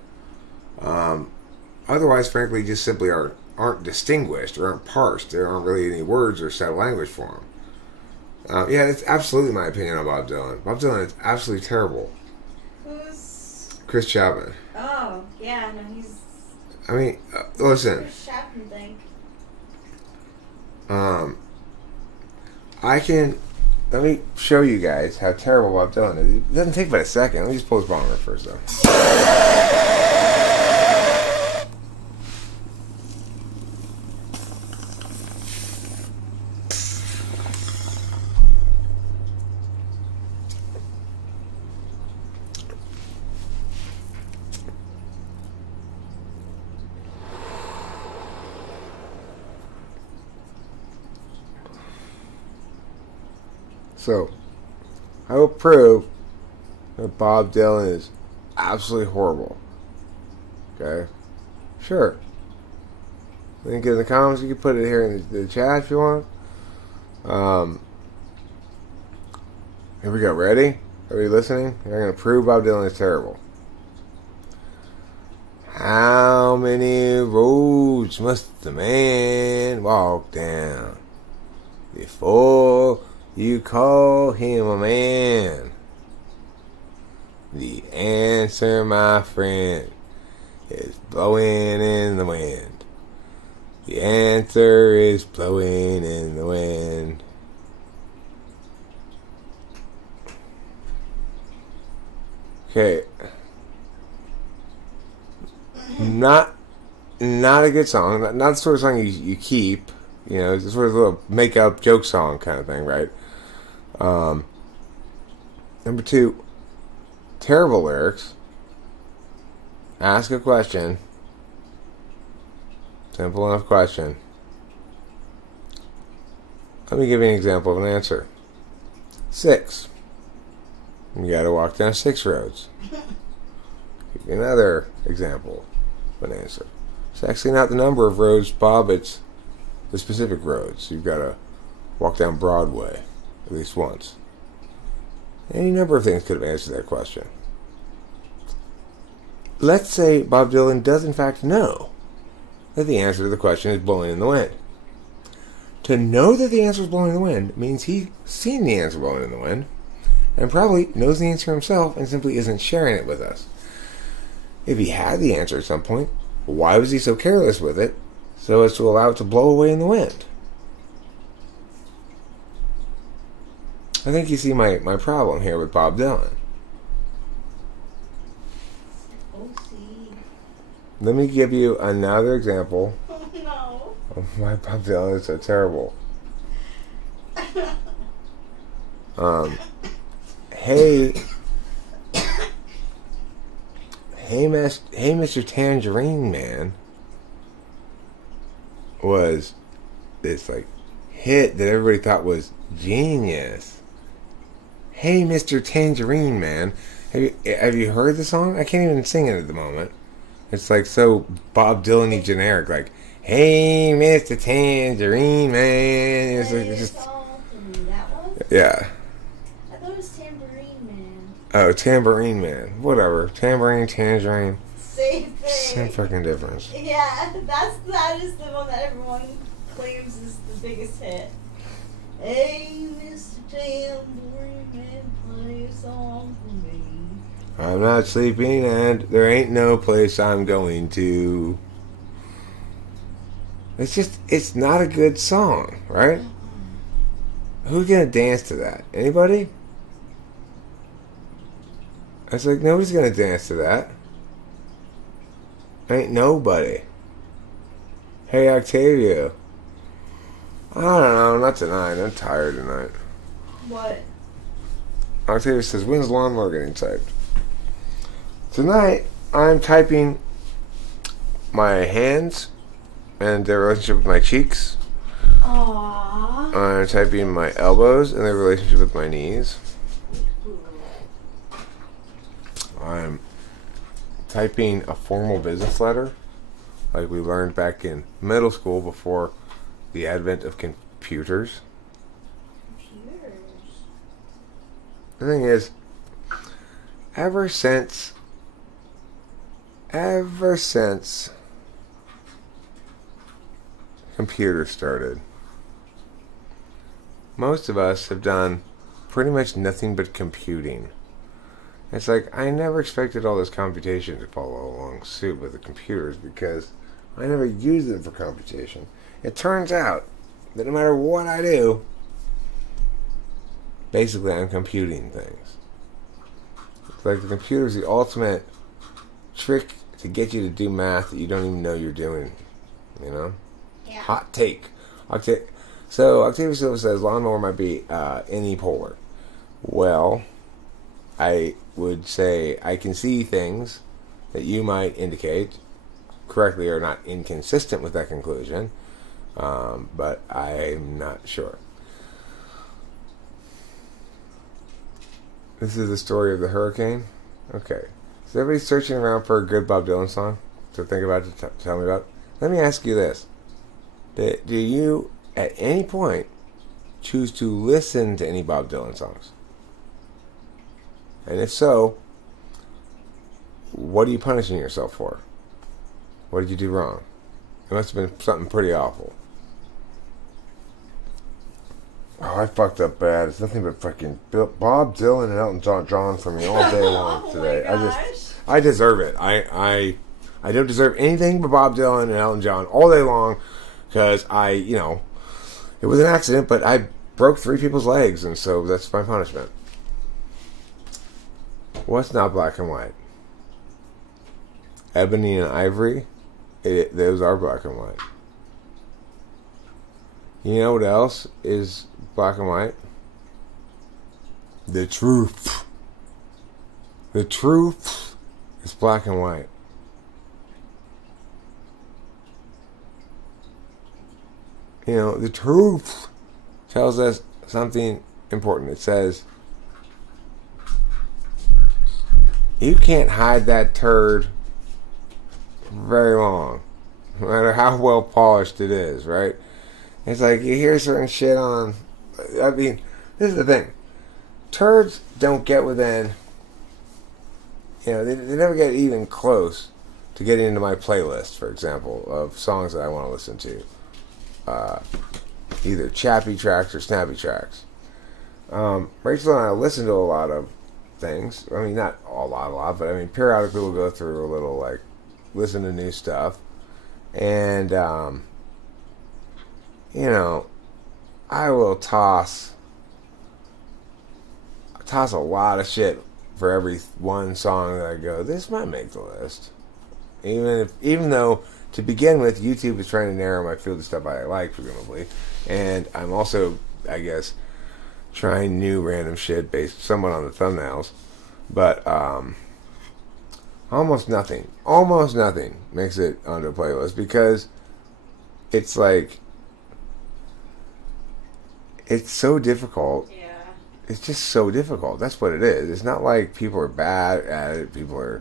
otherwise, frankly, just simply aren't distinguished or aren't parsed. There aren't really any words or set of language for them. Yeah, that's absolutely my opinion on Bob Dylan. Bob Dylan is absolutely terrible. Who's? Chris Chapman. Oh, yeah, no, he's. I mean, listen. Chris Chapman think. I can. Let me show you guys how terrible Bob Dylan is. It doesn't take but a second. Let me just pull his bomber first, though. So, I will prove that Bob Dylan is absolutely horrible. Okay? Sure. Link in the comments. You can put it here in the chat if you want. Here we go. Ready? Are you listening? I'm going to prove Bob Dylan is terrible. How many roads must the man walk down before you call him a man? The answer, my friend, is blowing in the wind. The answer is blowing in the wind. Okay. Not a good song. Not the sort of song you keep. You know, it's sort of a little make-up joke song kind of thing, right? Number 2, terrible lyrics. Ask a question. Simple enough question. Let me give you an example of an answer. 6. You gotta walk down 6 roads. Give you another example of an answer. It's actually not the number of roads, Bob, it's the specific roads. You've gotta walk down Broadway at least once. Any number of things could have answered that question. Let's say Bob Dylan does in fact know that the answer to the question is blowing in the wind. To know that the answer is blowing in the wind means he's seen the answer blowing in the wind and probably knows the answer himself and simply isn't sharing it with us. If he had the answer at some point, why was he so careless with it so as to allow it to blow away in the wind? I think you see my problem here with Bob Dylan. Oh, see. Let me give you another example Oh, no. of why Bob Dylan is so terrible. Hey, Mr. Tangerine Man was this like hit that everybody thought was genius. Hey, Mr. Tangerine Man, have you heard the song? I can't even sing it at the moment. It's like so Bob Dylan-y generic, like Hey, Mr. Tangerine Man. It's like it's just Yeah. I thought it was Tambourine Man. Oh, Tambourine Man. Whatever. Tambourine, tangerine. Same thing. Same fucking difference. Yeah, that is the one that everyone claims is the biggest hit. Hey, Mr. Tambourine Man, play a song for me. I'm not sleeping and there ain't no place I'm going to. It's not a good song, right? Who's gonna dance to that? Anybody? It's like nobody's gonna dance to that. Ain't nobody. Hey Octavia. I don't know, not tonight. I'm tired tonight. What? Octavia says, when's lawnmower getting typed? Tonight, I'm typing my hands and their relationship with my cheeks. Aww. I'm typing my elbows and their relationship with my knees. I'm typing a formal business letter, like we learned back in middle school before the advent of computers. The thing is, ever since computers started, most of us have done pretty much nothing but computing. It's like, I never expected all this computation to follow along suit with the computers because I never used them for computation. It turns out that no matter what I do, basically I'm computing things. It's like the computer is the ultimate trick to get you to do math that you don't even know you're doing. You know? Yeah. Hot take. So Octavia Silva says lawnmower might be unipolar. Well, I would say I can see things that you might indicate correctly or not inconsistent with that conclusion, but I'm not sure. This is the story of the hurricane. Okay. Is everybody searching around for a good Bob Dylan song to think about, to tell me about? Let me ask you this. Do you, at any point, choose to listen to any Bob Dylan songs? And if so, what are you punishing yourself for? What did you do wrong? It must have been something pretty awful. Oh, I fucked up bad. It's nothing but fucking Bob Dylan and Elton John for me all day long today. I deserve it. I don't deserve anything but Bob Dylan and Elton John all day long because it was an accident, but I broke 3 people's legs, and so that's my punishment. What's not black and white? Ebony and ivory, those are black and white. You know what else is black and white? The truth. The truth is black and white. You know, the truth tells us something important. It says, you can't hide that turd very long, no matter how well polished it is, right? It's like you hear certain shit on. I mean, this is the thing. Turds don't get within. They never get even close to getting into my playlist, for example, of songs that I want to listen to. Either chappy tracks or snappy tracks. Rachel and I listen to a lot of things. I mean, not a lot, but I mean, periodically we'll go through a little, like, listen to new stuff. And, I will toss a lot of shit for every one song that I go, this might make the list. Even though, to begin with, YouTube is trying to narrow my field of stuff I like, presumably. And I'm also, I guess, trying new random shit based somewhat on the thumbnails. But, almost nothing makes it onto a playlist because it's like, it's so difficult. Yeah. It's just so difficult. That's what it is. It's not like people are bad at it. People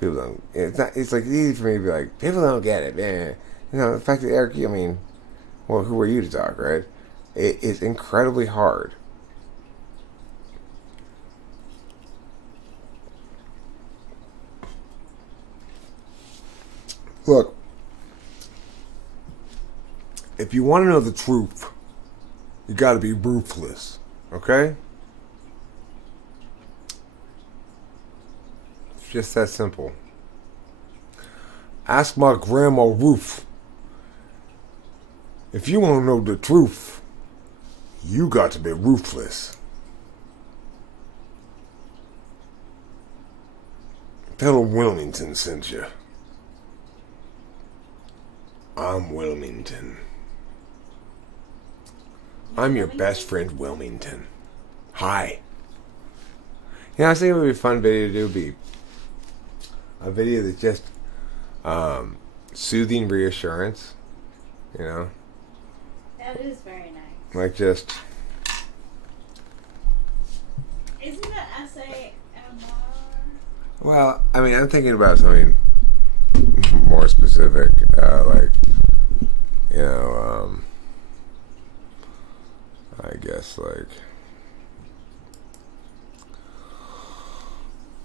don't. It's not. It's like easy for me to be like, people don't get it. The fact that Eric, who are you to talk, right? It is incredibly hard Look, if you want to know the truth, you got to be ruthless, okay? It's just that simple. Ask my grandma Ruth. If you want to know the truth, you got to be ruthless. Tell her Wilmington sent you. I'm Wilmington. I'm your best friend, Wilmington. Hi. I was thinking it would be a fun video to do. Be a video that's just soothing reassurance. You know? That is very nice. Like just... Isn't that essay MR? Well, I mean, I'm thinking about something more specific. Like, you know, I guess, like...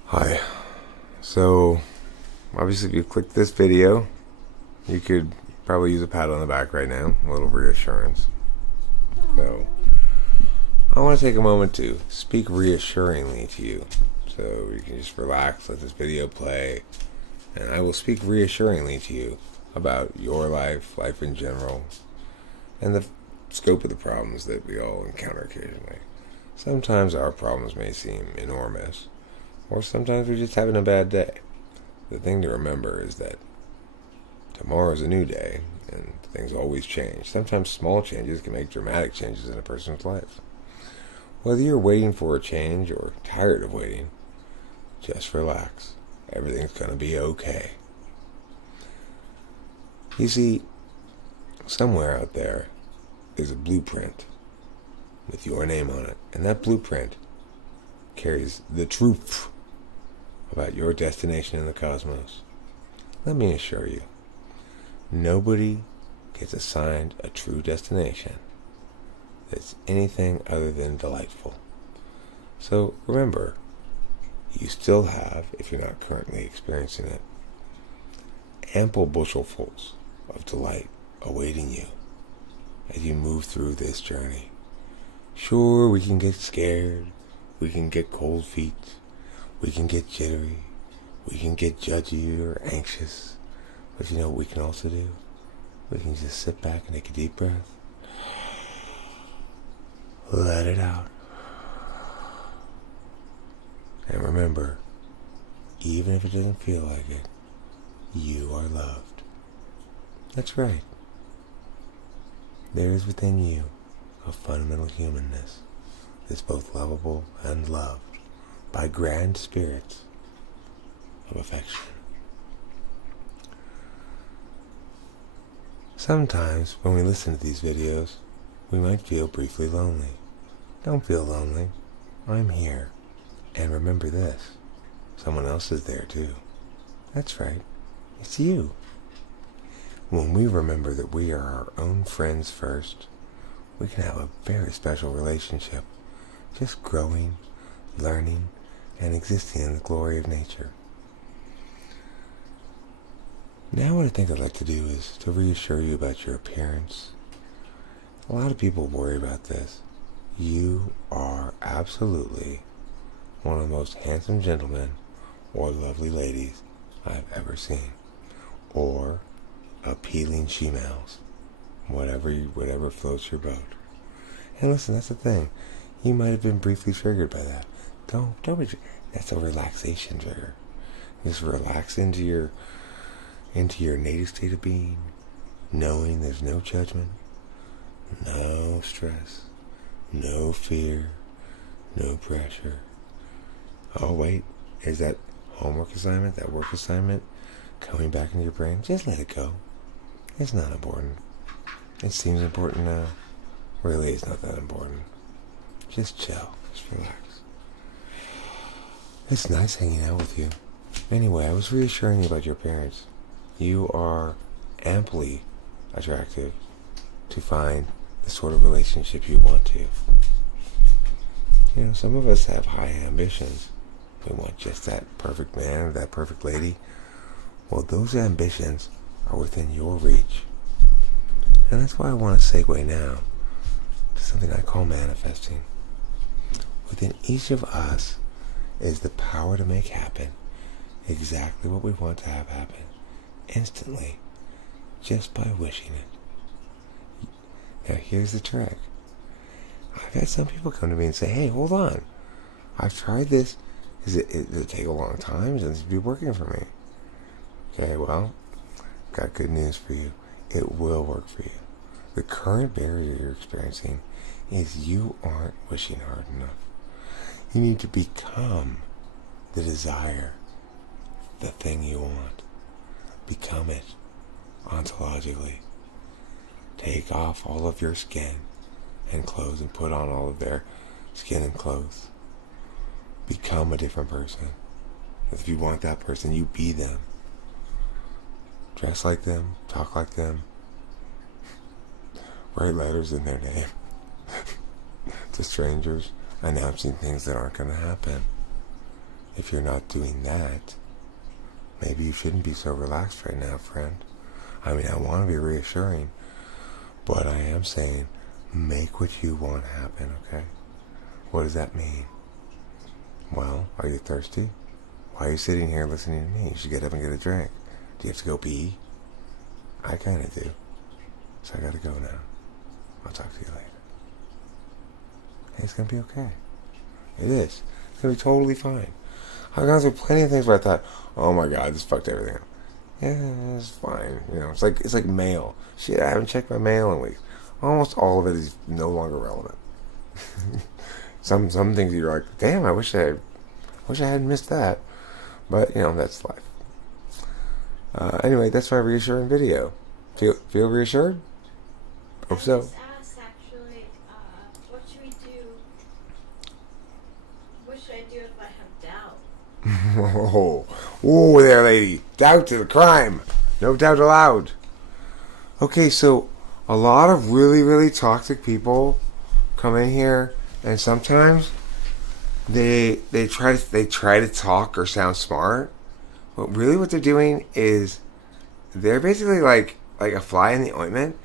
Hi. So, obviously, if you click this video, you could probably use a pat on the back right now. A little reassurance. So, I want to take a moment to speak reassuringly to you. So, you can just relax, let this video play, and I will speak reassuringly to you about your life in general, and the scope of the problems that we all encounter occasionally. Sometimes our problems may seem enormous, or sometimes we're just having a bad day. The thing to remember is that tomorrow's a new day, and things always change. Sometimes small changes can make dramatic changes in a person's life. Whether you're waiting for a change or tired of waiting, just relax. Everything's going to be okay. You see, somewhere out there is a blueprint with your name on it, and that blueprint carries the truth about your destination in the cosmos. Let me assure you, nobody gets assigned a true destination that's anything other than delightful. So remember, you still have, if you're not currently experiencing it, ample bushelfuls of delight awaiting you as you move through this journey. Sure, we can get scared, we can get cold feet, we can get jittery, we can get judgy or anxious, but you know what we can also do? We can just sit back and take a deep breath. Let it out. And remember, even if it doesn't feel like it, you are loved. That's right. There is within you a fundamental humanness that's both lovable and loved by grand spirits of affection. Sometimes when we listen to these videos, we might feel briefly lonely. Don't feel lonely. I'm here. And remember this, someone else is there too. That's right, it's you. When we remember that we are our own friends first, we can have a very special relationship, just growing, learning, and existing in the glory of nature. Now what I think I'd like to do is to reassure you about your appearance. A lot of people worry about this. You are absolutely one of the most handsome gentlemen or lovely ladies I've ever seen, or appealing she-males, whatever floats your boat. And listen, that's the thing. You might have been briefly triggered by that. Don't be. That's a relaxation trigger. Just relax into your native state of being, knowing there's no judgment, no stress, no fear, no pressure. Oh wait, is that homework assignment, that work assignment coming back into your brain? Just let it go. It's not important. It seems important now. Really, it's not that important. Just chill. Just relax. It's nice hanging out with you. Anyway, I was reassuring you about your parents. You are amply attractive to find the sort of relationship you want to. You know, some of us have high ambitions. We want just that perfect man or that perfect lady. Well, those ambitions are within your reach. And that's why I want to segue now to something I call manifesting. Within each of us is the power to make happen exactly what we want to have happen instantly, just by wishing it. Now here's the trick. I've had some people come to me and say, hey, hold on. I've tried this. Does it take a long time? Does it be working for me? Okay, well, got good news for you. It will work for you. The current barrier you're experiencing is you aren't wishing hard enough. You need to become the desire, the thing you want. Become it ontologically. Take off all of your skin and clothes and put on all of their skin and clothes. Become a different person. If you want that person, you be them. Dress like them, talk like them, write letters in their name to strangers, announcing things that aren't going to happen. If you're not doing that, maybe you shouldn't be so relaxed right now, friend. I mean, I want to be reassuring, but I am saying, make what you want happen, okay? What does that mean? Well, are you thirsty? Why are you sitting here listening to me? You should get up and get a drink. Do you have to go pee? I kind of do. So I gotta go now. I'll talk to you later. Hey, it's gonna be okay. It is. It's gonna be totally fine. I've gone through plenty of things where I thought, oh my god, this fucked everything up. Yeah, it's fine. You know, it's like mail. Shit, I haven't checked my mail in weeks. Almost all of it is no longer relevant. Some things you're like, damn, I wish I hadn't missed that. But, you know, that's life. Anyway, that's my reassuring video. Feel reassured? Hope so. I just asked, actually, what should we do? What should I do if I have doubt? Whoa there, lady. Doubt to the crime. No doubt allowed. Okay, so a lot of really, really toxic people come in here, and sometimes they try to talk or sound smart, but really what they're doing is they're basically like a fly in the ointment,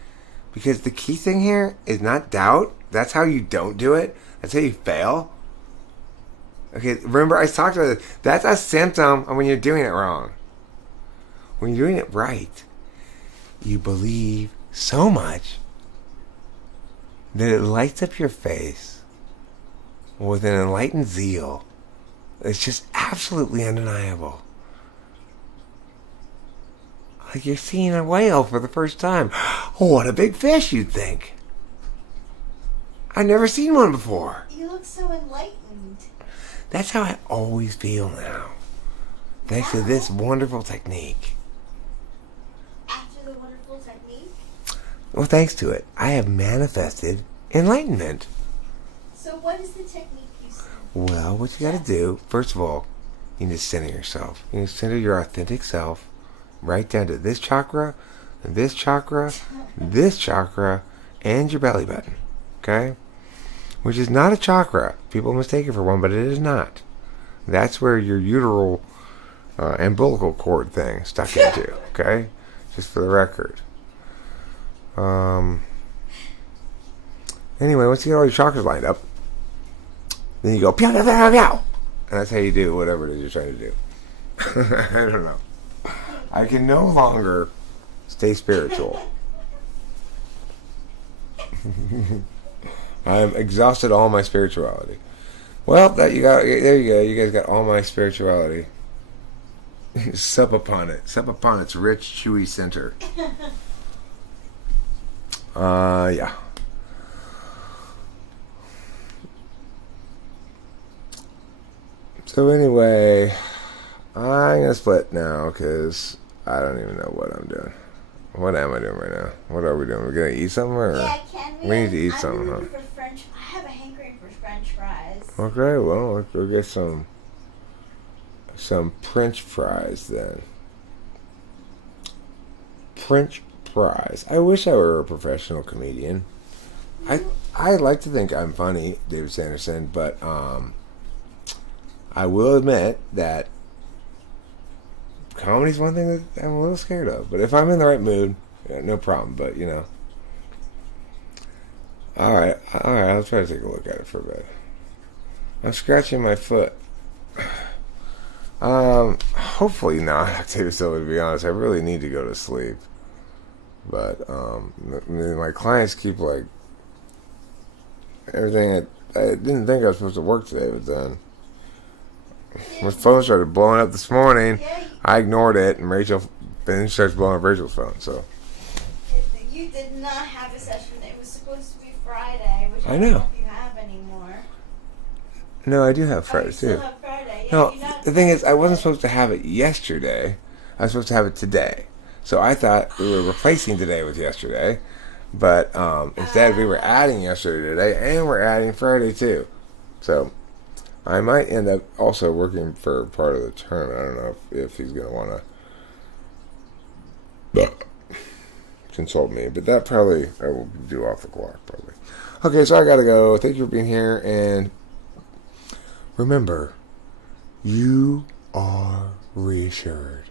because the key thing here is not doubt. That's how you don't do it. That's how you fail. Okay, remember I talked about this. That's a symptom of when you're doing it wrong. When you're doing it right, you believe so much that it lights up your face with an enlightened zeal. It's just absolutely undeniable. Like you're seeing a whale for the first time. Oh, what a big fish, you'd think. I've never seen one before. You look so enlightened. That's how I always feel now. Thanks to this wonderful technique. After the wonderful technique? Well, thanks to it, I have manifested enlightenment. So what is the technique you said? Well, what you gotta do, first of all, you need to center yourself. You need to center your authentic self right down to this chakra, this chakra, this chakra, and your belly button. Okay? Which is not a chakra. People mistake it for one, but it is not. That's where your uteral umbilical cord thing stuck into. Okay? Just for the record. Anyway, once you get all your chakras lined up, then you go pew pew pew pew, and that's how you do whatever it is you're trying to do. I don't know. I can no longer stay spiritual. I'm exhausted all my spirituality. Well, there you go. You guys got all my spirituality. Sup upon it. Sup upon its rich, chewy center. Yeah. So anyway, I'm gonna split now because I don't even know what I'm doing. What am I doing right now? What are we doing? We're gonna eat something, or Yeah, can we? we need to eat something, huh? I'm looking for French. I have a hankering for French fries. Okay, well, let's go get some French fries then. French fries. I wish I were a professional comedian. I like to think I'm funny, David Sanderson, but I will admit that comedy's one thing that I'm a little scared of. But if I'm in the right mood, yeah, no problem. But, you know. Alright, I'll try to take a look at it for a bit. I'm scratching my foot. Hopefully not Octavia Silva, to be honest. I really need to go to sleep. But, my clients keep, like, everything. I didn't think I was supposed to work today, but then my phone started blowing up this morning. I ignored it, and then starts blowing up Rachel's phone, so. You did not have a session. It was supposed to be Friday, which I I don't know. know if you have anymore. No, I do have Oh, Friday, you still too. have Friday. Yeah, No, you're not- the thing is, I wasn't supposed to have it yesterday. I was supposed to have it today. So I thought we were replacing today with yesterday. But instead, we were adding yesterday today, and we're adding Friday, too. So I might end up also working for part of the tournament. I don't know if he's going to want to consult me. But that probably I will do off the clock, probably. Okay, so I got to go. Thank you for being here. And remember, you are reassured.